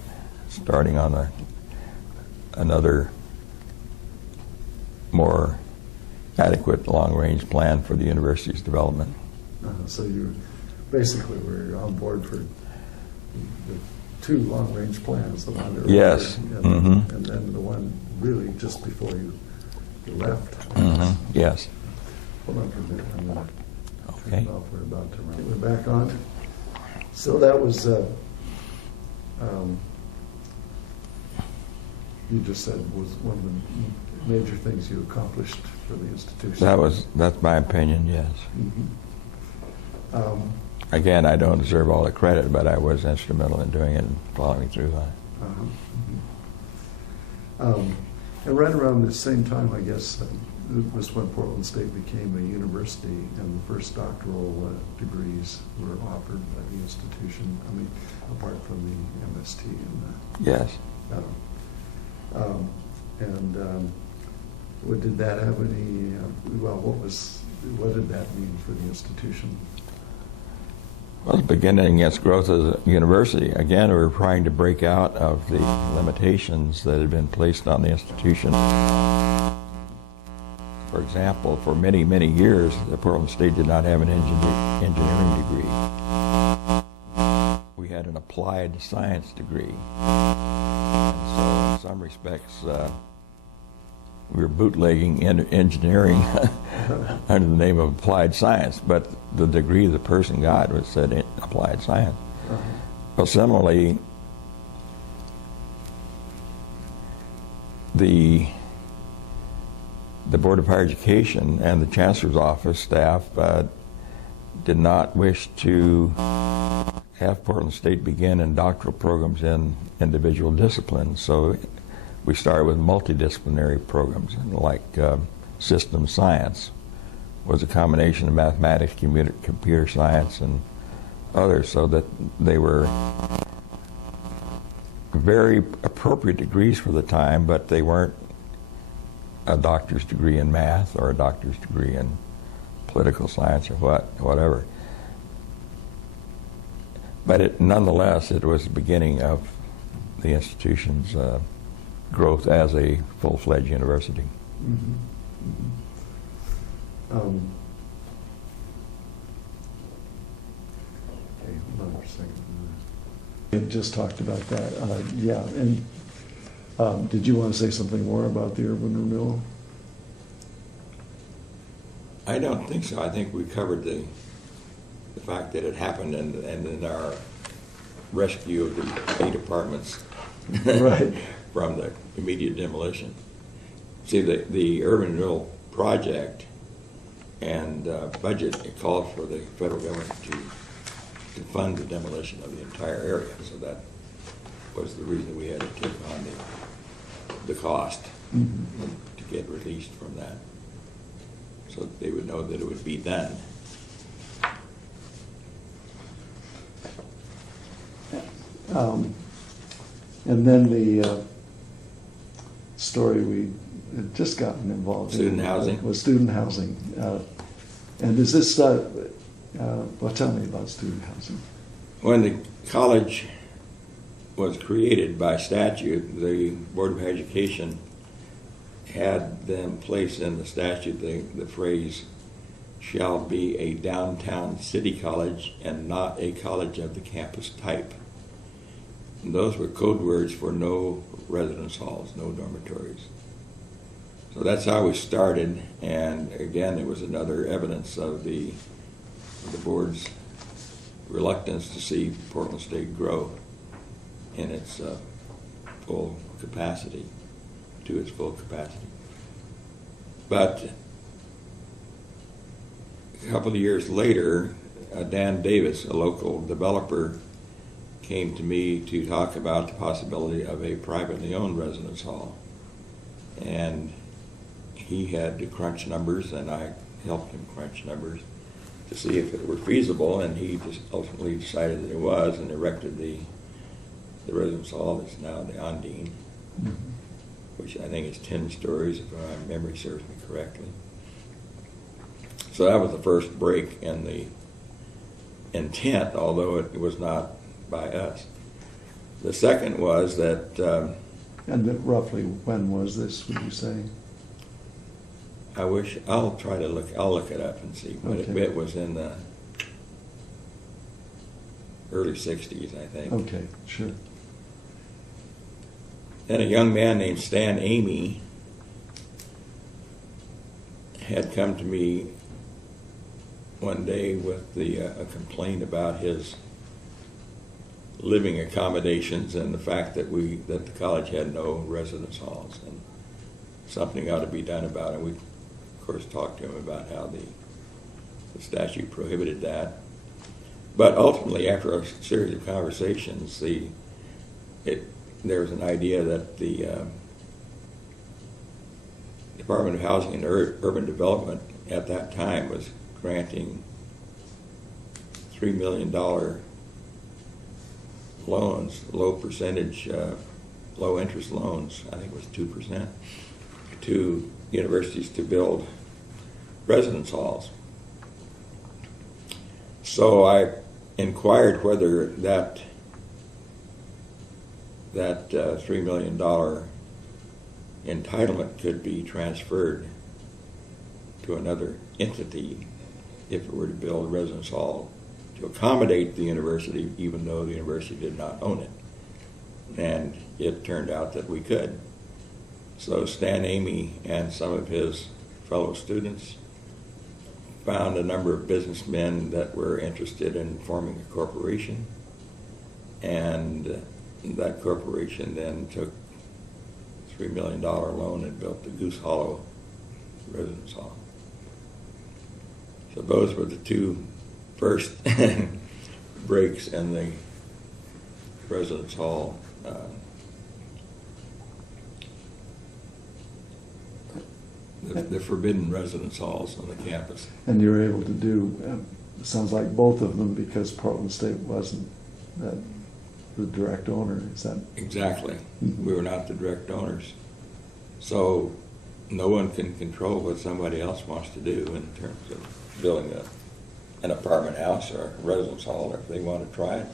starting on another more adequate long-range plan for the university's development. So you basically were on board for the two long-range plans, the one that yes, and then the one really just before you left. Yes. Hold on for a minute. I'm going to okay. turn it off. We're about to run. We're back on. So that was, you just said was one of the major things you accomplished for the institution. That's my opinion, yes. Mm-hmm. Again, I don't deserve all the credit, but I was instrumental in doing it and following through on it. And right around the same time, I guess, it was when Portland State became a university and the first doctoral degrees were offered by the institution, I mean, apart from the MST and yes. Did that have any, what did that mean for the institution? Well, beginning its growth as a university, again, we were trying to break out of the limitations that had been placed on the institution. For example, for many, many years, the Portland State did not have an engineering degree. We had an applied science degree. And so in some respects, we were bootlegging engineering under the name of applied science, but the degree the person got was said applied science. Well, similarly, the Board of Higher Education and the Chancellor's Office staff did not wish to have Portland State begin in doctoral programs in individual disciplines, so we started with multidisciplinary programs, like system science was a combination of mathematics, computer science, and others, so that they were very appropriate degrees for the time, but they weren't a doctor's degree in math or a doctor's degree in political science or whatever. But nonetheless, it was the beginning of the institution's growth as a full-fledged university. Mm-hmm. Mm-hmm. Okay, hold on for a second. We just talked about that. Yeah, and did you want to say something more about the urban renewal? I don't think so. I think we covered the fact that it happened and in our rescue of the 8 apartments Right. from the immediate demolition. See, the urban renewal project and budget, it called for the federal government to fund the demolition of the entire area. So that was the reason we had to take on the cost to get released from that, so that they would know that it would be done. And then the story we had just gotten involved Student in housing? was student housing. And is this, well, tell me about student housing. When the college was created by statute, the Board of Education had them place in the statute the phrase, shall be a downtown city college and not a college of the campus type. And those were code words for no residence halls, no dormitories. So that's how we started, and again, it was another evidence of the board's reluctance to see Portland State grow in its full capacity, to its full capacity. But a couple of years later, Dan Davis, a local developer, came to me to talk about the possibility of a privately owned residence hall. And he had to crunch numbers, and I helped him crunch numbers to see if it were feasible, and he just ultimately decided that it was, and erected the residence hall that's now the Ondine, which I think is 10 stories, if my memory serves me correctly. So that was the first break in the intent, although it was not by us. The second was that... And roughly when was this, would you say? I'll try to look it up and see, but Okay. it was in the early 60s, I think. Okay, sure. Then a young man named Stan Amy had come to me one day with a complaint about his living accommodations and the fact that the college had no residence halls, and something ought to be done about it. We, of course, talked to him about how the statute prohibited that. But ultimately, after a series of conversations, there was an idea that the Department of Housing and Urban Development at that time was granting $3 million loans, low percentage, low interest loans, I think it was 2%, to universities to build residence halls. So I inquired whether that $3 million entitlement could be transferred to another entity if it were to build a residence hall to accommodate the university, even though the university did not own it. And it turned out that we could. So Stan Amy and some of his fellow students found a number of businessmen that were interested in forming a corporation, and that corporation then took a $3 million loan and built the Goose Hollow Residence Hall. So those were the two first breaks in the residence hall. The forbidden residence halls on the campus. And you were able to do, it sounds like both of them, because Portland State wasn't the direct owner, is that? Exactly. Mm-hmm. We were not the direct owners. So no one can control what somebody else wants to do in terms of building an apartment house or a residence hall, or if they want to try it.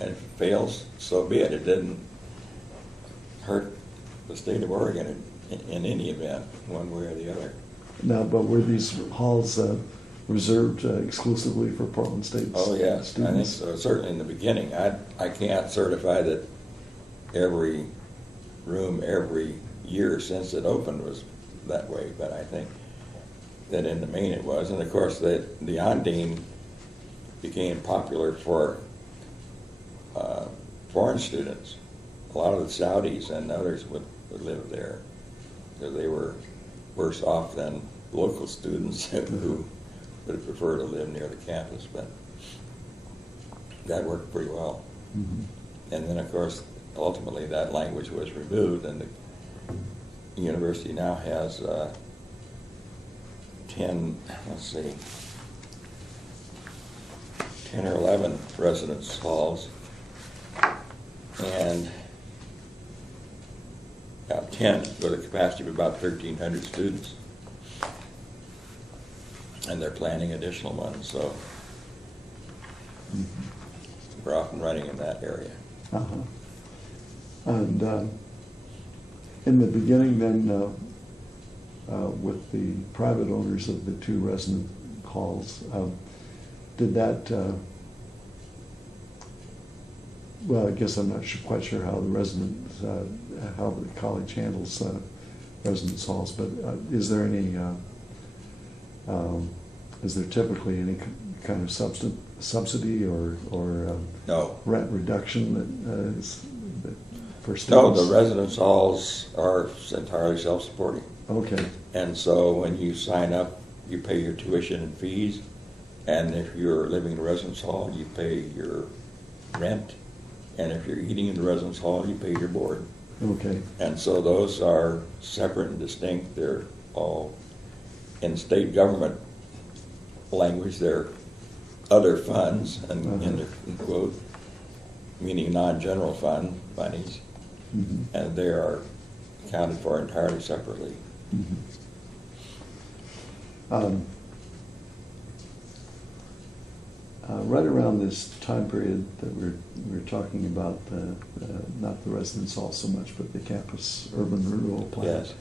And if it fails, so be it. It didn't hurt the state of Oregon in any event, one way or the other. Now, but were these halls reserved exclusively for Portland State Oh, yes, students? I think so. Certainly in the beginning. I can't certify that every room every year since it opened was that way, but I think that in the main it was. And of course, the Ondine became popular for foreign students. A lot of the Saudis and others would live there, because they were worse off than local students who would have preferred to live near the campus, but that worked pretty well. Mm-hmm. And then, of course, ultimately that language was removed, and the university now has 10 or 11 residence halls, and 10 with a capacity of about 1,300 students. And they're planning additional ones, so we're off and running in that area. Uh-huh. And in the beginning then, with the private owners of the two resident halls, did that, well, I guess I'm not quite sure how the residents, how the college handles residence halls, but is there typically any kind of student or No. rent reduction that for No, students? the residence halls are entirely self-supporting. Okay, And so when you sign up, you pay your tuition and fees. And if you're living in a residence hall, you pay your rent. And if you're eating in the residence hall, you pay your board. okay, And so those are separate and distinct. They're all in state government language. They're other funds, and in quote, meaning non-general fund monies, and they are accounted for entirely separately. Right around this time period that we're talking about, not the residence hall so much, but the campus urban renewal plan. Yes.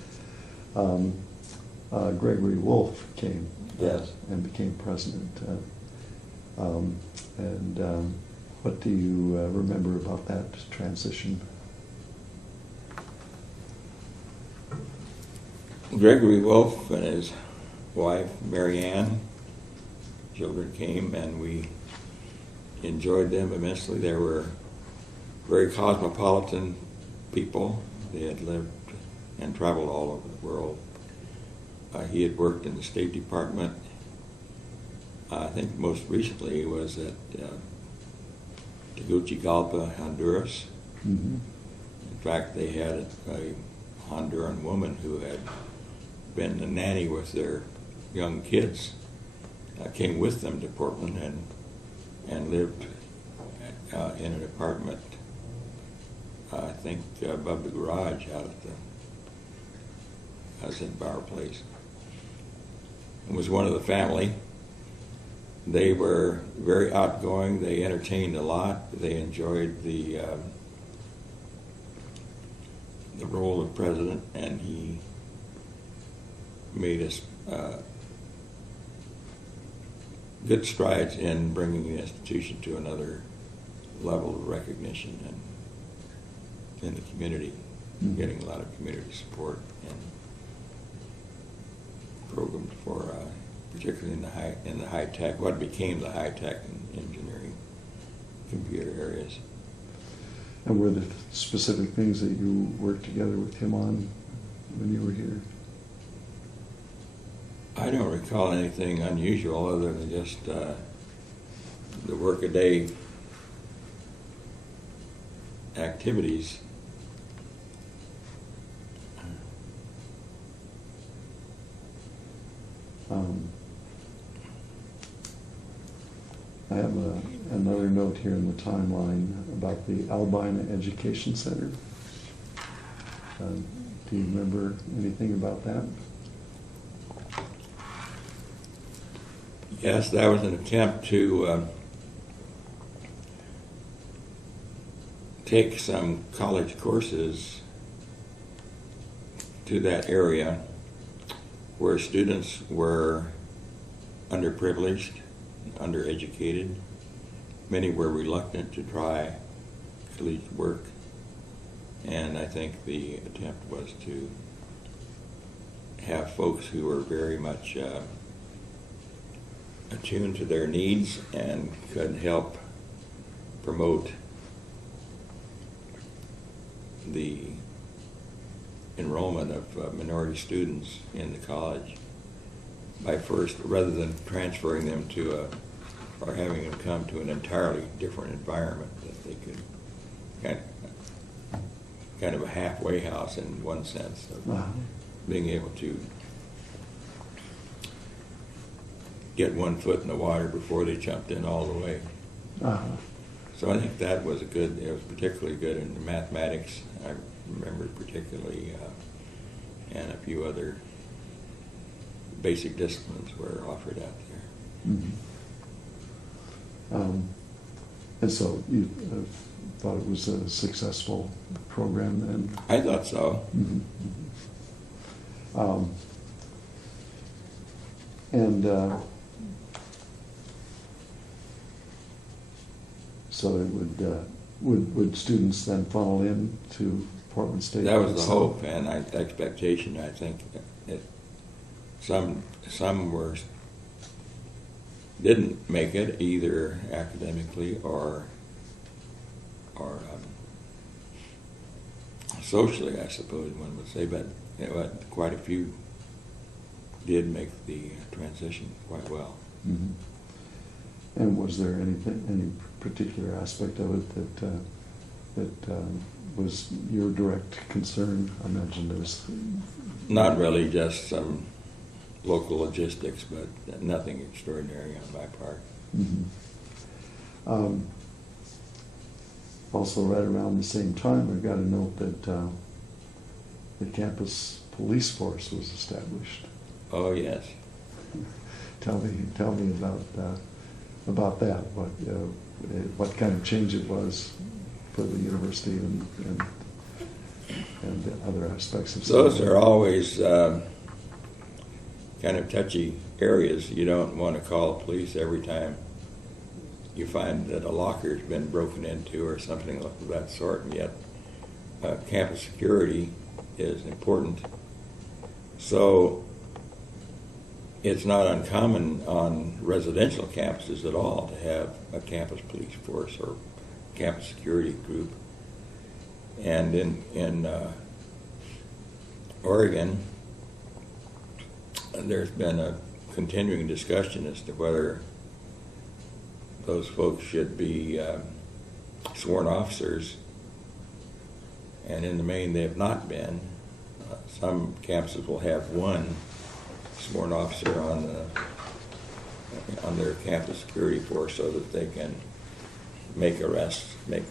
Gregory Wolf came. Yes. And became president. What do you remember about that transition? Gregory Wolf and his wife, Mary Ann, children came, and we enjoyed them immensely. They were very cosmopolitan people. They had lived and traveled all over the world. He had worked in the State Department. I think most recently he was at Tegucigalpa, Honduras. Mm-hmm. In fact, they had a Honduran woman who had been a nanny with their young kids, came with them to Portland and lived in an apartment, I think above the garage out at Bauer Place. It was one of the family. They were very outgoing. They entertained a lot. They enjoyed the role of president, and he made us good strides in bringing the institution to another level of recognition and in the community, getting a lot of community support and programs for, particularly in the high tech, what became the high tech and engineering computer areas. And were there specific things that you worked together with him on when you were here? I don't recall anything unusual other than just the workaday activities. I have another note here in the timeline about the Albina Education Center. Do you remember anything about that? Yes, that was an attempt to take some college courses to that area where students were underprivileged, undereducated. Many were reluctant to try collegiate work, and I think the attempt was to have folks who were very much attuned to their needs and could help promote the enrollment of minority students in the college by first, rather than transferring them to or having them come to an entirely different environment, that they could kind of a halfway house in one sense of being able to get one foot in the water before they jumped in all the way. So I think that was it was particularly good in the mathematics. I remember particularly, and a few other basic disciplines were offered out there. Mm-hmm. And so you thought it was a successful program then? I thought so. Mm-hmm. So it would students then funnel in to Portland State. That was the So- hope and expectation. I think that some didn't make it either academically or socially, I suppose one would say, but quite a few did make the transition quite well. Mhm. And was there any particular aspect of it that was your direct concern? I imagine there was. Not really, just some local logistics, but nothing extraordinary on my part. Mhm. Also, right around the same time, I got a note that the campus police force was established. Oh yes. Tell me about that. What kind of change it was for the university and the other aspects of. Those are always kind of touchy areas. You don't want to call the police every time you find that a locker's been broken into or something of that sort, and yet campus security is important. So it's not uncommon on residential campuses at all to have a campus police force or campus security group. And in Oregon, there's been a continuing discussion as to whether those folks should be sworn officers, and in the main they have not been. Some campuses will have one sworn officer on their campus security force so that they can make arrests, make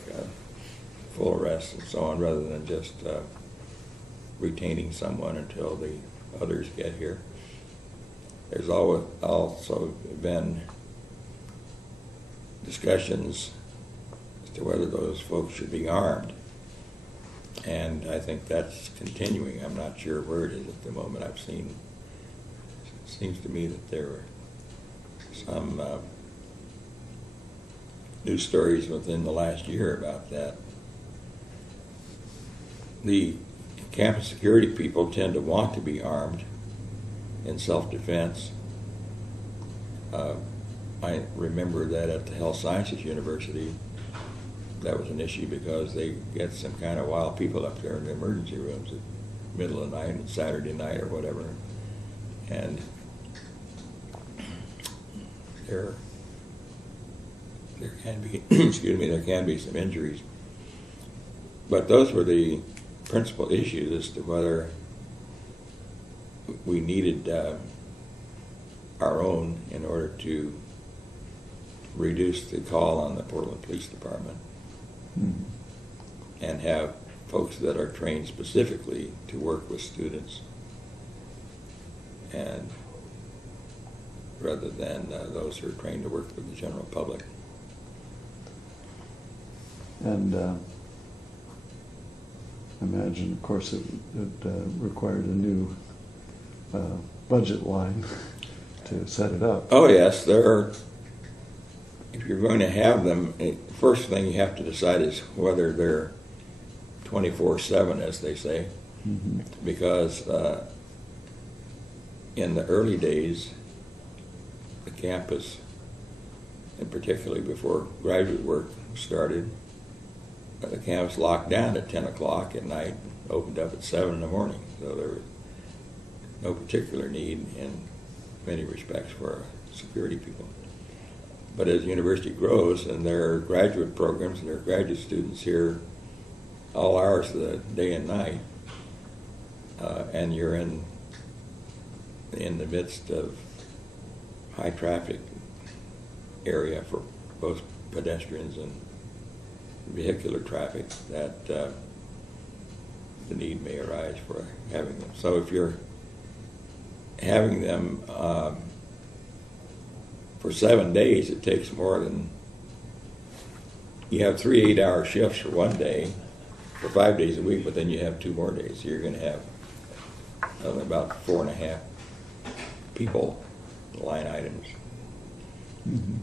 full arrests and so on, rather than just retaining someone until the others get here. There's also been discussions as to whether those folks should be armed. And I think that's continuing. I'm not sure where it is at the moment. It seems to me that there were some news stories within the last year about that. The campus security people tend to want to be armed in self-defense. I remember that at the Health Sciences University, that was an issue because they get some kind of wild people up there in the emergency rooms at the middle of the night, and Saturday night or whatever. And there can be, there can be some injuries. But those were the principal issues as to whether we needed our own in order to reduce the call on the Portland Police Department and have folks that are trained specifically to work with students, and rather than those who are trained to work with the general public. And I imagine, of course, it required a new budget line to set it up. Oh yes, if you're going to have them, first thing you have to decide is whether they're 24/7, as they say, because in the early days, the campus, and particularly before graduate work started, the campus locked down at 10 o'clock at night, opened up at 7 in the morning. So there was no particular need in many respects for security people. But as the university grows and there are graduate programs and there are graduate students here all hours of the day and night, and you're in the midst of high traffic area for both pedestrians and vehicular traffic, that the need may arise for having them. So if you're having them for 7 days, it takes more than, you have 3 8-hour shifts for one day, for 5 days a week, but then you have 2 more days. So you're going to have about 4.5 people line items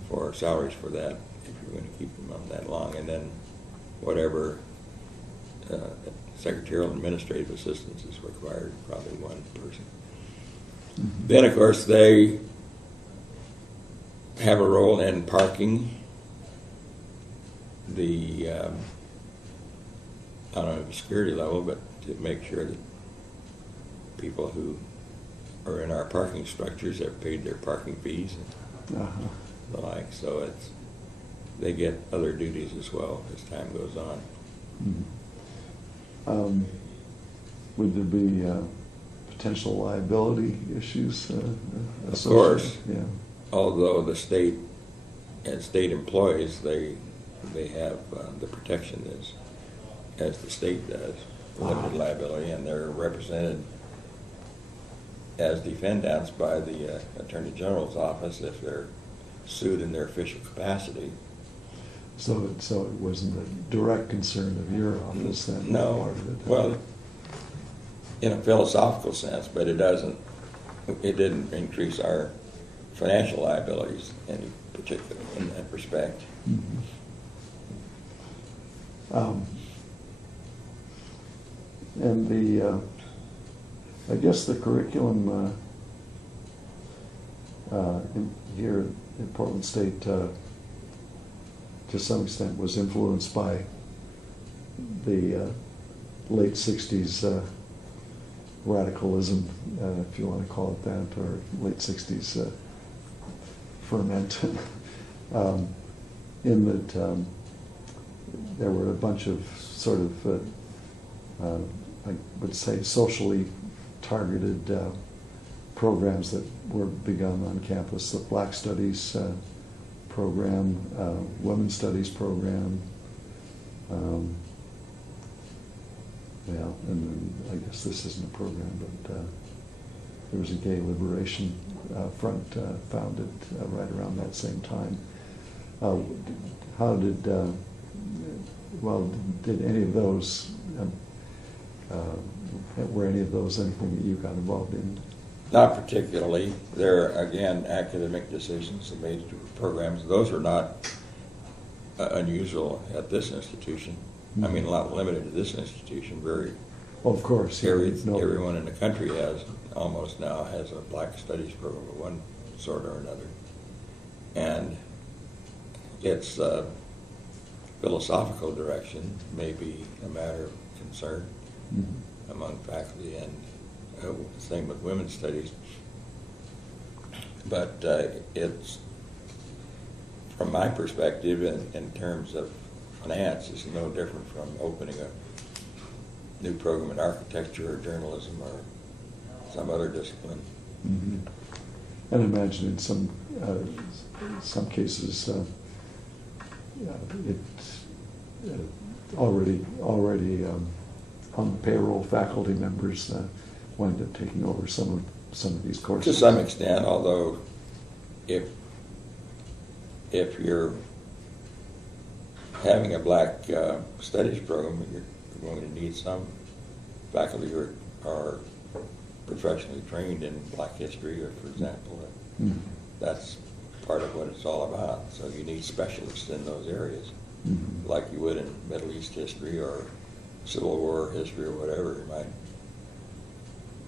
for salaries for that, if you're going to keep them on that long, and then whatever secretarial and administrative assistants is required, probably one person. Then, of course, they have a role in parking, on a security level, but to make sure that people who are in our parking structures have paid their parking fees and the like. So they get other duties as well as time goes on. Would there be potential liability issues? Of course. Yeah. Although the state and state employees, they have the protection as the state does, limited liability, and they're represented as defendants by the Attorney General's office if they're sued in their official capacity. So it wasn't a direct concern of your office then? No, part of it. well, in a philosophical sense, but it didn't increase our financial liabilities any particular in that respect. And I guess the curriculum here in Portland State, to some extent, was influenced by the late '60s radicalism, if you want to call it that, or late '60s ferment, in that there were a bunch of sort of, I would say, socially targeted programs that were begun on campus. The Black Studies program, Women's Studies program, and then I guess this isn't a program, but there was a Gay Liberation Front founded right around that same time. Did any of those, were any of those anything that you got involved in? Not particularly. They're, again, academic decisions and made programs. Those are not unusual at this institution. I mean, a lot limited to this institution. Well, of course. Everyone in the country almost now has a Black Studies program of one sort or another. And its philosophical direction may be a matter of concern among faculty, and same with women's studies. But it's, from my perspective, in terms of finance, it's no different from opening a new program in architecture or journalism or some other discipline. And I imagine in some cases already on the payroll faculty members wind up taking over some of these courses. To some extent, although if you're having a Black Studies program, you're going to need some faculty who are professionally trained in Black history, or, for example, that's part of what it's all about. So you need specialists in those areas, like you would in Middle East history or Civil War history or whatever you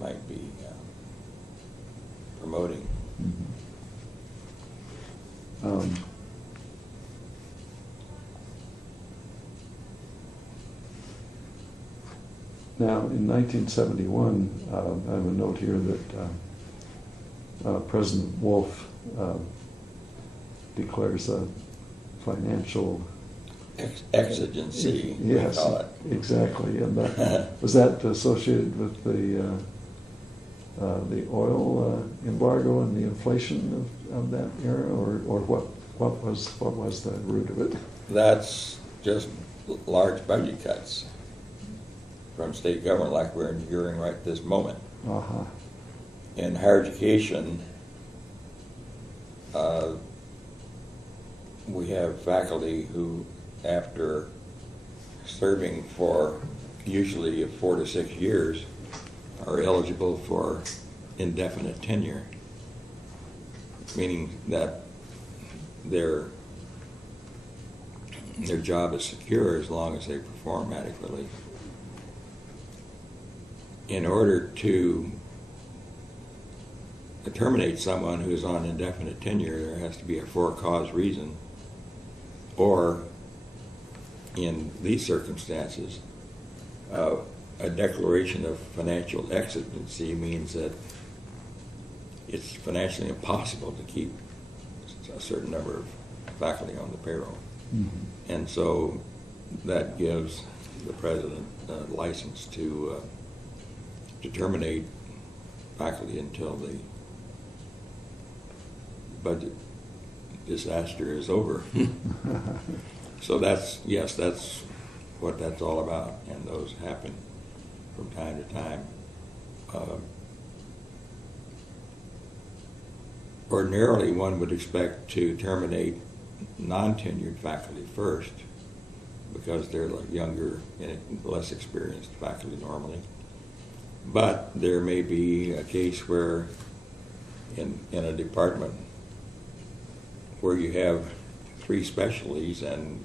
might be promoting. Now, in 1971, I have a note here that President Wolf declares a financial Exigency, yes, we call it. Exactly. And was that associated with the oil embargo and the inflation of that era, or what was the root of it? That's just large budget cuts from state government, like we're enduring right this moment. In higher education, we have faculty who, after serving for usually 4 to 6 years, are eligible for indefinite tenure, meaning that their job is secure as long as they perform adequately. in order to terminate someone who's on indefinite tenure, there has to be a for-cause reason, or in these circumstances, a declaration of financial exigency means that it's financially impossible to keep a certain number of faculty on the payroll. Mm-hmm. And so that gives the president license to terminate faculty until the budget disaster is over. So that's what that's all about, and those happen from time to time. Ordinarily, one would expect to terminate non-tenured faculty first, because they're like younger and less experienced faculty normally. But there may be a case where in a department where you have 3 specialties and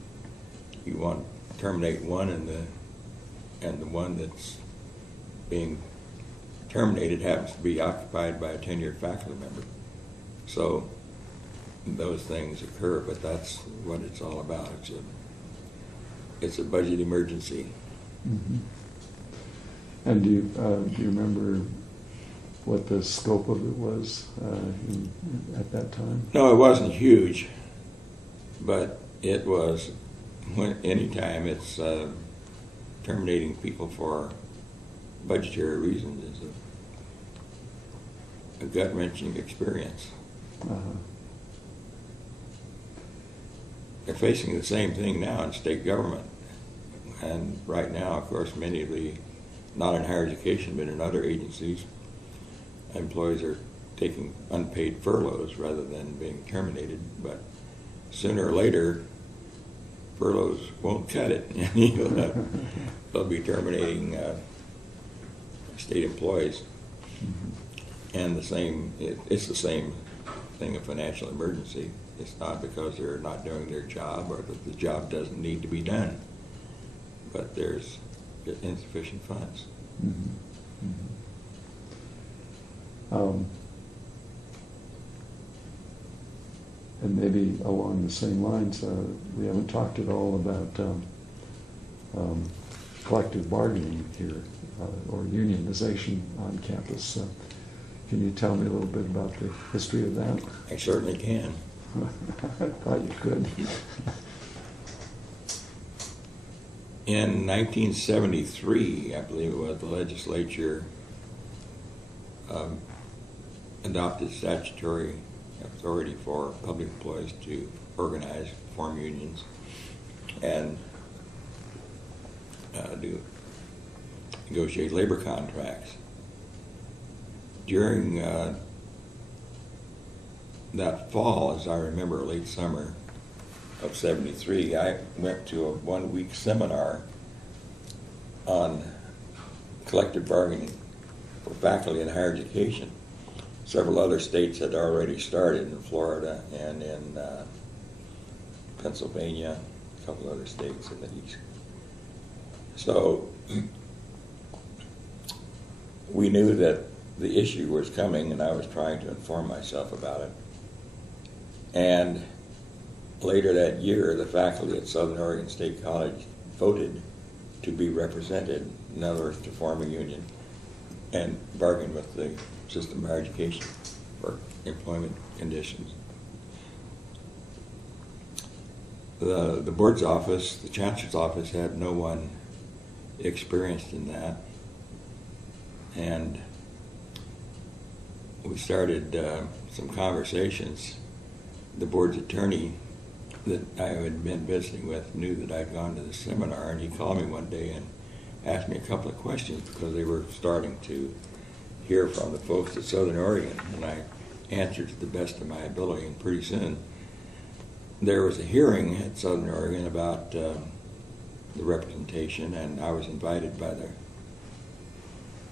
you want to terminate one, and the one that's being terminated happens to be occupied by a tenured faculty member. So those things occur, but that's what it's all about. It's a budget emergency. Mm-hmm. And do you remember what the scope of it was at that time? No, it wasn't huge, but it was anytime it's terminating people for budgetary reasons is a gut-wrenching experience. Uh-huh. They're facing the same thing now in state government. And right now, of course, many of the, not in higher education, but in other agencies, employees are taking unpaid furloughs rather than being terminated. But sooner or later, furloughs won't cut it. They'll be terminating state employees. Mm-hmm. And it's the same thing, a financial emergency. It's not because they're not doing their job or that the job doesn't need to be done, but there's insufficient funds. Mm-hmm. Mm-hmm. And maybe along the same lines, we haven't talked at all about collective bargaining here, or unionization on campus. Can you tell me a little bit about the history of that? I certainly can. I thought you could. In 1973, I believe it was, the legislature adopted statutory authority for public employees to organize, form unions, and negotiate labor contracts. During that fall, as I remember, late summer of '73, I went to a 1-week seminar on collective bargaining for faculty in higher education. Several other states had already started, in Florida and in Pennsylvania, a couple other states in the east. So we knew that the issue was coming, and I was trying to inform myself about it. And later that year, the faculty at Southern Oregon State College voted to be represented, in other words, to form a union and bargain with the system of higher education for employment conditions. The board's office, the chancellor's office, had no one experienced in that. And we started some conversations. The board's attorney that I had been visiting with knew that I'd gone to the seminar, and he called me one day and asked me a couple of questions because they were starting to hear from the folks at Southern Oregon, and I answered to the best of my ability. And pretty soon there was a hearing at Southern Oregon about the representation, and I was invited by the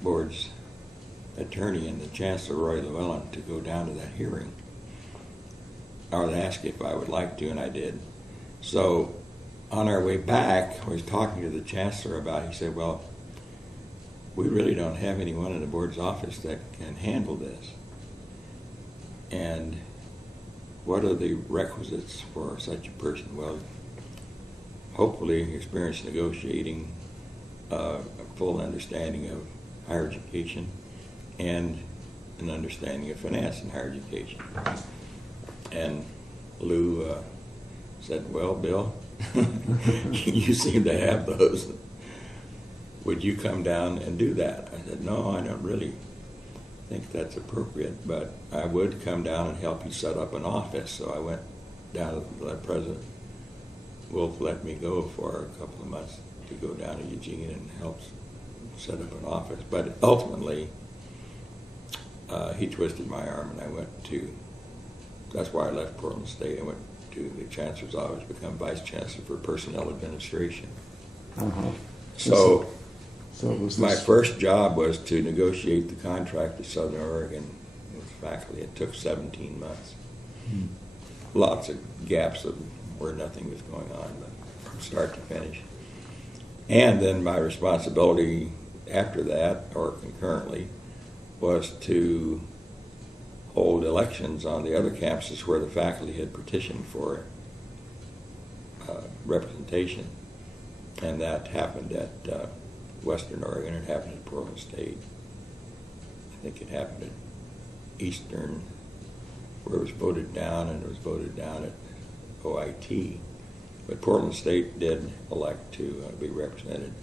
board's attorney and the Chancellor, Roy Llewellyn, to go down to that hearing. I was asked if I would like to, and I did. So on our way back, I was talking to the Chancellor about, he said, well, we really don't have anyone in the board's office that can handle this. And what are the requisites for such a person? Well, hopefully experience negotiating, a full understanding of higher education, and an understanding of finance in higher education. And Lou said, well, Bill, you seem to have those. Would you come down and do that? I said, no, I don't really think that's appropriate, but I would come down and help you set up an office. So I went down to let President Wolf let me go for a couple of months to go down to Eugene and help set up an office. But ultimately, he twisted my arm, and I went to, that's why I left Portland State. I went to the Chancellor's office, become Vice Chancellor for Personnel Administration. Uh-huh. So it was my this- first job was to negotiate the contract with Southern Oregon with faculty. It took 17 months. Lots of gaps of where nothing was going on, but from start to finish. And then my responsibility after that, or concurrently, was to hold elections on the other campuses where the faculty had petitioned for representation. And that happened at Western Oregon, it happened at Portland State. I think it happened at Eastern, where it was voted down, and it was voted down at OIT. But Portland State did elect to be represented.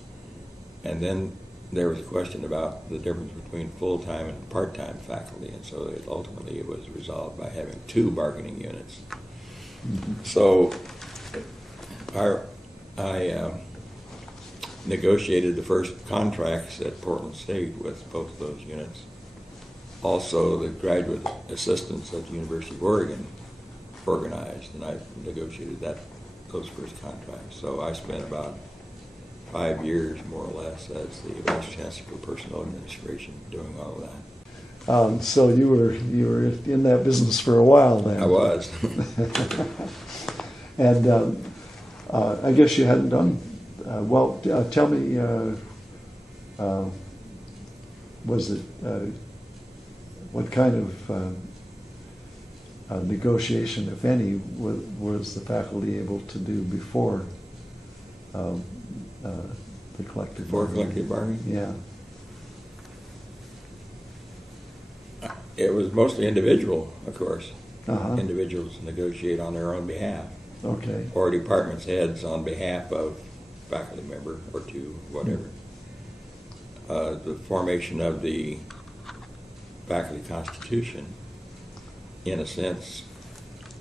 And then there was a question about the difference between full-time and part-time faculty, and so ultimately it was resolved by having 2 bargaining units. So I negotiated the first contracts at Portland State with both those units. Also, the graduate assistants at the University of Oregon organized, and I negotiated those first contracts. So I spent about 5 years, more or less, as the Vice Chancellor for Personnel Administration, doing all of that. So you were in that business for a while then. I was. And I guess you hadn't done well. Tell me, was it what kind of negotiation, if any, was the faculty able to do before the collective Before bargaining? collective bargaining? Yeah. It was mostly individual, of course. Uh-huh. Individuals negotiate on their own behalf, Okay. or departments' heads on behalf of faculty member or 2, whatever. The formation of the faculty constitution, in a sense,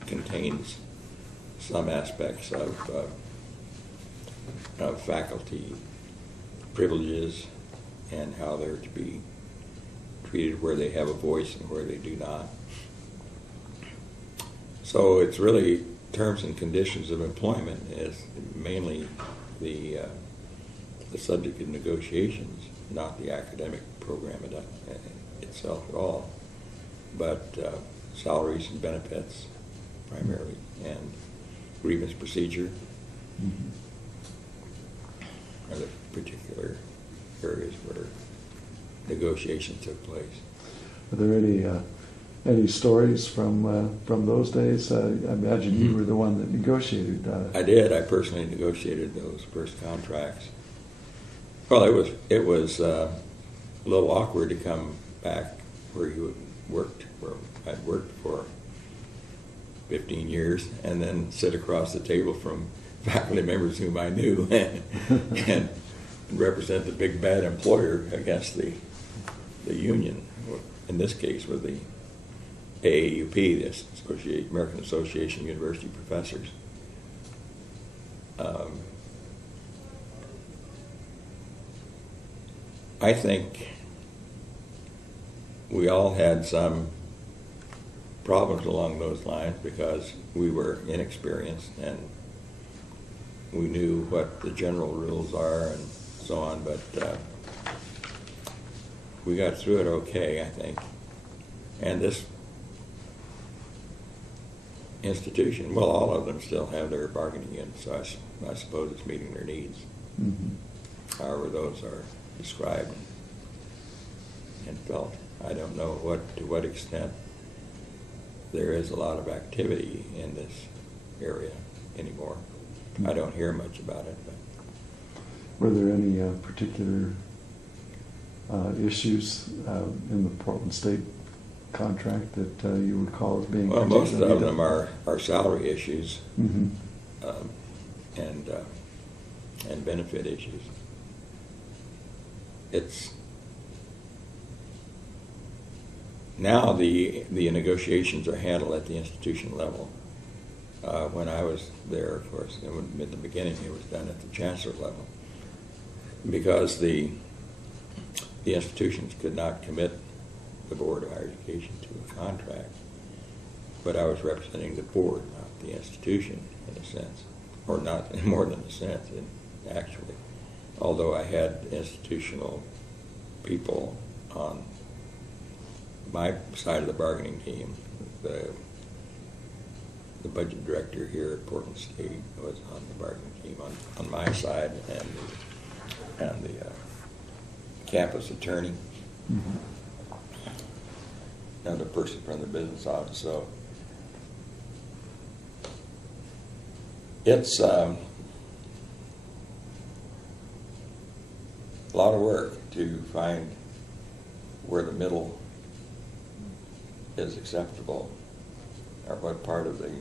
contains some aspects of faculty privileges and how they're to be treated where they have a voice and where they do not. So it's really terms and conditions of employment is mainly the subject of negotiations, not the academic program itself at all, but salaries and benefits primarily, and grievance procedure are the particular areas where negotiation took place. Are there any stories from those days? I imagine you were the one that negotiated. I did. I personally negotiated those first contracts. Well, it was a little awkward to come back where you worked, where I'd worked for 15 years, and then sit across the table from faculty members whom I knew and represent the big bad employer against the union. In this case, with the AAUP, the American Association of University Professors. I think we all had some problems along those lines because we were inexperienced and we knew what the general rules are and so on, but we got through it okay, I think. And this institution, well, all of them still have their bargaining units, so I suppose it's meeting their needs, Mhm. however those are described and felt. I don't know to what extent there is a lot of activity in this area anymore. I don't hear much about it. But Were there any particular issues in the Portland State contract that you recall as being well, most of particularly- them are salary issues Mhm. and benefit issues. It's now the negotiations are handled at the institution level. When I was there, of course, at the beginning, it was done at the chancellor level because the institutions could not commit the Board of Higher Education to a contract, but I was representing the board, not the institution, in a sense, or not in more than a sense, actually. Although I had institutional people on my side of the bargaining team, the budget director here at Portland State was on the bargaining team on my side, and the campus attorney. Mhm. And the person from the business office. So it's a lot of work to find where the middle is acceptable, or what part of the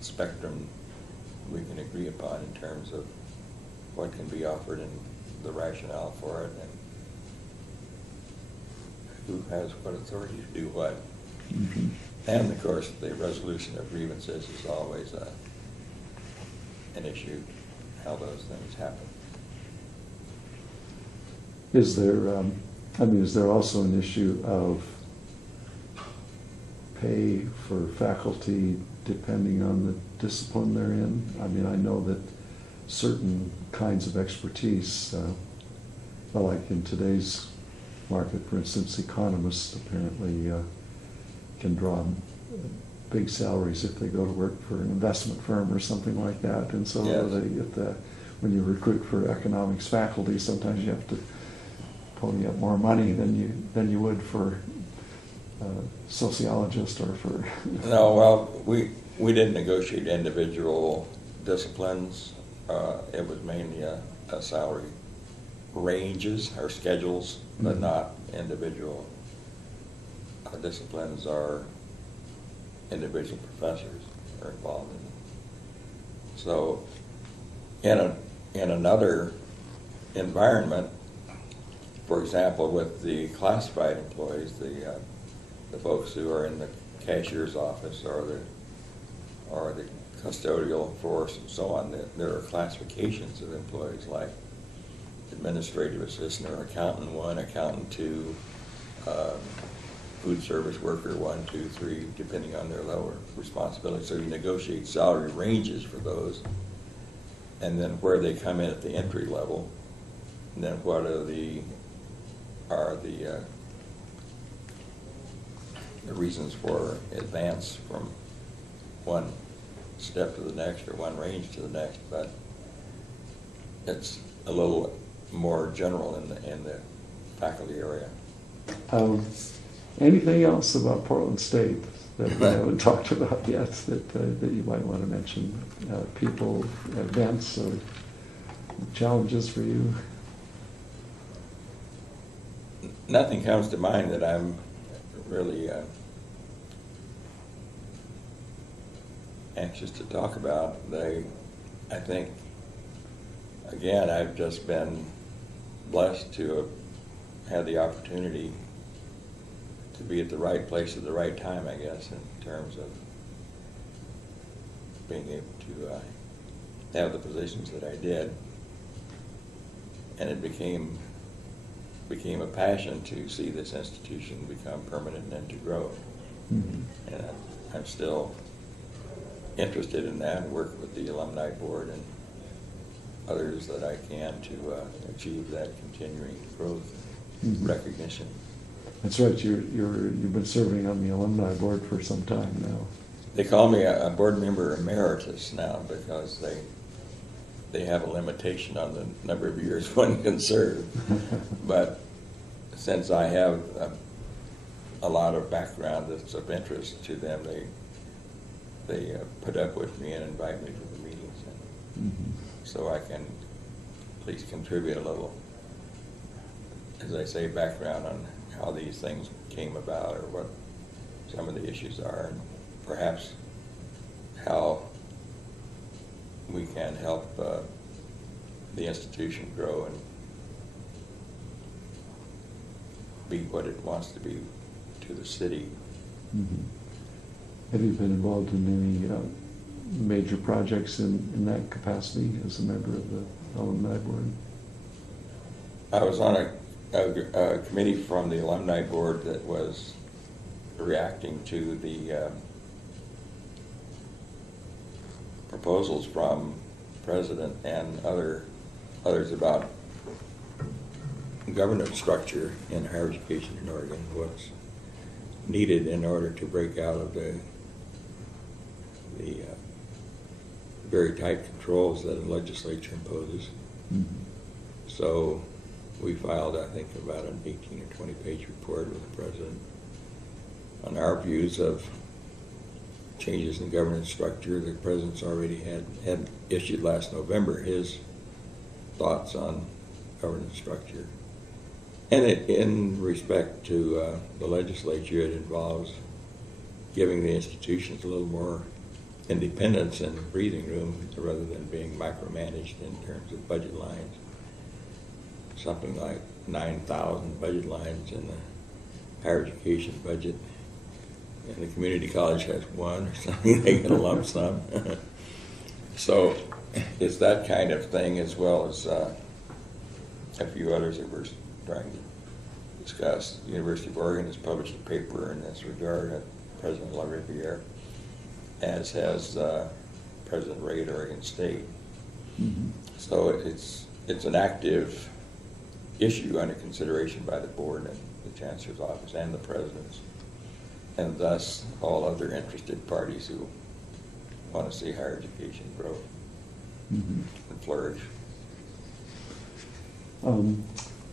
spectrum we can agree upon in terms of what can be offered and the rationale for it, and who has what authority to do what. Mhm. And of course, the resolution of grievances is always an issue, how those things happen. Is there, is there also an issue of pay for faculty depending on the discipline they're in? I mean, I know that certain kinds of expertise, like in today's market, for instance, economists apparently can draw big salaries if they go to work for an investment firm or something like that. And so Yes. they get when you recruit for economics faculty, sometimes you have to pony up more money than you would for sociologist or for. No, well, we didn't negotiate individual disciplines. It was mainly a salary ranges or schedules, but Mhm. not individual disciplines or individual professors are involved in it. So in another environment, for example, with the classified employees, the folks who are in the cashier's office or the custodial force and so on, there are classifications of employees like administrative assistant or accountant 1, accountant 2, food service worker 1, 2, 3, depending on their level of responsibility. So you negotiate salary ranges for those, and then where they come in at the entry level, and then what are the reasons for advance from one step to the next or one range to the next. But it's a little more general in the faculty area. Anything else about Portland State that we haven't talked about yet that you might want to mention? People, events, or challenges for you? Nothing comes to mind that I'm really anxious to talk about. I think, again, I've just been blessed to have had the opportunity to be at the right place at the right time, I guess, in terms of being able to have the positions that I did. And it became a passion to see this institution become permanent and to grow. Mm-hmm. And I'm still interested in that and work with the Alumni Board and others that I can to achieve that continuing growth and Mhm. recognition. That's right. You've been serving on the Alumni Board for some time now. They call me a board member emeritus now because they have a limitation on the number of years one can serve. But since I have a lot of background that's of interest to them, they put up with me and invite me to the meetings, and so I can at least contribute a little, as I say, background on how these things came about, or what some of the issues are, and perhaps how we can help the institution grow and be what it wants to be to the city. Have you been involved in any major projects in that capacity as a member of the Alumni Board? I was on a committee from the Alumni Board that was reacting to the proposals from President and others about governance structure in higher education in Oregon, what's needed in order to break out of the very tight controls that the legislature imposes. So we filed, I think, about an 18 or 20-page report with the President on our views of changes in governance structure. The President's already had issued last November his thoughts on governance structure. And in respect to the legislature, it involves giving the institutions a little more independence and breathing room rather than being micromanaged in terms of budget lines. Something like 9,000 budget lines in the higher education budget, and the community college has one or something. They get a lump sum. So it's that kind of thing, as well as a few others that we're trying to discuss. The University of Oregon has published a paper in this regard at President LaRiviere, as has President Ray at Oregon State. So it's an active issue under consideration by the board and the Chancellor's office and the President's, and thus all other interested parties who want to see higher education grow and flourish.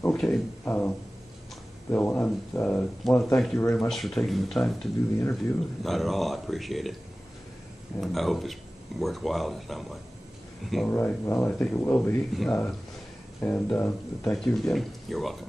Okay, Bill, I want to thank you very much for taking the time to do the interview. Not at all. I appreciate it. And, I hope it's worthwhile to someone. All right, well, I think it will be. And thank you again. You're welcome.